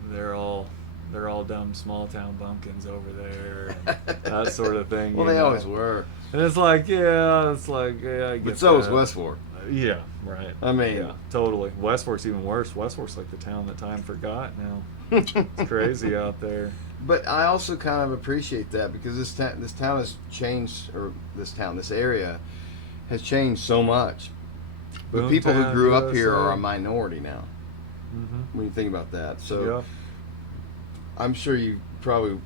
they're all dumb small town bumpkins over there, and that sort of thing. Well, they always were. And it's like, I get But so that. is West Fork. Yeah, right. I mean, yeah, totally. West Fork's even worse. West Fork's like the town that time forgot now. It's crazy out there. But I also kind of appreciate that because this town has changed, or this area has changed so much. But people who grew up here are a minority now. Mm-hmm. When you think about that, so Yeah. I'm sure you probably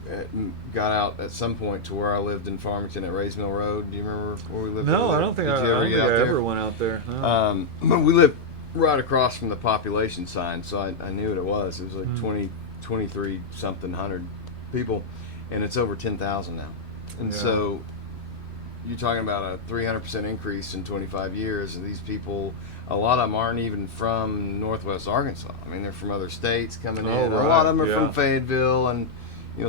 got out at some point to where I lived in Farmington at Rays Mill Road. Do you remember where we lived? No, I don't think I ever went out there. No. But we lived right across from the population sign, so I knew what it was. It was like 23 something hundred people, and it's over 10,000 now. And so you're talking about a 300% increase in 25 years, and these people, a lot of them aren't even from Northwest Arkansas. I mean, they're from other states coming in. Right. A lot of them are from Fayetteville and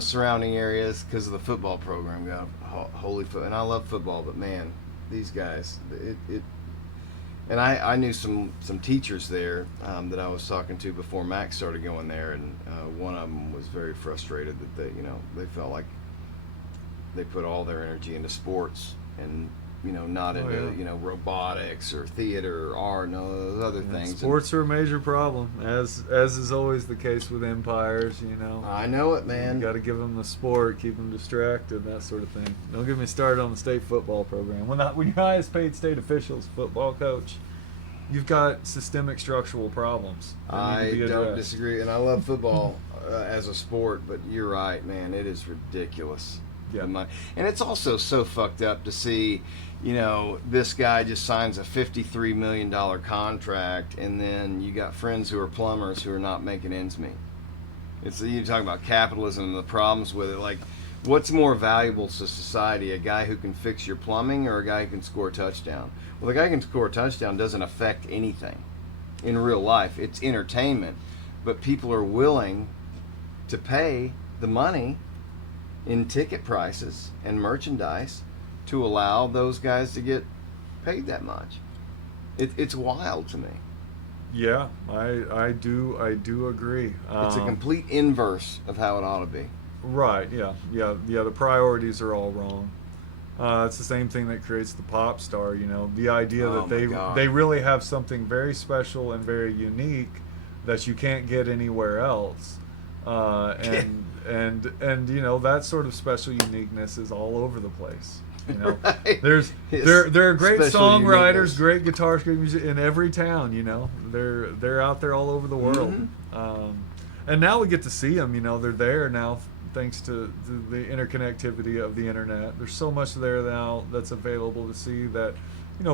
surrounding areas because of the football program. We got holy foot, and I love football, but man, these guys, and I knew some teachers there that I was talking to before Max started going there, and one of them was very frustrated that they felt like they put all their energy into sports and not into robotics or theater or art and all those other things. Sports are a major problem, as is always the case with empires. I know it, man. You got to give them the sport, keep them distracted, that sort of thing. Don't get me started on the state football program. When your highest paid state official is football coach, you've got systemic structural problems. I don't disagree, and I love football as a sport, but you're right, man. It is ridiculous. Yeah. And it's also so fucked up to see, this guy just signs a $53 million contract, and then you got friends who are plumbers who are not making ends meet. You talk about capitalism and the problems with it. Like, what's more valuable to society, a guy who can fix your plumbing or a guy who can score a touchdown? Well, the guy who can score a touchdown doesn't affect anything in real life. It's entertainment, but people are willing to pay the money in ticket prices and merchandise to allow those guys to get paid that much. It's wild to me. Yeah, I do agree. It's a complete inverse of how it ought to be. Right. Yeah. The priorities are all wrong. It's the same thing that creates the pop star. The idea that they really have something very special and very unique that you can't get anywhere else. And that sort of special uniqueness is all over the place. Right. There are great Special songwriters, uniqueness. great guitarists, great music in every town. They're out there all over the world. Mm-hmm. And now we get to see them. They're there now thanks to the interconnectivity of the internet. There's so much there now that's available to see that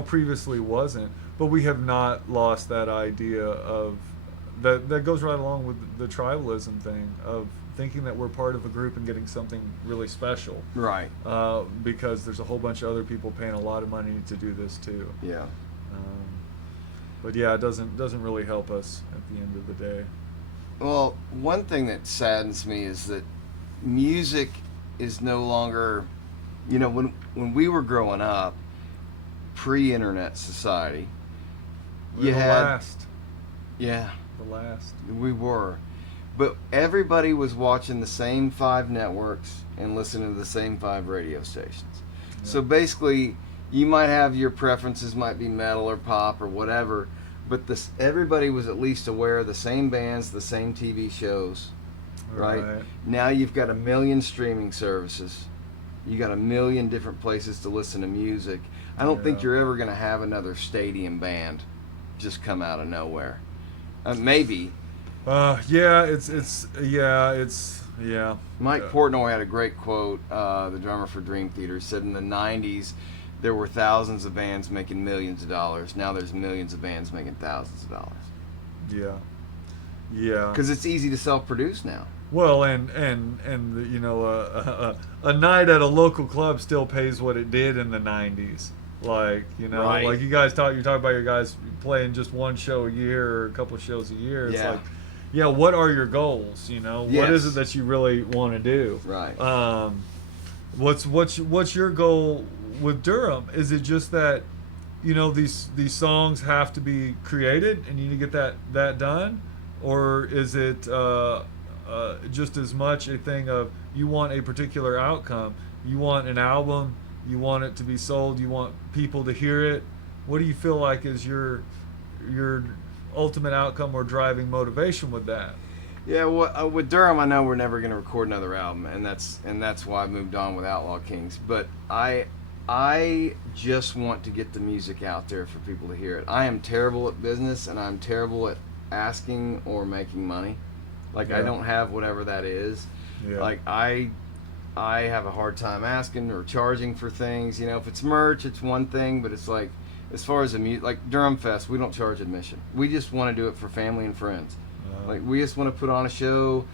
previously wasn't. But we have not lost that idea of that goes right along with the tribalism thing of thinking that we're part of a group and getting something really special. Right. Because there's a whole bunch of other people paying a lot of money to do this too. Yeah. But yeah, it doesn't really help us at the end of the day. Well, one thing that saddens me is that music is no longer, when we were growing up, pre-internet society, We're the last. We were. But everybody was watching the same 5 networks and listening to the same 5 radio stations. Yeah. So basically, you might have your preferences, might be metal or pop or whatever, but everybody was at least aware of the same bands, the same TV shows, right? Now you've got 1 million streaming services. You got 1 million different places to listen to music. I don't think you're ever going to have another stadium band just come out of nowhere. Maybe. It's Mike Portnoy had a great quote. The drummer for Dream Theater said, in the '90s, there were thousands of bands making millions of dollars. Now there's millions of bands making thousands of dollars. Yeah. Because it's easy to self-produce now. Well, and a night at a local club still pays what it did in the '90s. Like, right. Like you guys you talk about your guys playing just one show a year or a couple of shows a year. It's like, what are your goals? Yes. What is it that you really want to do? Right. What's your goal with Durham? Is it just that, these songs have to be created and you need to get that done, or is it just as much a thing of you want a particular outcome? You want an album. You want it to be sold. You want people to hear it. What do you feel like is your ultimate outcome or driving motivation with that? Yeah, with Durham, I know we're never going to record another album, and that's why I moved on with Outlaw Kings. But I just want to get the music out there for people to hear it. I am terrible at business, and I'm terrible at asking or making money. Like, I don't have whatever that is. Yeah. Like, I have a hard time asking or charging for things. If it's merch, it's one thing, but it's like, as far as like Durham Fest, we don't charge admission. We just want to do it for family and friends. Like, we just want to put on a show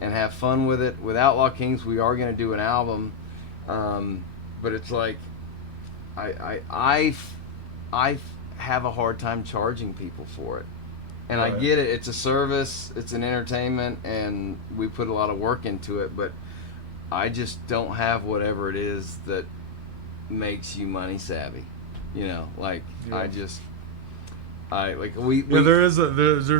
and have fun with it. With Outlaw Kings, we are going to do an album, but it's like, I have a hard time charging people for it. And I get it. It's a service. It's an entertainment, and we put a lot of work into it, but I just don't have whatever it is that makes you money savvy. There's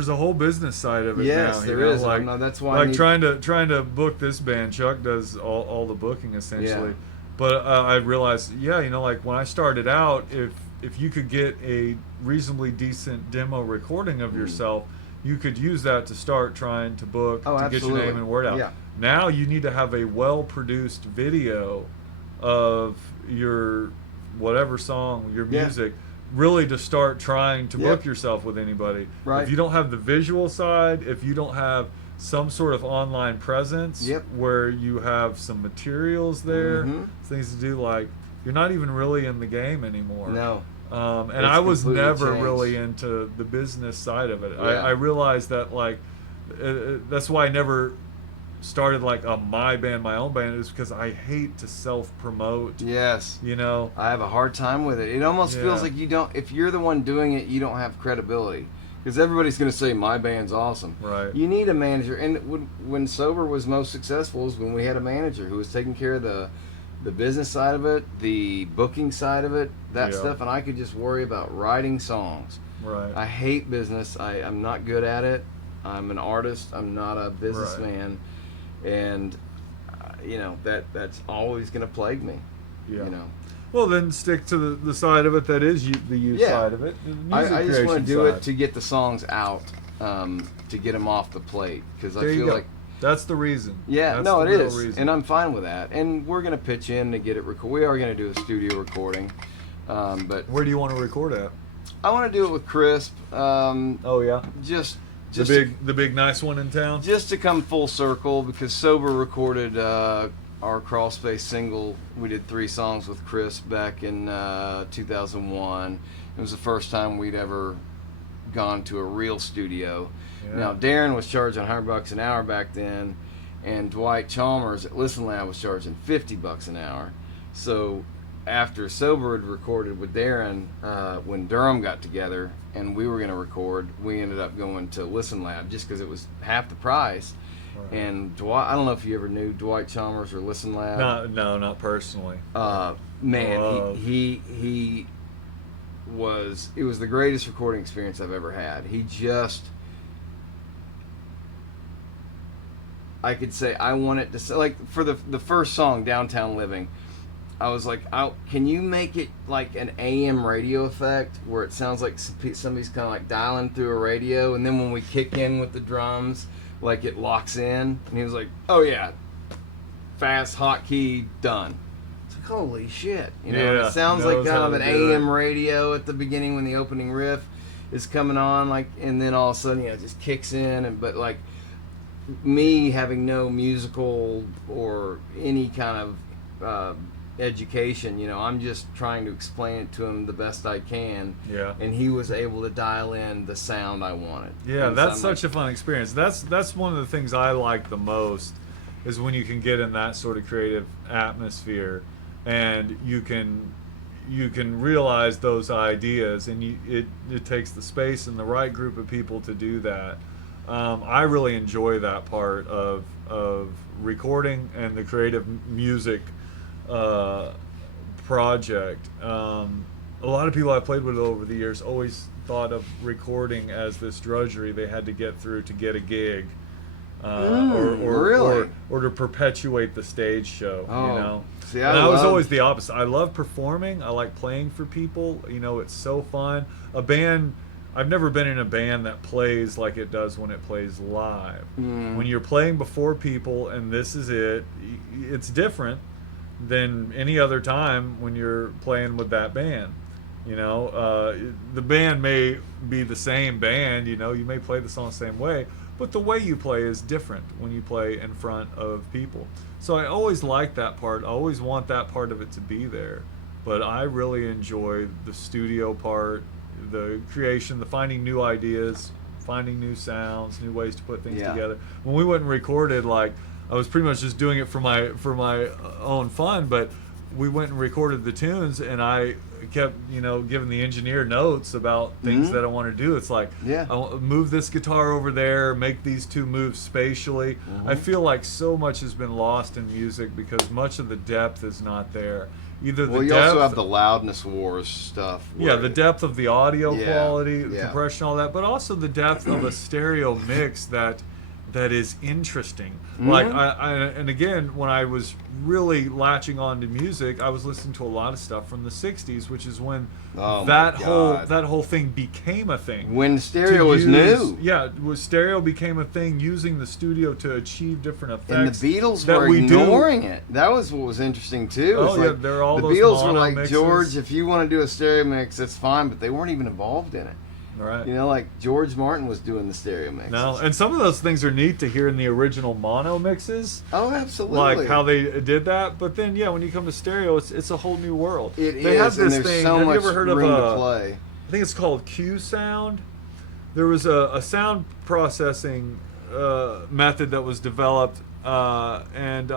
a whole business side of it now. Yes, there is. Like, that's why trying to book this band. Chuck does all the booking essentially. Yeah. But I realized, like when I started out, if you could get a reasonably decent demo recording of yourself, you could use that to start trying to book to absolutely. Get your name and word out. Yeah. Now you need to have a well-produced video of your whatever song, your music, really to start trying to book yourself with anybody. Right. If you don't have the visual side, if you don't have some sort of online presence where you have some materials there, things to do, like, you're not even really in the game anymore. No. And I was never really into the business side of it. Yeah. I realized that, like, that's why I never started like my own band, is because I hate to self-promote. Yes. I have a hard time with it. It almost feels like if you're the one doing it, you don't have credibility. Because everybody's going to say, my band's awesome. Right. You need a manager. And when Sober was most successful was when we had a manager who was taking care of the business side of it, the booking side of it, that stuff, and I could just worry about writing songs. Right. I hate business. I'm not good at it. I'm an artist. I'm not a businessman. And, that's always going to plague me. Yeah. Well, then stick to the side of it that is the you side of it. I just want to do it to get the songs out, to get them off the plate. Because I feel like that's the reason. Yeah, it is. Reason. And I'm fine with that. And we're going to pitch in to get it recorded. We are going to do a studio recording. But where do you want to record at? I want to do it with Crisp. Just the big nice one in town? Just to come full circle, because Sober recorded our Crawl Space single. We did 3 songs with Crisp back in 2001. It was the first time we'd ever gone to a real studio. Yeah. Now, Darren was charging $100 an hour back then, and Dwight Chalmers at Listen Lab was charging $50 an hour. So after Sober had recorded with Darren, when Durham got together and we were going to record, we ended up going to Listen Lab just because it was half the price. Right. And Dwight, I don't know if you ever knew Dwight Chalmers or Listen Lab. No, not personally. Man, he was, it was the greatest recording experience I've ever had. He just, I could say, I wanted to say, like, for the first song, Downtown Living, I was like, can you make it like an AM radio effect where it sounds like somebody's kind of like dialing through a radio, and then when we kick in with the drums, like it locks in? And he was like, oh yeah, fast hotkey, done. It's like, holy shit, you know? Yeah, it sounds like kind of an do AM radio at the beginning when the opening riff is coming on, like, and then all of a sudden, you know, it just kicks in, and but like me having no musical or any kind of education, you know, I'm just trying to explain it to him the best I can. Yeah. And he was able to dial in the sound I wanted. Yeah, and that's such a fun experience. That's one of the things I like the most, is when you can get in that sort of creative atmosphere, and you can realize those ideas, and it takes the space and the right group of people to do that. I really enjoy that part of recording and the creative music project. A lot of people I've played with over the years always thought of recording as this drudgery they had to get through to get a gig, really? or to perpetuate the stage show. Oh, you know, see, and I was always the opposite. I love performing. I like playing for people. You know, it's so fun. A band. I've never been in a band that plays like it does when it plays live. When you're playing before people and this is it, it's different than any other time when you're playing with that band. You know, the band may be the same band, you know, you may play the song the same way, but the way you play is different when you play in front of people. So I always like that part. I always want that part of it to be there. But I really enjoy the studio part, the creation, the finding new ideas, finding new sounds, new ways to put things together. When we went and recorded, like, I was pretty much just doing it for my own fun, but we went and recorded the tunes, and I kept, you know, giving the engineer notes about things that I want to do. It's like, I move this guitar over there, make these two moves spatially. I feel like so much has been lost in music because much of the depth is not there. Either the well, you depth, also have the loudness wars stuff. Yeah, the depth of the audio quality, the compression, all that, but also the depth of a stereo mix that is interesting. Like, and again, when I was really latching on to music, I was listening to a lot of stuff from the '60s, which is when that whole thing became a thing. When stereo was new. Yeah, stereo became a thing, using the studio to achieve different effects. And the Beatles were ignoring it. That was what was interesting too. Oh yeah, there are all the those Beatles were mono like, mixes. George, if you want to do a stereo mix, that's fine, but they weren't even involved in it. Right. You know, like George Martin was doing the stereo mixes. No, and some of those things are neat to hear in the original mono mixes. Oh, absolutely. Like how they did that. But then, yeah, when you come to stereo, it's a whole new world. They have this and thing. So have much you ever heard room of to play? I think it's called Q sound. There was a sound processing method that was developed, and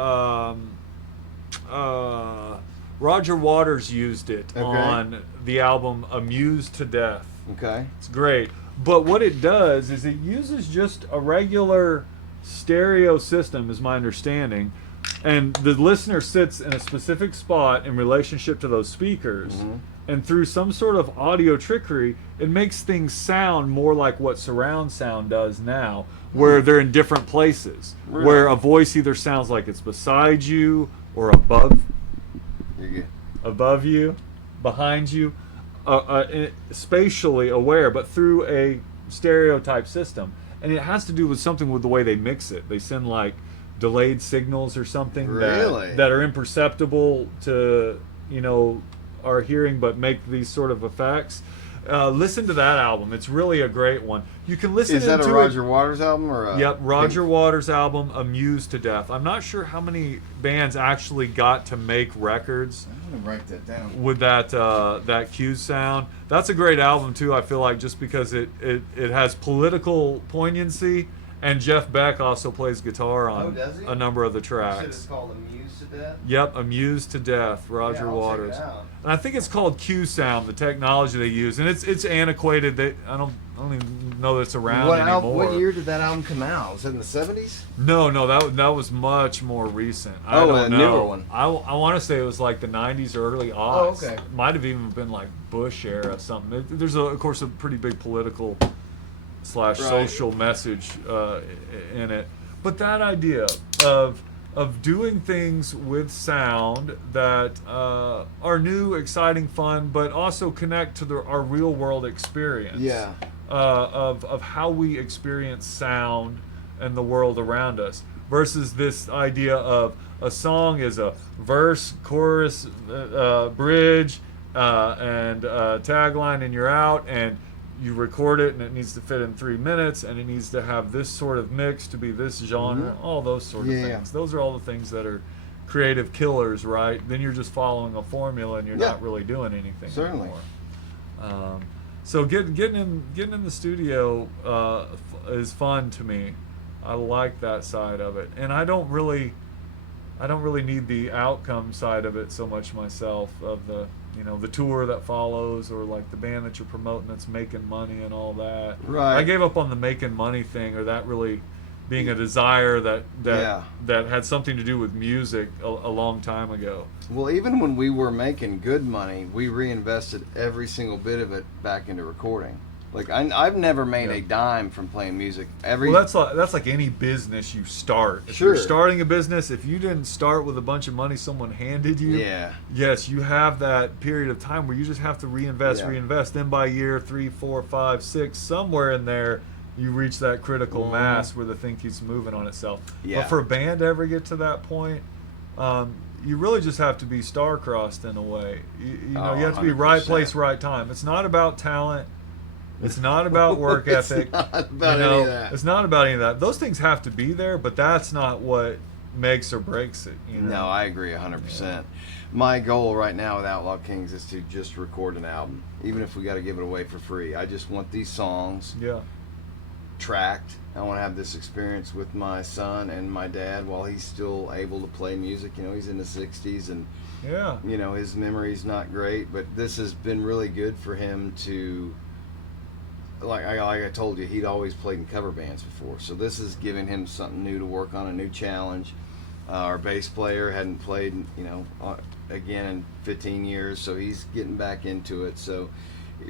Roger Waters used it on the album Amused to Death. Okay. It's great. But what it does is it uses just a regular stereo system, is my understanding, and the listener sits in a specific spot in relationship to those speakers, and through some sort of audio trickery, it makes things sound more like what surround sound does now, where they're in different places, where a voice either sounds like it's beside you or above you, behind you, spatially aware, but through a stereotype system. And it has to do with something with the way they mix it. They send like delayed signals or something that are imperceptible to, you know, our hearing, but make these sort of effects. Listen to that album. It's really a great one. You can listen to it. Is that a Roger Waters album or a... Yep, Roger Waters album, Amused to Death. I'm not sure how many bands actually got to make records. I'm going to write that down. With that Q sound. That's a great album too, I feel like, just because it has political poignancy And Jeff Beck also plays guitar on does he? a number of the You said tracks. it's called Amused to Death? Yep, Amused to Death, Roger I'll Waters. check it out. And I think it's called Q Sound, the technology they use, and it's antiquated. I don't even know that it's around anymore. What year did that album come out? Was it in the 70s? No, that was much more recent. I Oh, don't a know. newer one. I want to say it was like the 90s or early aughts. Oh, okay. Might have even been like Bush era something. There's of course a pretty big political / social message in it. But that idea of doing things with sound that are new, exciting, fun, but also connect to our real world experience. Yeah. Of how we experience sound and the world around us, versus this idea of a song is a verse, chorus, bridge, and tagline, and you're out, and you record it, and it needs to fit in 3 minutes, and it needs to have this sort of mix to be this genre, all those sort of things. Those are all the things that are creative killers, right? Then you're just following a formula, and you're not really doing anything anymore. So getting in the studio is fun to me. I like that side of it, and I don't really need the outcome side of it so much myself, of the the tour that follows, or like the band that you're promoting that's making money and all that. Right. I gave up on the making money thing, or that really being a desire that had something to do with music a long time ago. Well, even when we were making good money, we reinvested every single bit of it back into recording. Like I've never made a dime from playing music. Well, that's like any business you start. If you're starting a business, if you didn't start with a bunch of money someone handed you, yes, you have that period of time where you just have to reinvest. Then by year 3, 4, 5, 6, somewhere in there, you reach that critical mass where the thing keeps moving on itself. But for a band to ever get to that point, you really just have to be star-crossed in a way. You have to be 100%. right place, right time. It's not about talent. It's not about work ethic. It's not about any of that. It's not about any of that. Those things have to be there, but that's not what makes or breaks it. No, I agree 100%. My goal right now with Outlaw Kings is to just record an album, even if we got to give it away for free. I just want these songs tracked. I want to have this experience with my son and my dad while he's still able to play music. He's in the 60s, and his memory's not great, but this has been really good for him to. Like I told you, he'd always played in cover bands before, so this is giving him something new to work on, a new challenge. Our bass player hadn't played, again in 15 years, so he's getting back into it. So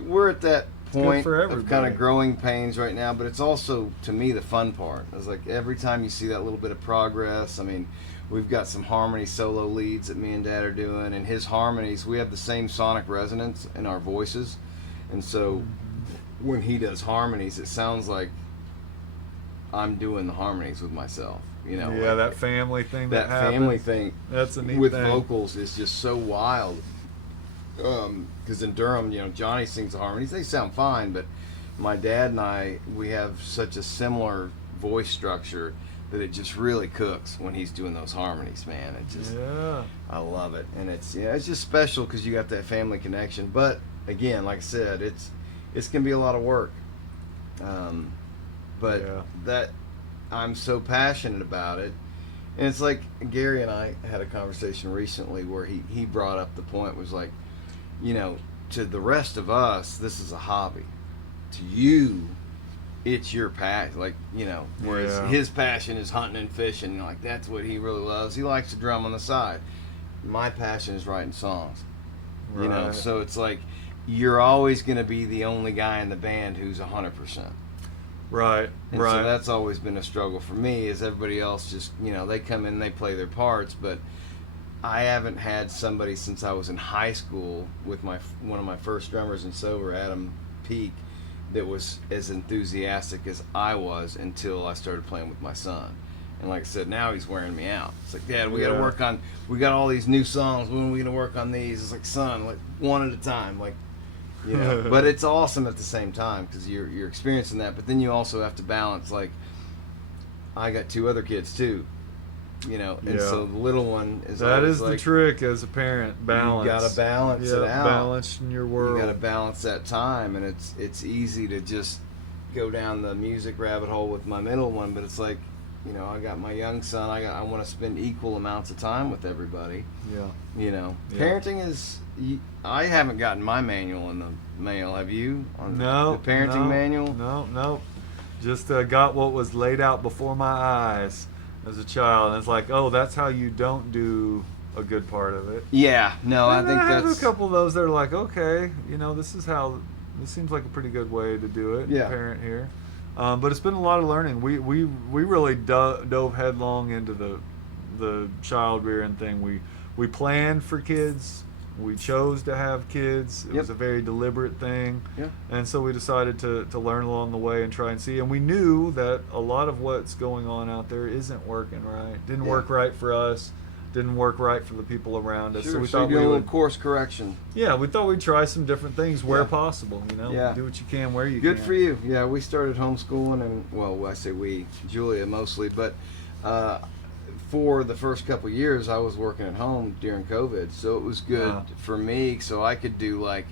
we're at that point of kind of growing pains right now, but it's also, to me, the fun part. It's like every time you see that little bit of progress. I mean, we've got some harmony solo leads that me and Dad are doing, and his harmonies, we have the same sonic resonance in our voices, and so when he does harmonies, it sounds like I'm doing the harmonies with myself. That family thing. That family thing. That's a neat with thing. vocals is just so wild. Because in Durham, Johnny sings the harmonies. They sound fine, but my dad and I, we have such a similar voice structure that it just really cooks when he's doing those harmonies, man. It just, I love it, and it's just special because you got that family connection. But again, like I said, it's gonna be a lot of work, but that I'm so passionate about it. And it's like Gary and I had a conversation recently where he brought up the point, was like, to the rest of us, this is a hobby. To you, it's your passion. Like, whereas his passion is hunting and fishing. Like, that's what he really loves. He likes to drum on the side. My passion is writing songs. Right. So it's like, you're always going to be the only guy in the band who's 100%. Right. And so that's always been a struggle for me, is everybody else just, they come in, they play their parts, but I haven't had somebody since I was in high school with one of my first drummers in Sober, Adam Peak, that was as enthusiastic as I was until I started playing with my son. And like I said, now he's wearing me out. It's like, Dad, we got to work on, we got all these new songs. When are we going to work on these? It's like, son, like one at a time. Like, but it's awesome at the same time because you're experiencing that. But then you also have to balance, like, I got 2 other kids too, and so the little one is that always is like, the trick as a parent. Balance. You got to balance it out. Balance in your world. You got to balance that time, and it's easy to just go down the music rabbit hole with my middle one, but it's like, you know, I got my young son. I want to spend equal amounts of time with everybody. Yeah. You know, Yeah. parenting is. I haven't gotten my manual in the mail. Have you? On No. the parenting manual? No. Just got what was laid out before my eyes as a child, and it's like, oh, that's how you don't do a good part of it. Yeah. No, And I think I have that's a couple of those that are like, okay, you know, this seems like a pretty good way to do it. Yeah. Parent here. But it's been a lot of learning. We really dove headlong into the child rearing thing. We planned for kids. We chose to have kids. It Yep. was a very deliberate thing. Yeah. And so we decided to learn along the way and try and see. And we knew that a lot of what's going on out there isn't working right. Didn't Yeah. work right for us. Didn't work right for the people around us. Sure. So we So thought you we do a would. little course correction. Yeah, we thought we'd try some different things where Yeah. possible. You know, Yeah. do what you can where you Good can. for you. Yeah, we started homeschooling, and well, I say we, Julia mostly, but for the first couple of years, I was working at home during COVID, so it was good Wow. for me. So I could do like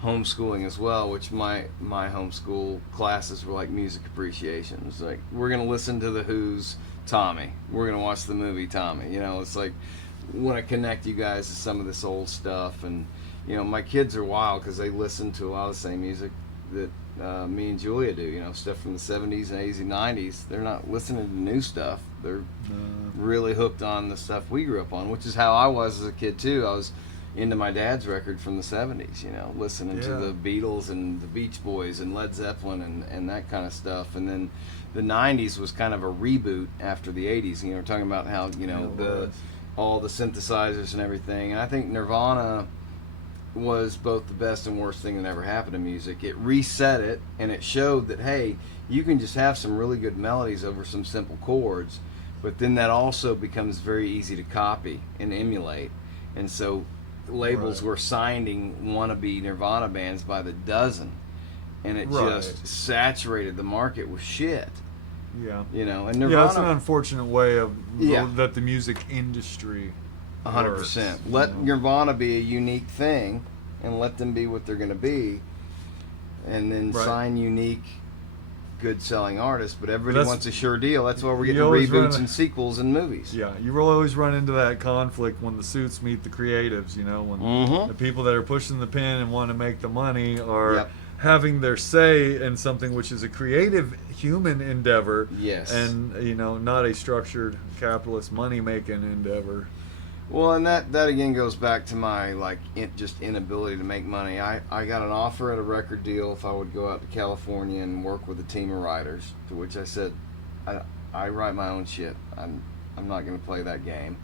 homeschooling as well, which my homeschool classes were like music appreciation. It's like, we're gonna listen to the Who's Tommy. We're gonna watch the movie Tommy. You know, it's like, want to connect you guys to some of this old stuff. And you know, my kids are wild because they listen to a lot of the same music that me and Julia do. You know, stuff from the 70s and 80s and 90s. They're not listening to new stuff. They're really hooked on the stuff we grew up on, which is how I was as a kid too. I was into my dad's record from the 70s, you know, listening to the Beatles and the Beach Boys and Led Zeppelin and that kind of stuff. And then the 90s was kind of a reboot after the 80s. You know, we're talking about how, you know, all the synthesizers and everything. And I think Nirvana was both the best and worst thing that ever happened to music. It reset it, and it showed that, hey, you can just have some really good melodies over some simple chords, but then that also becomes very easy to copy and emulate. And so labels were signing wannabe Nirvana bands by the dozen, and it just saturated the market with shit. Yeah. You know, and Nirvana. Yeah, it's an unfortunate way of that the music industry 100%. Let Nirvana be a unique thing, and let them be what they're going to be, and then sign unique, good-selling artists. But everybody wants a sure deal. That's why we're getting reboots and sequels in movies. Yeah, you will always run into that conflict when the suits meet the creatives. You know, when the people that are pushing the pen and want to make the money are having their say in something which is a creative human endeavor. Yes. And, you know, not a structured capitalist money-making endeavor. Well, and that again goes back to my just inability to make money. I got an offer at a record deal if I would go out to California and work with a team of writers, to which I said, I write my own shit. I'm not going to play that game.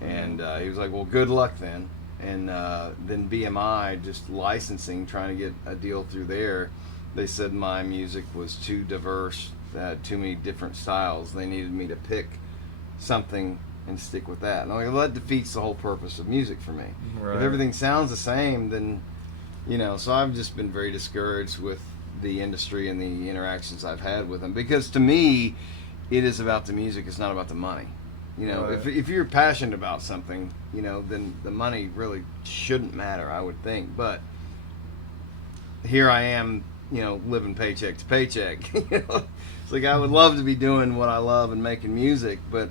And he was like, well, good luck then. And then BMI, just licensing, trying to get a deal through there, they said my music was too diverse, too many different styles. They needed me to pick something and stick with that. And I'm like, well, that defeats the whole purpose of music for me. If everything sounds the same, then, you know, so I've just been very discouraged with the industry and the interactions I've had with them. Because to me, it is about the music, it's not about the money. You know, if you're passionate about something, you know, then the money really shouldn't matter, I would think. But here I am, you know, living paycheck to paycheck. You know? It's like, I would love to be doing what I love and making music, but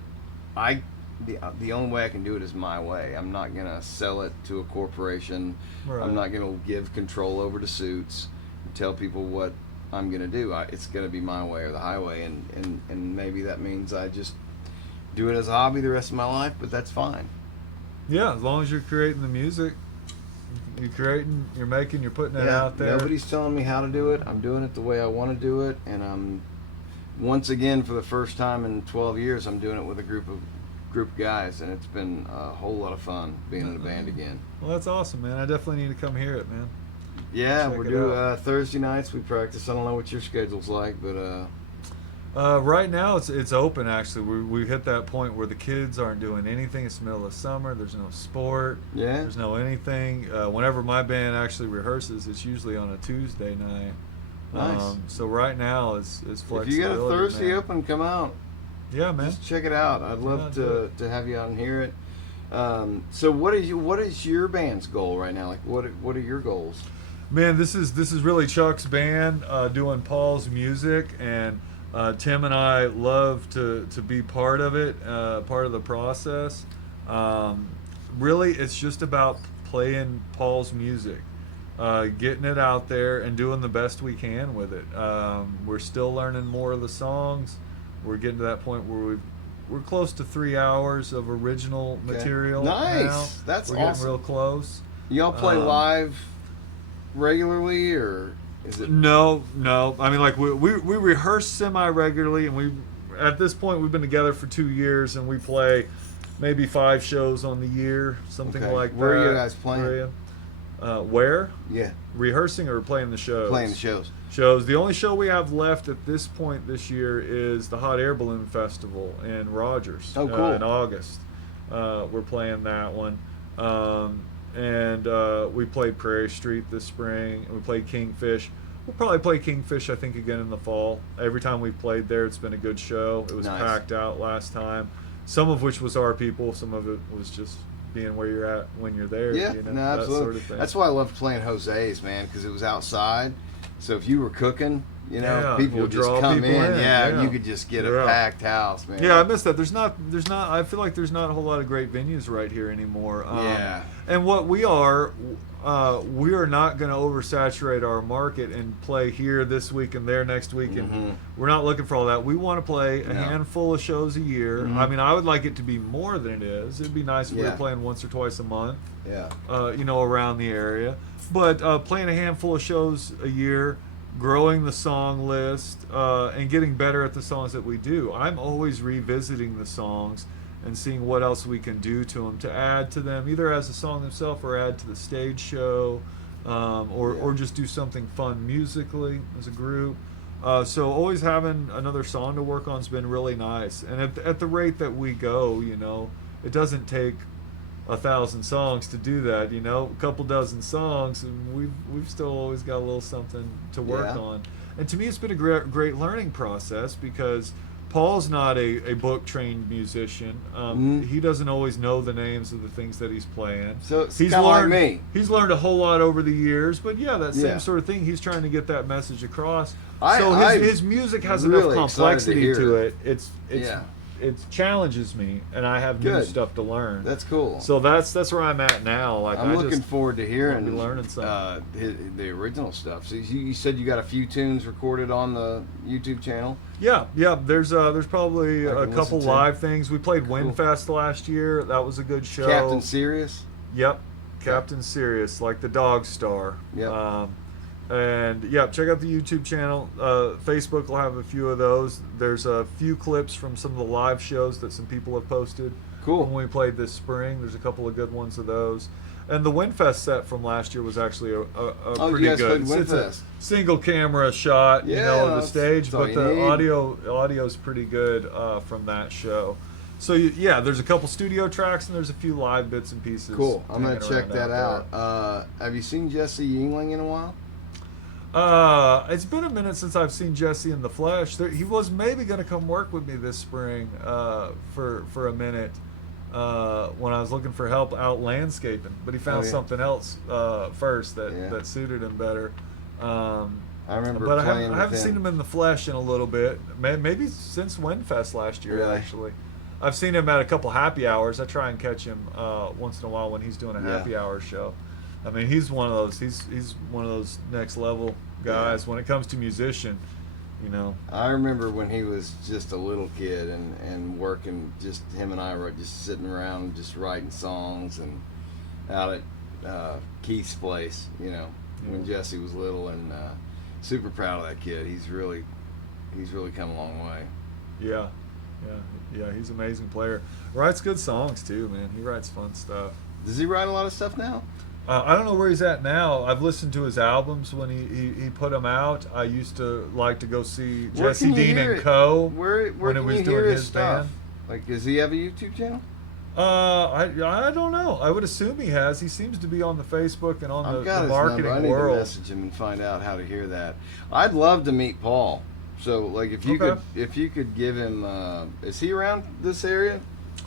the only way I can do it is my way. I'm not going to sell it to a corporation. I'm not going to give control over to suits and tell people what I'm going to do. It's going to be my way or the highway, and maybe that means I just do it as a hobby the rest of my life, but that's fine. Yeah, as long as you're creating the music, you're creating, you're making, you're putting it out there. Nobody's telling me how to do it. I'm doing it the way I want to do it, and I'm, once again, for the first time in 12 years, I'm doing it with a group of guys, and it's been a whole lot of fun being in a band again. Well, that's awesome, man. I definitely need to come hear it, man. Yeah, we're doing Thursday nights. We practice. I don't know what your schedule's like, but right now it's open. Actually, we hit that point where the kids aren't doing anything. It's the middle of summer. There's no sport. Yeah. There's no anything. Whenever my band actually rehearses, it's usually on a Tuesday night. Nice. So right now is flexibility. If you got a Thursday man. open, come out. Yeah, man. Just check it out. I'd love to have you out and hear it. So what is your band's goal right now? Like, what are your goals? Man, this is really Chuck's band doing Paul's music, and Tim and I love to be part of it, part of the process. Really, it's just about playing Paul's music, getting it out there, and doing the best we can with it. We're still learning more of the songs. We're getting to that point where we're close to 3 hours of original material. Nice. Now. That's we're awesome. getting real close. Y'all play live regularly, or is it? No. I mean, like we rehearse semi-regularly, and at this point we've been together for 2 years, and we play maybe 5 shows on the year, something like that. Where are you guys playing? Where? Yeah. Rehearsing or playing the shows? Playing the shows. Shows. The only show we have left at this point this year is the Hot Air Balloon Festival in Rogers. Oh, cool. In August. We're playing that one. And we played Prairie Street this spring. We played Kingfish. We'll probably play Kingfish, I think, again in the fall. Every time we've played there, it's been a good show. It was packed out last time. Some of which was our people. Some of it was just being where you're at when you're there. Yeah, you know, no, that absolutely. sort of thing. That's why I loved playing Jose's, man, because it was outside. So if you were cooking, people would just come in. Yeah, you could just get a packed house, man. Yeah, I miss that. There's not. I feel like there's not a whole lot of great venues right here anymore. And what we are not going to oversaturate our market and play here this week and there next week, and we're not looking for all that. We want to play a handful of shows a year. I mean, I would like it to be more than it is. It'd be nice if we were playing once or twice a month. Yeah. Around the area, but playing a handful of shows a year, growing the song list, and getting better at the songs that we do. I'm always revisiting the songs and seeing what else we can do to them to add to them, either as a song themselves or add to the stage show, or just do something fun musically as a group. So always having another song to work on has been really nice. And at the rate that we go, it doesn't take 1,000 songs to do that. A couple dozen songs, and we've still always got a little something to work on. And to me, it's been a great learning process, because Paul's not a book-trained musician. He doesn't always know the names of the things that he's playing. So it's kind of like me. He's learned a whole lot over the years, but that same sort of thing. He's trying to get that message across. His music has enough complexity to it. It challenges me, and I have new stuff to learn. That's cool. So that's where I'm at now. Like, I'm looking forward to hearing learning something. The original stuff. So you said you got a few tunes recorded on the YouTube channel. Yeah. There's probably a couple live things. We played Windfest last year. That was a good show. Captain Serious. Yep, Captain Serious, like the dog star. Yep. And check out the YouTube channel. Facebook will have a few of those. There's a few clips from some of the live shows that some people have posted. Cool. When we played this spring, there's a couple of good ones of those. And the Windfest set from last year was actually a pretty you guys good. played Windfest. It's a single camera shot, of the stage, but the audio's pretty good from that show. So there's a couple studio tracks and there's a few live bits and pieces. Cool. I'm gonna check that out. Have you seen Jesse Yingling in a while? It's been a minute since I've seen Jesse in the flesh. He was maybe going to come work with me this spring for a minute when I was looking for help out landscaping, but he found something else first that suited him better. I remember, but I haven't seen him in the flesh in a little bit. Maybe since Windfest last year, actually. I've seen him at a couple happy hours. I try and catch him once in a while when he's doing a happy hour show. I mean, he's one of those. He's one of those next level guys when it comes to musician. I remember when he was just a little kid and working. Just him and I were just sitting around, just writing songs, and out at Keith's place. When Jesse was little, and super proud of that kid. He's really come a long way. Yeah. He's an amazing player. Writes good songs too, man. He writes fun stuff. Does he write a lot of stuff now? I don't know where he's at now. I've listened to his albums when he put them out. I used to like to go see Jesse Dean and Co. Where when it was can you doing hear his band. Like, does he have a YouTube channel? I don't know. I would assume he has. He seems to be on the Facebook and on the marketing I need world. to message him and find out how to hear that. I'd love to meet Paul. So, like, if you could give him, is he around this area?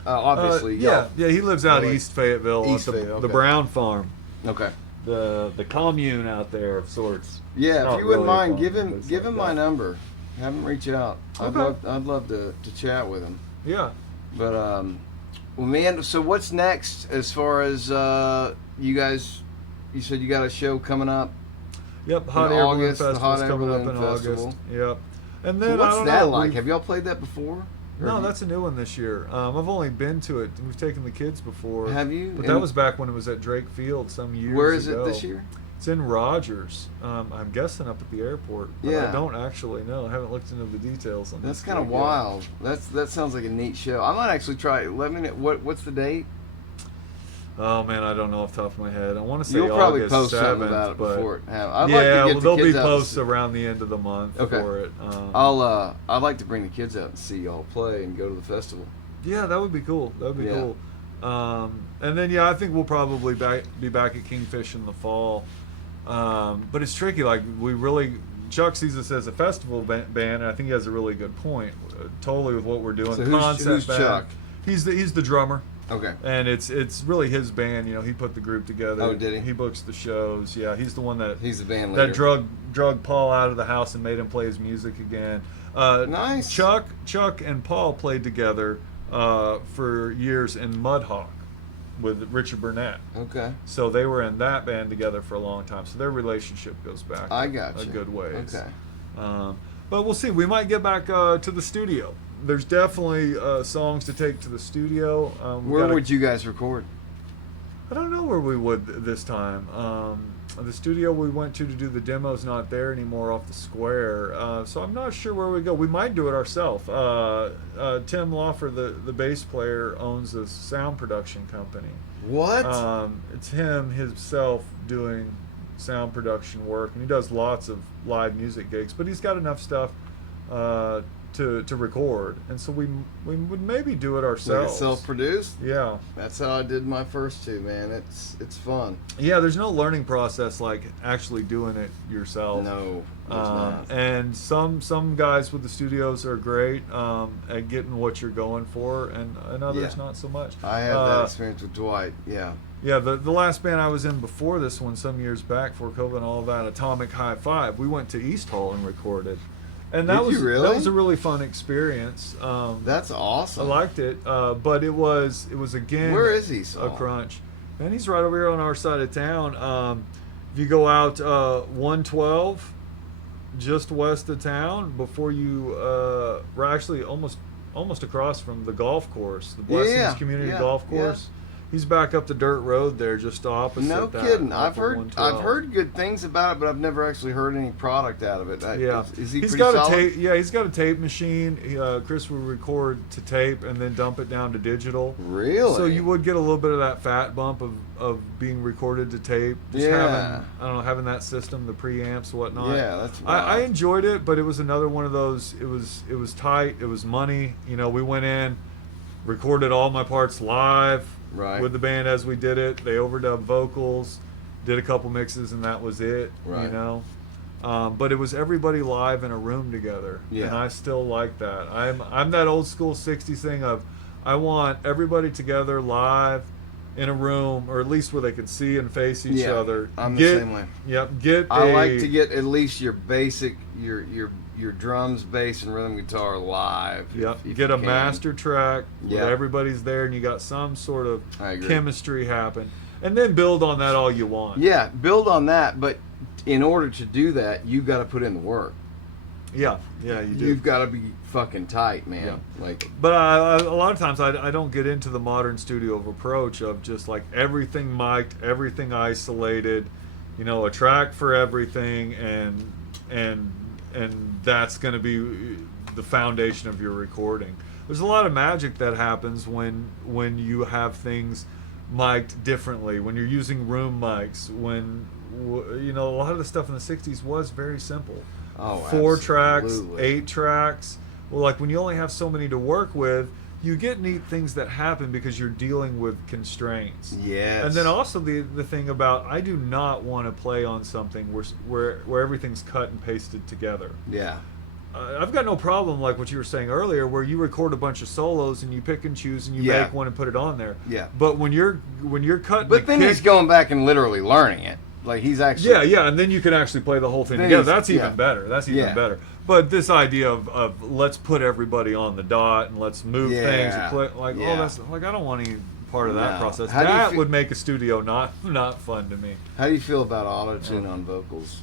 Obviously. He lives out East Fayetteville, East at Fayetteville, the Brown Farm. Okay. the commune out there of sorts. Yeah, Not if you wouldn't really a mind, give commune, him but it's give like him my that. number. Have him reach out. Okay. I'd love to chat with him. Yeah. But well, man. So what's next as far as you guys? You said you got a show coming up. Yep. Hot In Air August, the Balloon Hot Festival's Air coming up Balloon in Festival. August. Yep. And then So what's I don't that know, like? we've- Have y'all played that before? Or No, have you- that's a new one this year. I've only been to it. We've taken the kids before. Have you? But And that was back when it was at Drake Field some years ago. Where is it this year? It's in Rogers. I'm guessing up at the airport. But Yeah. I don't actually know. I haven't looked into the details on That's this kind of gig yet. wild. That sounds like a neat show. I might actually try it. Let me know what's the date. Oh man, I don't know off the top of my head. I want to say You'll probably August post 7th, something about it but before it happens. I'd yeah, like to get well, the there'll be kids out to posts see- around the end of the month Okay. for it. I'd like to bring the kids out and see y'all play and go to the festival. Yeah, that would be cool. That would be Yeah. cool. And then yeah, I think we'll probably be back at Kingfish in the fall. But it's tricky. Like Chuck sees us as a festival band, and I think he has a really good point. Totally with what we're doing. So who's band. Chuck? He's the drummer. Okay. And it's really his band. You know, he put the group together. Oh, did he? He books the shows. Yeah, he's the one that He's the band leader. that drug Paul out of the house and made him play his music again. Nice. Chuck and Paul played together for years in Mudhawk with Richard Burnett. Okay. So they were in that band together for a long time. So their relationship goes back I a got you. good ways. Okay. But we'll see. We might get back to the studio. There's definitely songs to take to the studio. Where would you guys record? I don't know where we would this time. The studio we went to do the demo's not there anymore off the square, so I'm not sure where we go. We might do it ourselves. Tim Lawfer, the bass player, owns a sound production company. What? It's him himself doing sound production work, and he does lots of live music gigs. But he's got enough stuff to record, and so we would maybe do it Like ourselves. it's self-produced? Yeah. That's how I did my first two, man. It's fun. Yeah, there's no learning process like actually doing it yourself. No, there's not. And some guys with the studios are great at getting what you're going for, and others Yeah. not so much. I had that experience with Dwight. Yeah. Yeah, the last band I was in before this one, some years back, before COVID and all that, Atomic High Five, we went to East Hall and recorded. And that Did you was really? that was a really fun experience. That's I awesome. liked it, but it was again. Where is he, A Saul? crunch, and he's right over here on our side of town. If you go out 112, just west of town, before you we're actually almost across from the golf course, the Blessings Yeah, Community yeah, Golf Course. He's back up the dirt road there, just opposite. No that, kidding. off I've of heard 112. good things about it, but I've never actually heard any product out of it. Yeah, Is he he's pretty got solid? a tape. Yeah, he's got a tape machine. Chris would record to tape and then dump it down to digital. Really? So you would get a little bit of that fat bump of being recorded to tape. Just Yeah. having that system, the preamps, whatnot. Yeah, that's I wild. enjoyed it, but it was another one of those. It was tight. It was money. You know, we went in, recorded all my parts live. Right. With the band as we did it. They overdubbed vocals, did a couple mixes, and that was it. Right. You know, but it was everybody live in a room together, Yeah. and I still like that. I'm that old school '60s thing of I want everybody together live in a room, or at least where they can see and face each Yeah, other. I'm the same way. Yep. I like to get at least your basic, your drums, bass, and rhythm guitar live. Yep. if Get you a can. master track Yeah. where everybody's there, and you got some sort of I agree. chemistry happen, and then build on that all you want. Yeah, build on that, but in order to do that, you've got to put in the work. Yeah, you do. You've got to be fucking tight, man. Yeah. Like, But a lot of times I don't get into the modern studio approach of just like everything mic'd, everything isolated, you know, a track for everything, and that's going to be the foundation of your recording. There's a lot of magic that happens when you have things mic'd differently, when you're using room mics, you know, a lot of the stuff in the 60s was very simple. oh, 4 tracks, absolutely. 8 tracks. Well, like when you only have so many to work with, you get neat things that happen because you're dealing with constraints. Yes. And then also the thing about I do not want to play on something where everything's cut and pasted together. Yeah. I've got no problem like what you were saying earlier, where you record a bunch of solos and you pick and choose and you Yeah. make one and put it on there. Yeah. But when you're cutting, But then he's going back and literally learning it. Like he's actually. Yeah, and then you can actually play the whole thing Then together. he's- That's even yeah. better. That's even Yeah. better. But this idea of let's put everybody on the dot and let's move things and click, like, Yeah. that's like, I don't want any part of that No. process. How do you That feel- would make a studio not fun to me. How do you feel about auto-tune on vocals?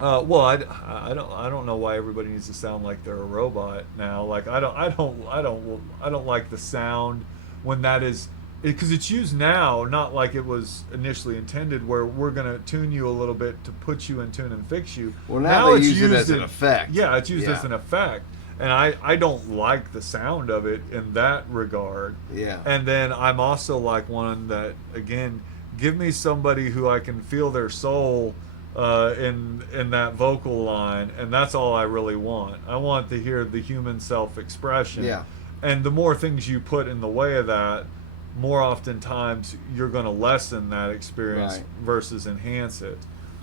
Well, I don't know why everybody needs to sound like they're a robot now. Like I don't like the sound when that is, because it's used now, not like it was initially intended, where we're gonna tune you a little bit to put you in tune and fix you. Well, now they it's use it used as an effect. Yeah, it's used Yeah. as an effect, and I don't like the sound of it in that regard. Yeah. And then I'm also like one that, again, give me somebody who I can feel their soul in that vocal line, and that's all I really want. I want to hear the human self-expression. Yeah. And the more things you put in the way of that, more oftentimes you're going to lessen that experience Right. versus enhance it.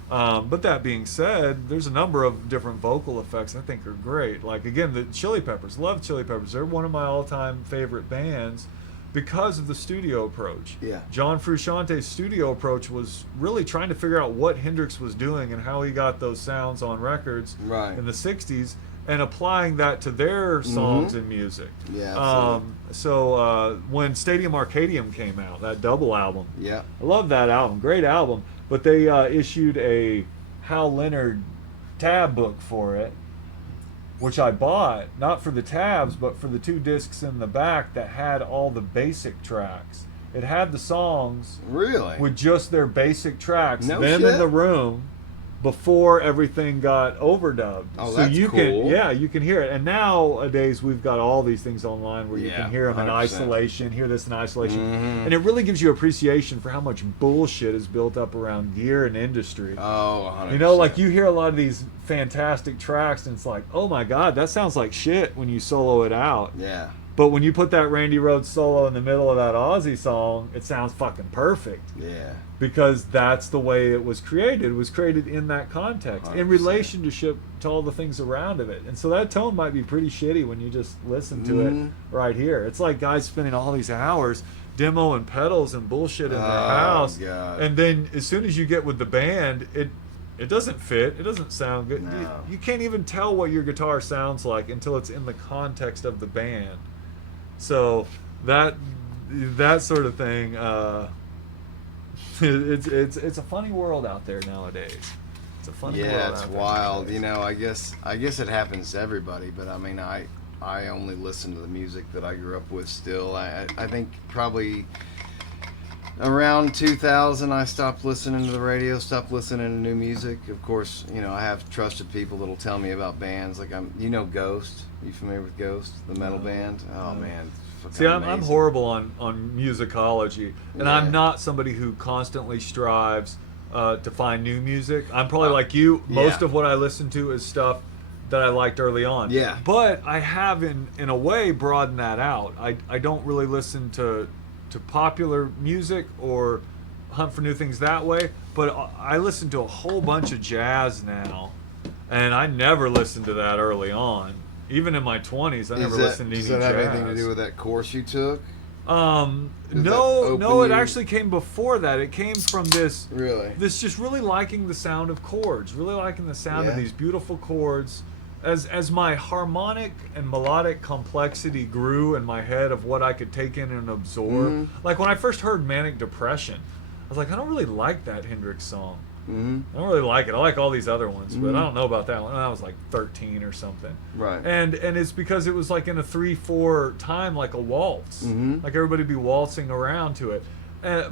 But that being said, there's a number of different vocal effects I think are great. Like, again, the Chili Peppers. Love Chili Peppers. They're one of my all-time favorite bands because of the studio approach. Yeah. John Frusciante's studio approach was really trying to figure out what Hendrix was doing and how he got those sounds on records Right. in the 60s and applying that to their songs and music. Yeah, absolutely. So when Stadium Arcadium came out, that double album, Yeah. I love that album. Great album. But they issued a Hal Leonard tab book for it, which I bought, not for the tabs, but for the 2 discs in the back that had all the basic tracks. It had the songs Really? with just their basic tracks, No them shit? in the room, before everything got overdubbed. Oh, so that's you cool. you can hear it. And nowadays we've got all these things online where you Yeah, can hear them in 100%. isolation, hear this in isolation. Mhm. And it really gives you appreciation for how much bullshit is built up around gear and industry. Oh, 100%. You know, like you hear a lot of these fantastic tracks and it's like, oh my God, that sounds like shit when you solo it out. Yeah. But when you put that Randy Rhoads solo in the middle of that Ozzy song, it sounds fucking perfect. Yeah. Because that's the way it was created. It was created in that context, in 100%. relationship to all the things around of it. And so that tone might be pretty shitty when you just listen to it right here. It's like guys spending all these hours demoing pedals and bullshit in their house. God. And then as soon as you get with the band, it doesn't fit. It doesn't sound good. No. You can't even tell what your guitar sounds like until it's in the context of the band. So that sort of thing, it's a funny world out there nowadays. It's a funny world. Yeah, out it's there wild. nowadays. You know, I guess it happens to everybody, but I mean, I only listen to the music that I grew up with still. I think probably around 2000 I stopped listening to the radio, stopped listening to new music. Of course, you know, I have trusted people that'll tell me about bands like Ghost. You familiar with Ghost, the metal band? Oh man. it's See, fucking I'm amazing. horrible on musicology, and Yeah. I'm not somebody who constantly strives to find new music. I'm probably like you. Most yeah. of what I listen to is stuff that I liked early on. Yeah. But I have, in a way, broadened that out. I don't really listen to popular music or hunt for new things that way. But I listen to a whole bunch of jazz now, and I never listened to that early on. Even in my 20s, I never listened to any Does that have jazz. anything to do with that course you took? No, that it open you- actually came before that. It came from this Really? just really liking the sound of chords, really liking the sound of Yeah. these beautiful chords. As my harmonic and melodic complexity grew in my head of what I could take in and absorb, Mhm. like when I first heard Manic Depression, I was like, I don't really like that Hendrix song. Mm-hmm. I don't really like it. I like all these other ones, but I don't know about that one. I was like 13 or something. Right. And it's because it was like in a 3/4 time, like a waltz. Mhm. Like everybody be waltzing around to it.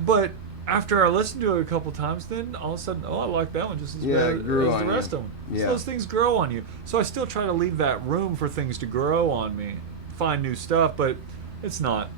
But after I listened to it a couple times, then all of a sudden, I like that one just as Yeah, bad it grew as on the you. rest of them. Yeah. So those things grow on you. So I still try to leave that room for things to grow on me, find new stuff, but it's not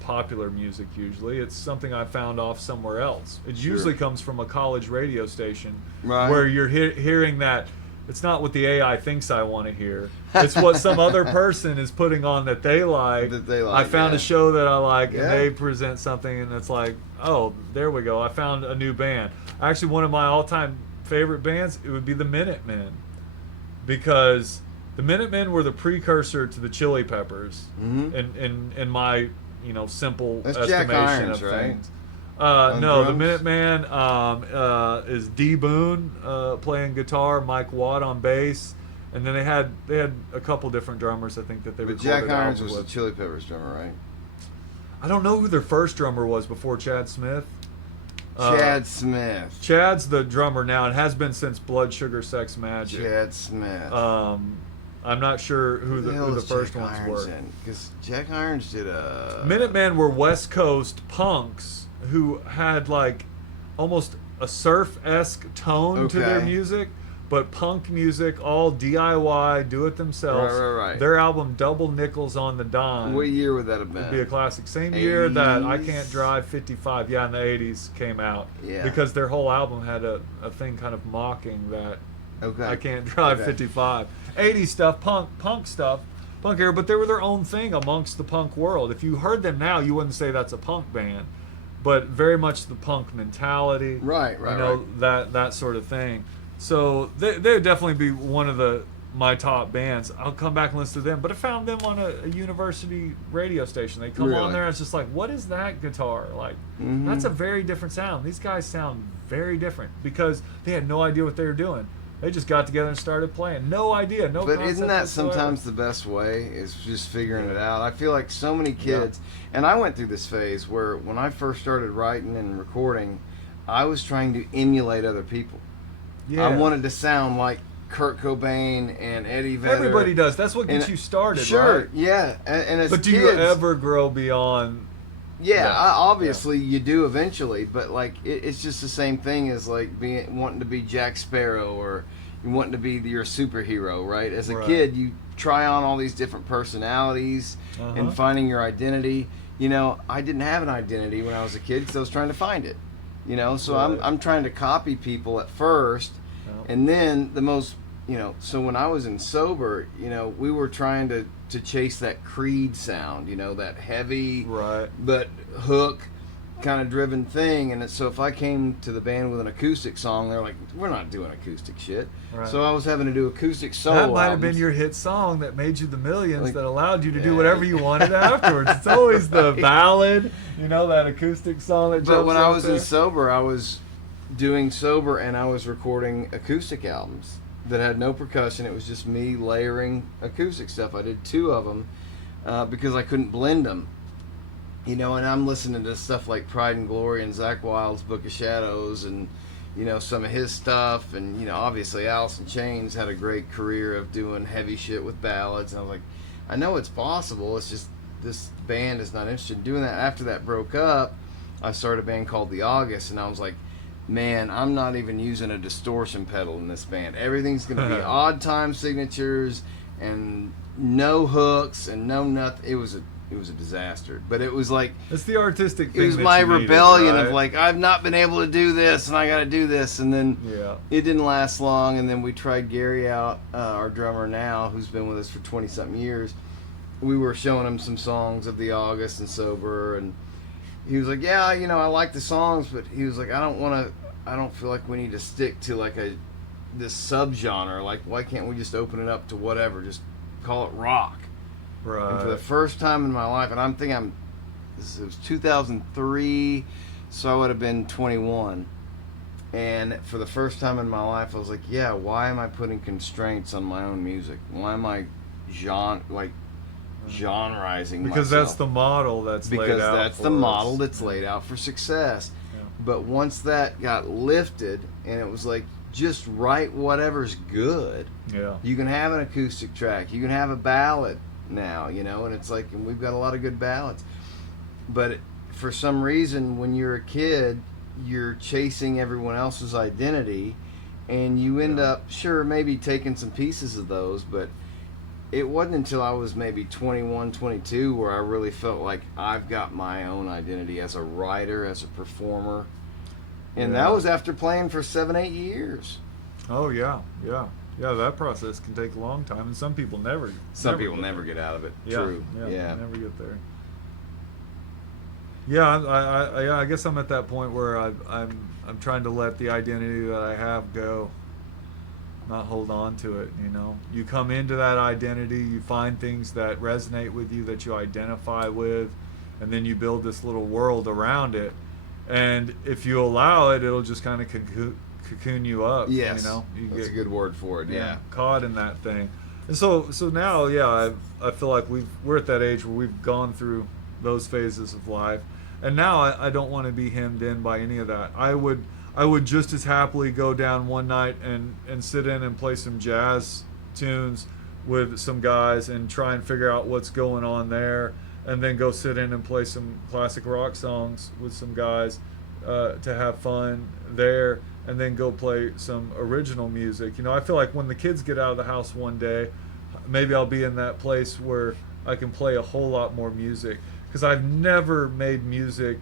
popular music usually. It's something I found off somewhere else. It usually comes from a college radio station Right. where you're hearing that. It's not what the AI thinks I want to hear. It's what some other person is putting on that they like. That they like, I found yeah. a show that I like, Yeah. and they present something, and it's like, oh, there we go. I found a new band. Actually, one of my all-time favorite bands, it would be the Minutemen, because the Minutemen were the precursor to the Chili Peppers, Mhm. in my simple That's Jack estimation Irons, of right? things. on No, the drums? Minuteman is D Boone playing guitar, Mike Watt on bass, and then they had a couple different drummers I think that they But recorded Jack Irons albums was the with. Chili Peppers drummer, right? I don't know who their first drummer was before Chad Smith. Chad Smith. Chad's the drummer now and has been since Blood Sugar Sex Magic. Chad Smith. I'm not sure who the first Jack ones Irons were. Because Jack Irons did a Minutemen were West Coast punks who had like almost a surf-esque tone to their Okay. music, but punk music, all DIY, do it themselves. Right. Their album Double Nickels on the Dime What year would that have would be a been? classic. Same year that I 80s? Can't Drive 55, yeah, in the 80s came out. Yeah. Because their whole album had a thing kind of mocking that Okay. I Can't Drive Okay. 55. 80s stuff, punk stuff, punk era, but they were their own thing amongst the punk world. If you heard them now, you wouldn't say that's a punk band, but very much the punk mentality. Right. You know, that sort of thing. So they would definitely be one of my top bands. I'll come back and listen to them, but I found them on a university radio station. They come on Really? there, and it's just like, what is that guitar? Like, that's a very different sound. These guys sound very different because they had no idea what they were doing. They just got together and started playing. No idea, no But concept isn't that whatsoever. sometimes the best way? Is just figuring it out. I feel like so many kids, and I went through this phase where when I first started writing and recording, I was trying to emulate other people. Yeah. I wanted to sound like Kurt Cobain and Eddie Vedder. Everybody does. That's what gets And- you started, Sure, right? yeah. And as But do kids, you ever grow beyond? yeah, that? obviously you do eventually, but like it's just the same thing as like wanting to be Jack Sparrow or you wanting to be your superhero, right? As a Right. kid, you try on all these different personalities and finding your identity. You know, I didn't have an identity when I was a kid because I was trying to find it. You know, so Right. I'm trying to copy people at first, Yeah. and then so when I was in sober, you know, we were trying to chase that Creed sound, you know, that heavy Right. but hook kind of driven thing. And so if I came to the band with an acoustic song, they're like, we're not doing acoustic shit. Right. So I was having to do acoustic solo That might have been albums. your hit song that made you the millions, Like, that allowed you to do yeah. whatever you wanted afterwards. It's always the Right. ballad, you know, that acoustic song that But jumps when I out was there. in sober, I was doing sober and I was recording acoustic albums that had no percussion. It was just me layering acoustic stuff. I did 2 of them because I couldn't blend them. You know, and I'm listening to stuff like Pride and Glory and Zakk Wylde's Book of Shadows and, you know, some of his stuff. And, you know, obviously Alice in Chains had a great career of doing heavy shit with ballads. And I was like, I know it's possible. It's just this band is not interested in doing that. After that broke up, I started a band called The August. And I was like, man, I'm not even using a distortion pedal in this band. Everything's going to be odd time signatures and no hooks and no nothing. It was a disaster. But it was like, It's the artistic thing. it was that my you needed, rebellion right? of like, I've not been able to do this and I got to do this. And then Yeah. it didn't last long. And then we tried Gary out, our drummer now, who's been with us for 20 something years. We were showing him some songs of The August and Sober, and he was like, yeah, you know, I like the songs, but he was like, I don't feel like we need to stick to like this subgenre. Like, why can't we just open it up to whatever? Just call it rock. Right. And for the first time in my life, and it was 2003, so I would have been 21. And for the first time in my life, I was like, yeah, why am I putting constraints on my own music? Why am I genreizing because myself? that's the model that's laid Because out that's for the model us. that's laid out for success. Yeah. But once that got lifted, and it was like, just write whatever's good. Yeah. You can have an acoustic track. You can have a ballad now, you know, and it's like, and we've got a lot of good ballads. But for some reason, when you're a kid, you're chasing everyone else's identity, and you end up, sure, maybe taking some pieces of those, but it wasn't until I was maybe 21, 22 where I really felt like I've got my own identity as a writer, as a performer. And Yeah. that was after playing for 7-8 years. Oh yeah. That process can take a long time, and some people never. Some people get never there. get out of it. Yeah, True. Yeah. Never get there. Yeah, I guess I'm at that point where I'm trying to let the identity that I have go, not hold on to it. You know, you come into that identity, you find things that resonate with you, that you identify with, and then you build this little world around it. and if you allow it, it'll just kind of cocoon you up. Yes, you know, you that's a good word for it. Yeah. caught in that thing. And so now, yeah, I feel like we're at that age where we've gone through those phases of life, and now I don't want to be hemmed in by any of that. I would just as happily go down one night and sit in and play some jazz tunes with some guys and try and figure out what's going on there, and then go sit in and play some classic rock songs with some guys to have fun there, and then go play some original music. You know, I feel like when the kids get out of the house one day, maybe I'll be in that place where I can play a whole lot more music, because I've never made music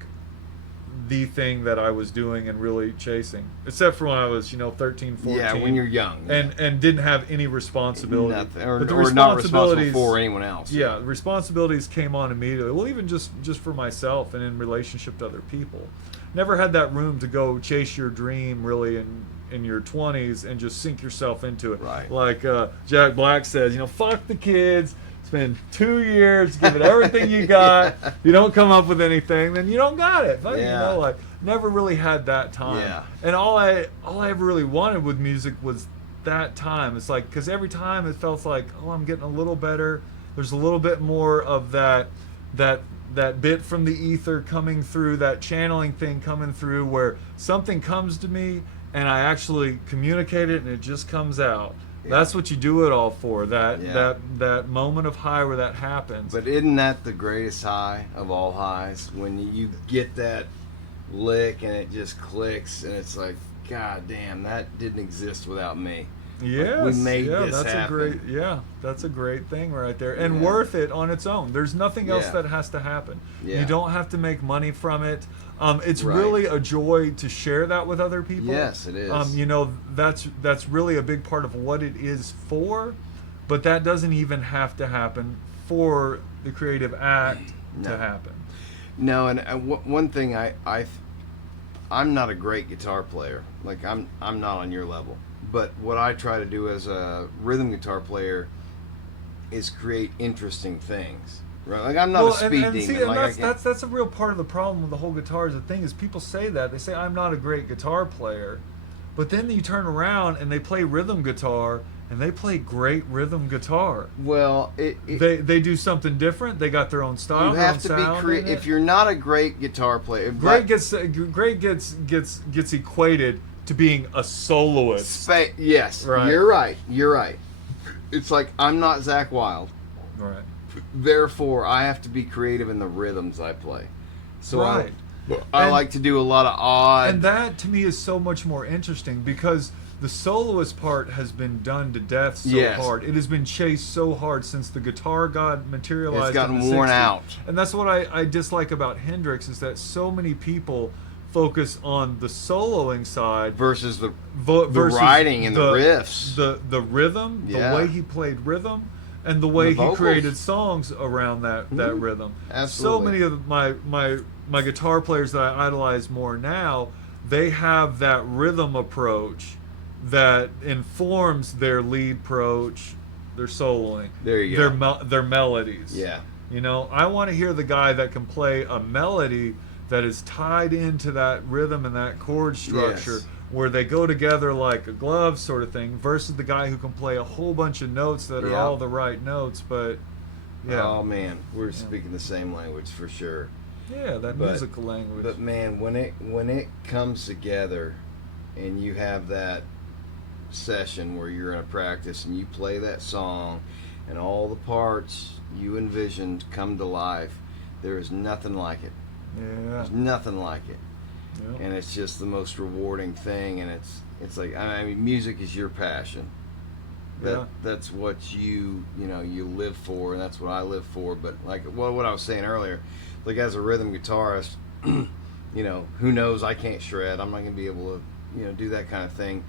the thing that I was doing and really chasing, except for when I was 13, 14. Yeah, when you're young. And didn't have any responsibility. Nothing, or but the not responsible for anyone else. Yeah, the responsibilities came on immediately. Well, even just for myself and in relationship to other people. Never had that room to go chase your dream really in your 20s and just sink yourself into it. Right. Like Jack Black says, fuck the kids. Spend 2 years, give it everything you got. You don't come up with anything, then you don't got it. But, like never really had that time. Yeah. And all I ever really wanted with music was that time. It's like, because every time it felt like, oh, I'm getting a little better. There's a little bit more of that bit from the ether coming through, that channeling thing coming through, where something comes to me and I actually communicate it and it just comes out. That's what you do it all for. That moment of high where that happens. But isn't that the greatest high of all highs? When you get that lick and it just clicks and it's like, God damn, that didn't exist without me. Yes, we made this happen. That's a great thing right there, and worth it on its own. There's nothing else that has to happen. Yeah. You don't have to make money from it. It's really a joy to share that with other people. Yes, it is. That's really a big part of what it is for, but that doesn't even have to happen for the creative act to happen. No, and one thing I'm not a great guitar player. Like I'm not on your level. But what I try to do as a rhythm guitar player is create interesting things. Right? Like I'm not a speed demon. That's a real part of the problem with the whole guitar. The thing is, people say that. They say I'm not a great guitar player, but then you turn around and they play rhythm guitar and they play great rhythm guitar. Well, they do something different. They got their own style. You have to be creative. If you're not a great guitar player, great gets equated to being a soloist. Yes, right. You're right. It's like I'm not Zakk Wylde. Right. Therefore, I have to be creative in the rhythms I play. So right. I like to do a lot of odd. And that to me is so much more interesting because the soloist part has been done to death so hard. It has been chased so hard since the guitar got materialized. It's gotten in the worn 60s. out. And that's what I dislike about Hendrix is that so many people focus on the soloing side versus the writing and the riffs, the rhythm, the way he played rhythm, and the way he created songs around that rhythm. Absolutely. So many of my guitar players that I idolize more now, they have that rhythm approach that informs their lead approach, their soloing, their melodies. Yeah. I want to hear the guy that can play a melody that is tied into that rhythm and that chord structure where they go together like a glove sort of thing versus the guy who can play a whole bunch of notes that are all the right notes, but oh man, we're speaking the same language for sure. Yeah, that musical language. But man, when it comes together and you have that session where you're in a practice and you play that song and all the parts you envisioned come to life, there is nothing like it. Yeah. There's nothing like it. Yeah. And it's just the most rewarding thing, and it's like, I mean, music is your passion. That's what you live for, and that's what I live for. But like what I was saying earlier, like as a rhythm guitarist, who knows, I can't shred. I'm not going to be able to do that kind of thing.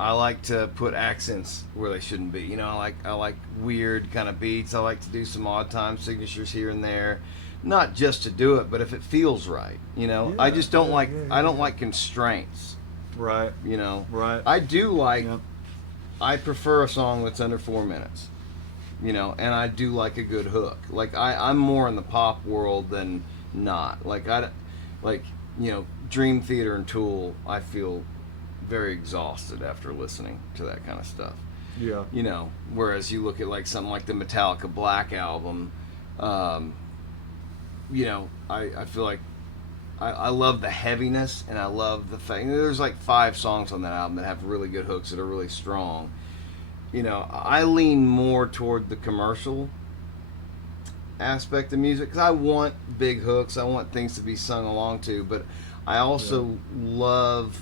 I like to put accents where they shouldn't be. I like weird kind of beats. I like to do some odd time signatures here and there. Not just to do it, but if it feels right, I just don't I don't like constraints. Right. Right. I do like. I prefer a song that's under 4 minutes. And I do like a good hook. Like I'm more in the pop world than not. Like Dream Theater and Tool, I feel very exhausted after listening to that kind of stuff. Yeah. Whereas you look at like something like the Metallica Black album, I feel like I love the heaviness, and I love the fact there's like 5 songs on that album that have really good hooks that are really strong. I lean more toward the commercial aspect of music because I want big hooks, I want things to be sung along to, but I also love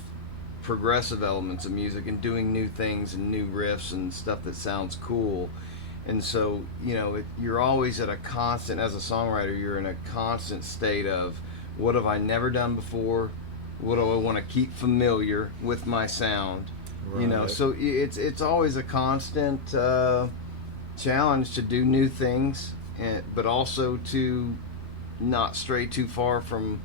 progressive elements of music and doing new things and new riffs and stuff that sounds cool. And so you're always at a constant, as a songwriter, you're in a constant state of, what have I never done before, what do I want to keep familiar with my sound. Right. So it's always a constant challenge to do new things, but also to not stray too far from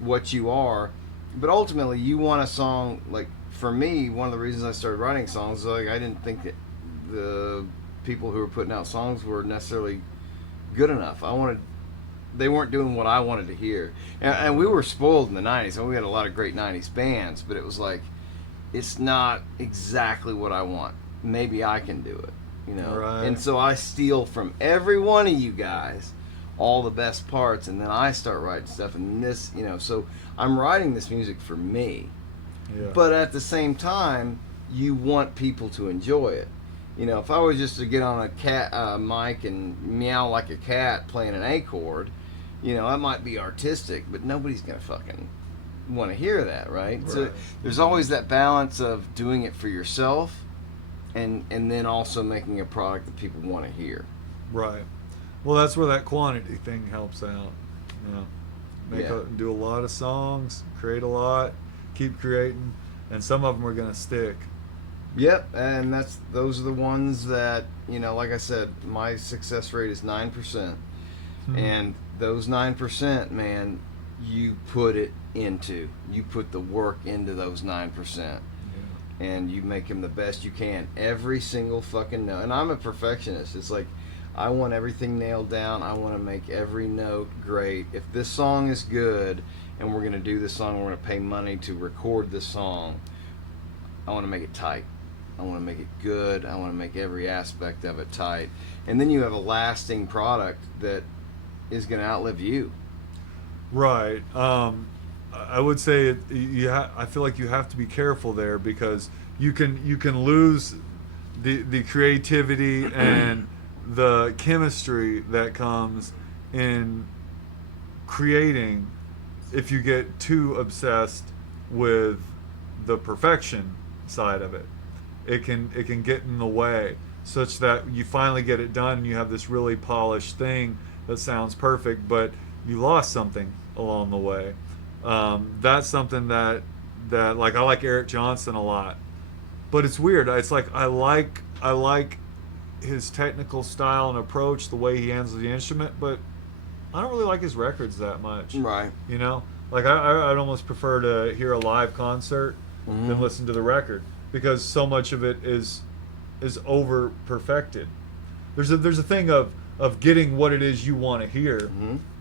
what you are. But ultimately, you want a song, like, for me, one of the reasons I started writing songs is, like, I didn't think that the people who were putting out songs were necessarily good enough. They weren't doing what I wanted to hear. And we were spoiled in the 90s, and we had a lot of great 90s bands, but it was like, it's not exactly what I want. Maybe I can do it, Right. And so I steal from every one of you guys all the best parts, and then I start writing stuff, and this, so I'm writing this music for me. Yeah. But at the same time, you want people to enjoy it. If I was just to get on a mic and meow like a cat playing an A chord, that might be artistic, but nobody's gonna fucking want to hear that, right? So there's always that balance of doing it for yourself, and then also making a product that people want to hear. Right. Well, that's where that quantity thing helps out. Do a lot of songs, create a lot, keep creating, and some of them are going to stick. Yep, and those are the ones that, like I said, my success rate is 9%. Mm-hmm. And those 9%, man, you put the work into those 9%. And you make them the best you can every single fucking note. And I'm a perfectionist. It's like, I want everything nailed down. I want to make every note great. If this song is good and we're going to do this song, we're going to pay money to record this song, I want to make it tight. I want to make it good. I want to make every aspect of it tight. And then you have a lasting product that is going to outlive you. Right. I would say I feel like you have to be careful there, because you can lose the creativity and the chemistry that comes in creating if you get too obsessed with the perfection side of it. It can get in the way, such that you finally get it done and you have this really polished thing that sounds perfect, but you lost something along the way. That's something that like, I like Eric Johnson a lot, but it's weird. It's like I like his technical style and approach, the way he handles the instrument, but I don't really like his records that much. Right. Like I'd almost prefer to hear a live concert than listen to the record, because so much of it is over perfected. There's a thing of getting what it is you want to hear,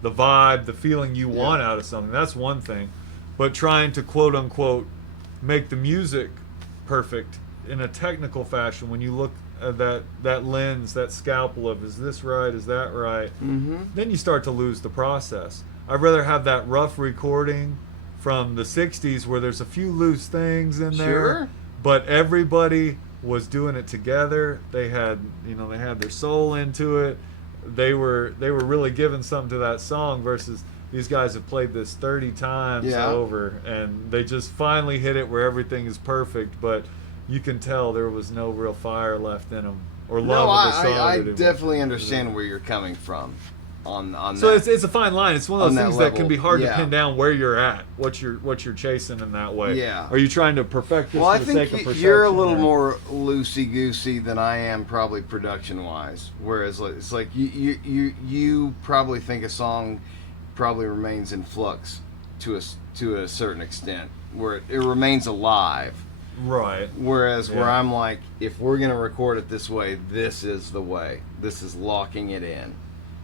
the vibe, the feeling you want out of something. That's one thing, but trying to quote unquote make the music perfect in a technical fashion, when you look at that lens, that scalpel of, is this right, is that right, then you start to lose the process. I'd rather have that rough recording from the 60s where there's a few loose things in there, but everybody was doing it together. They had their soul into it. They were really giving something to that song, versus these guys have played this 30 times over, and they just finally hit it where everything is perfect, but you can tell there was no real fire left in them, or love of the song. I definitely understand where you're coming from on so that. it's a fine line. It's one of those things that can be hard to pin down where you're at, what you're chasing in that way. Yeah. Are you trying to perfect this for the sake of perfection? I think you're a little more loosey-goosey than I am, probably production-wise. Whereas it's like you probably think a song probably remains in flux to a certain extent, where it remains alive. Right. Whereas where I'm like, if we're going to record it this way, this is the way. This is locking it in.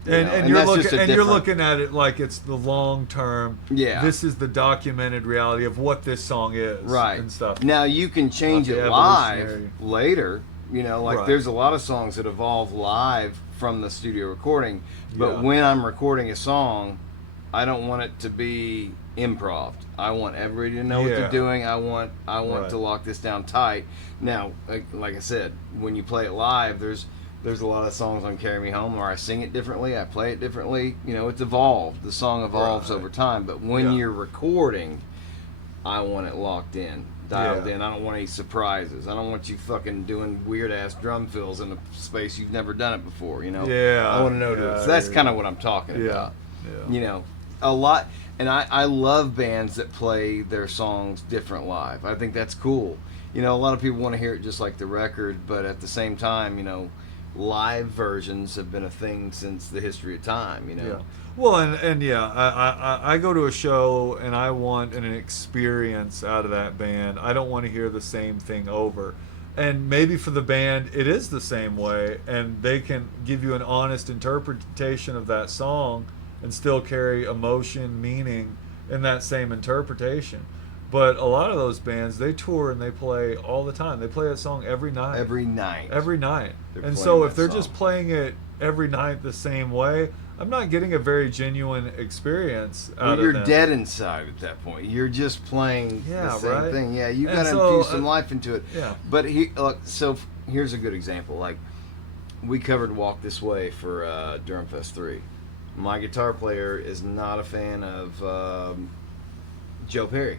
And you're looking at it like it's the long term. Yeah. This is the documented reality of what this song is. Right. And stuff. Now you can change it live later. Like there's a lot of songs that evolve live from the studio recording. But when I'm recording a song, I don't want it to be improv. I want everybody to know what they're doing. I want to lock this down tight. Now, like I said, when you play it live, there's a lot of songs on Carry Me Home where I sing it differently, I play it differently. It's evolved. The song evolves over time. But when you're recording, I want it locked in, dialed in. I don't want any surprises. I don't want you fucking doing weird-ass drum fills in a space you've never done it before, Yeah. I want to know so that's kind of what I'm talking about. Yeah. A lot. And I love bands that play their songs different live. I think that's cool. A lot of people want to hear it just like the record, but at the same time, live versions have been a thing since the history of time, Yeah. Well, I go to a show and I want an experience out of that band. I don't want to hear the same thing over. And maybe for the band, it is the same way, and they can give you an honest interpretation of that song and still carry emotion, meaning in that same interpretation. But a lot of those bands, they tour and they play all the time. They play that song every night. Every night. And so if they're just playing it every night the same way, I'm not getting a very genuine experience out of them. You're dead inside at that point. You're just playing the same thing. Yeah, you got to infuse some life into it. Yeah. But so here's a good example. Like, we covered Walk This Way for Durham Fest 3. My guitar player is not a fan of Joe Perry.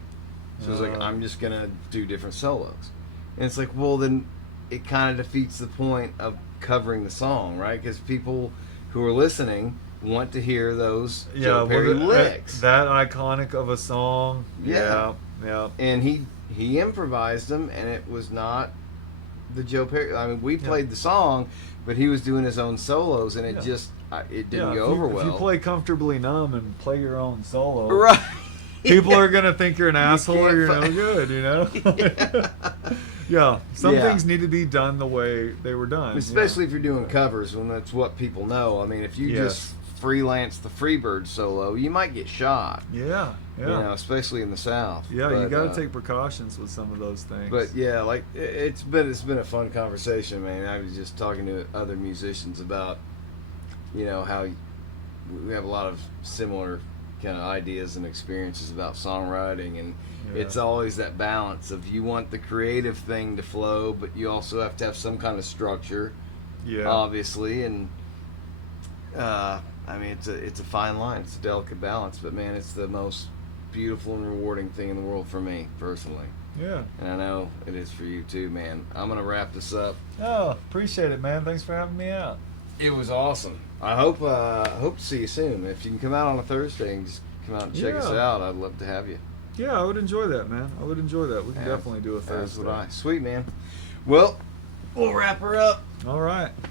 So it's like, I'm just going to do different solos. And it's like, well, then it kind of defeats the point of covering the song, right? Because people who are listening want to hear those Joe Perry licks. That iconic of a song. Yeah. And he improvised them, and it was not the Joe Perry. I mean, we played the song, but he was doing his own solos, and it just it didn't go over well. If you play Comfortably Numb and play your own solo, right? People are going to think you're an asshole or you're no good, Some things need to be done the way they were done. Especially if you're doing covers, when that's what people know. I mean, if you just freelance the Freebird solo, you might get shot. Yeah. Especially in the South. Yeah, you got to take precautions with some of those things. But it's been a fun conversation, man. I was just talking to other musicians about, how we have a lot of similar kind of ideas and experiences about songwriting, and it's always that balance of you want the creative thing to flow, but you also have to have some kind of structure, obviously, and I mean it's a fine line, it's a delicate balance, but man, it's the most beautiful and rewarding thing in the world for me personally. And I know it is for you too, man. I'm gonna wrap this up. Appreciate it, man. Thanks for having me out. It was awesome. I hope to see you soon. If you can come out on a Thursday and just come out and check us out, I'd love to have you. Yeah, I would enjoy that, man. I would enjoy that. We can definitely do a Thursday. That's what Sweet, man. Well, we'll wrap her up. All right.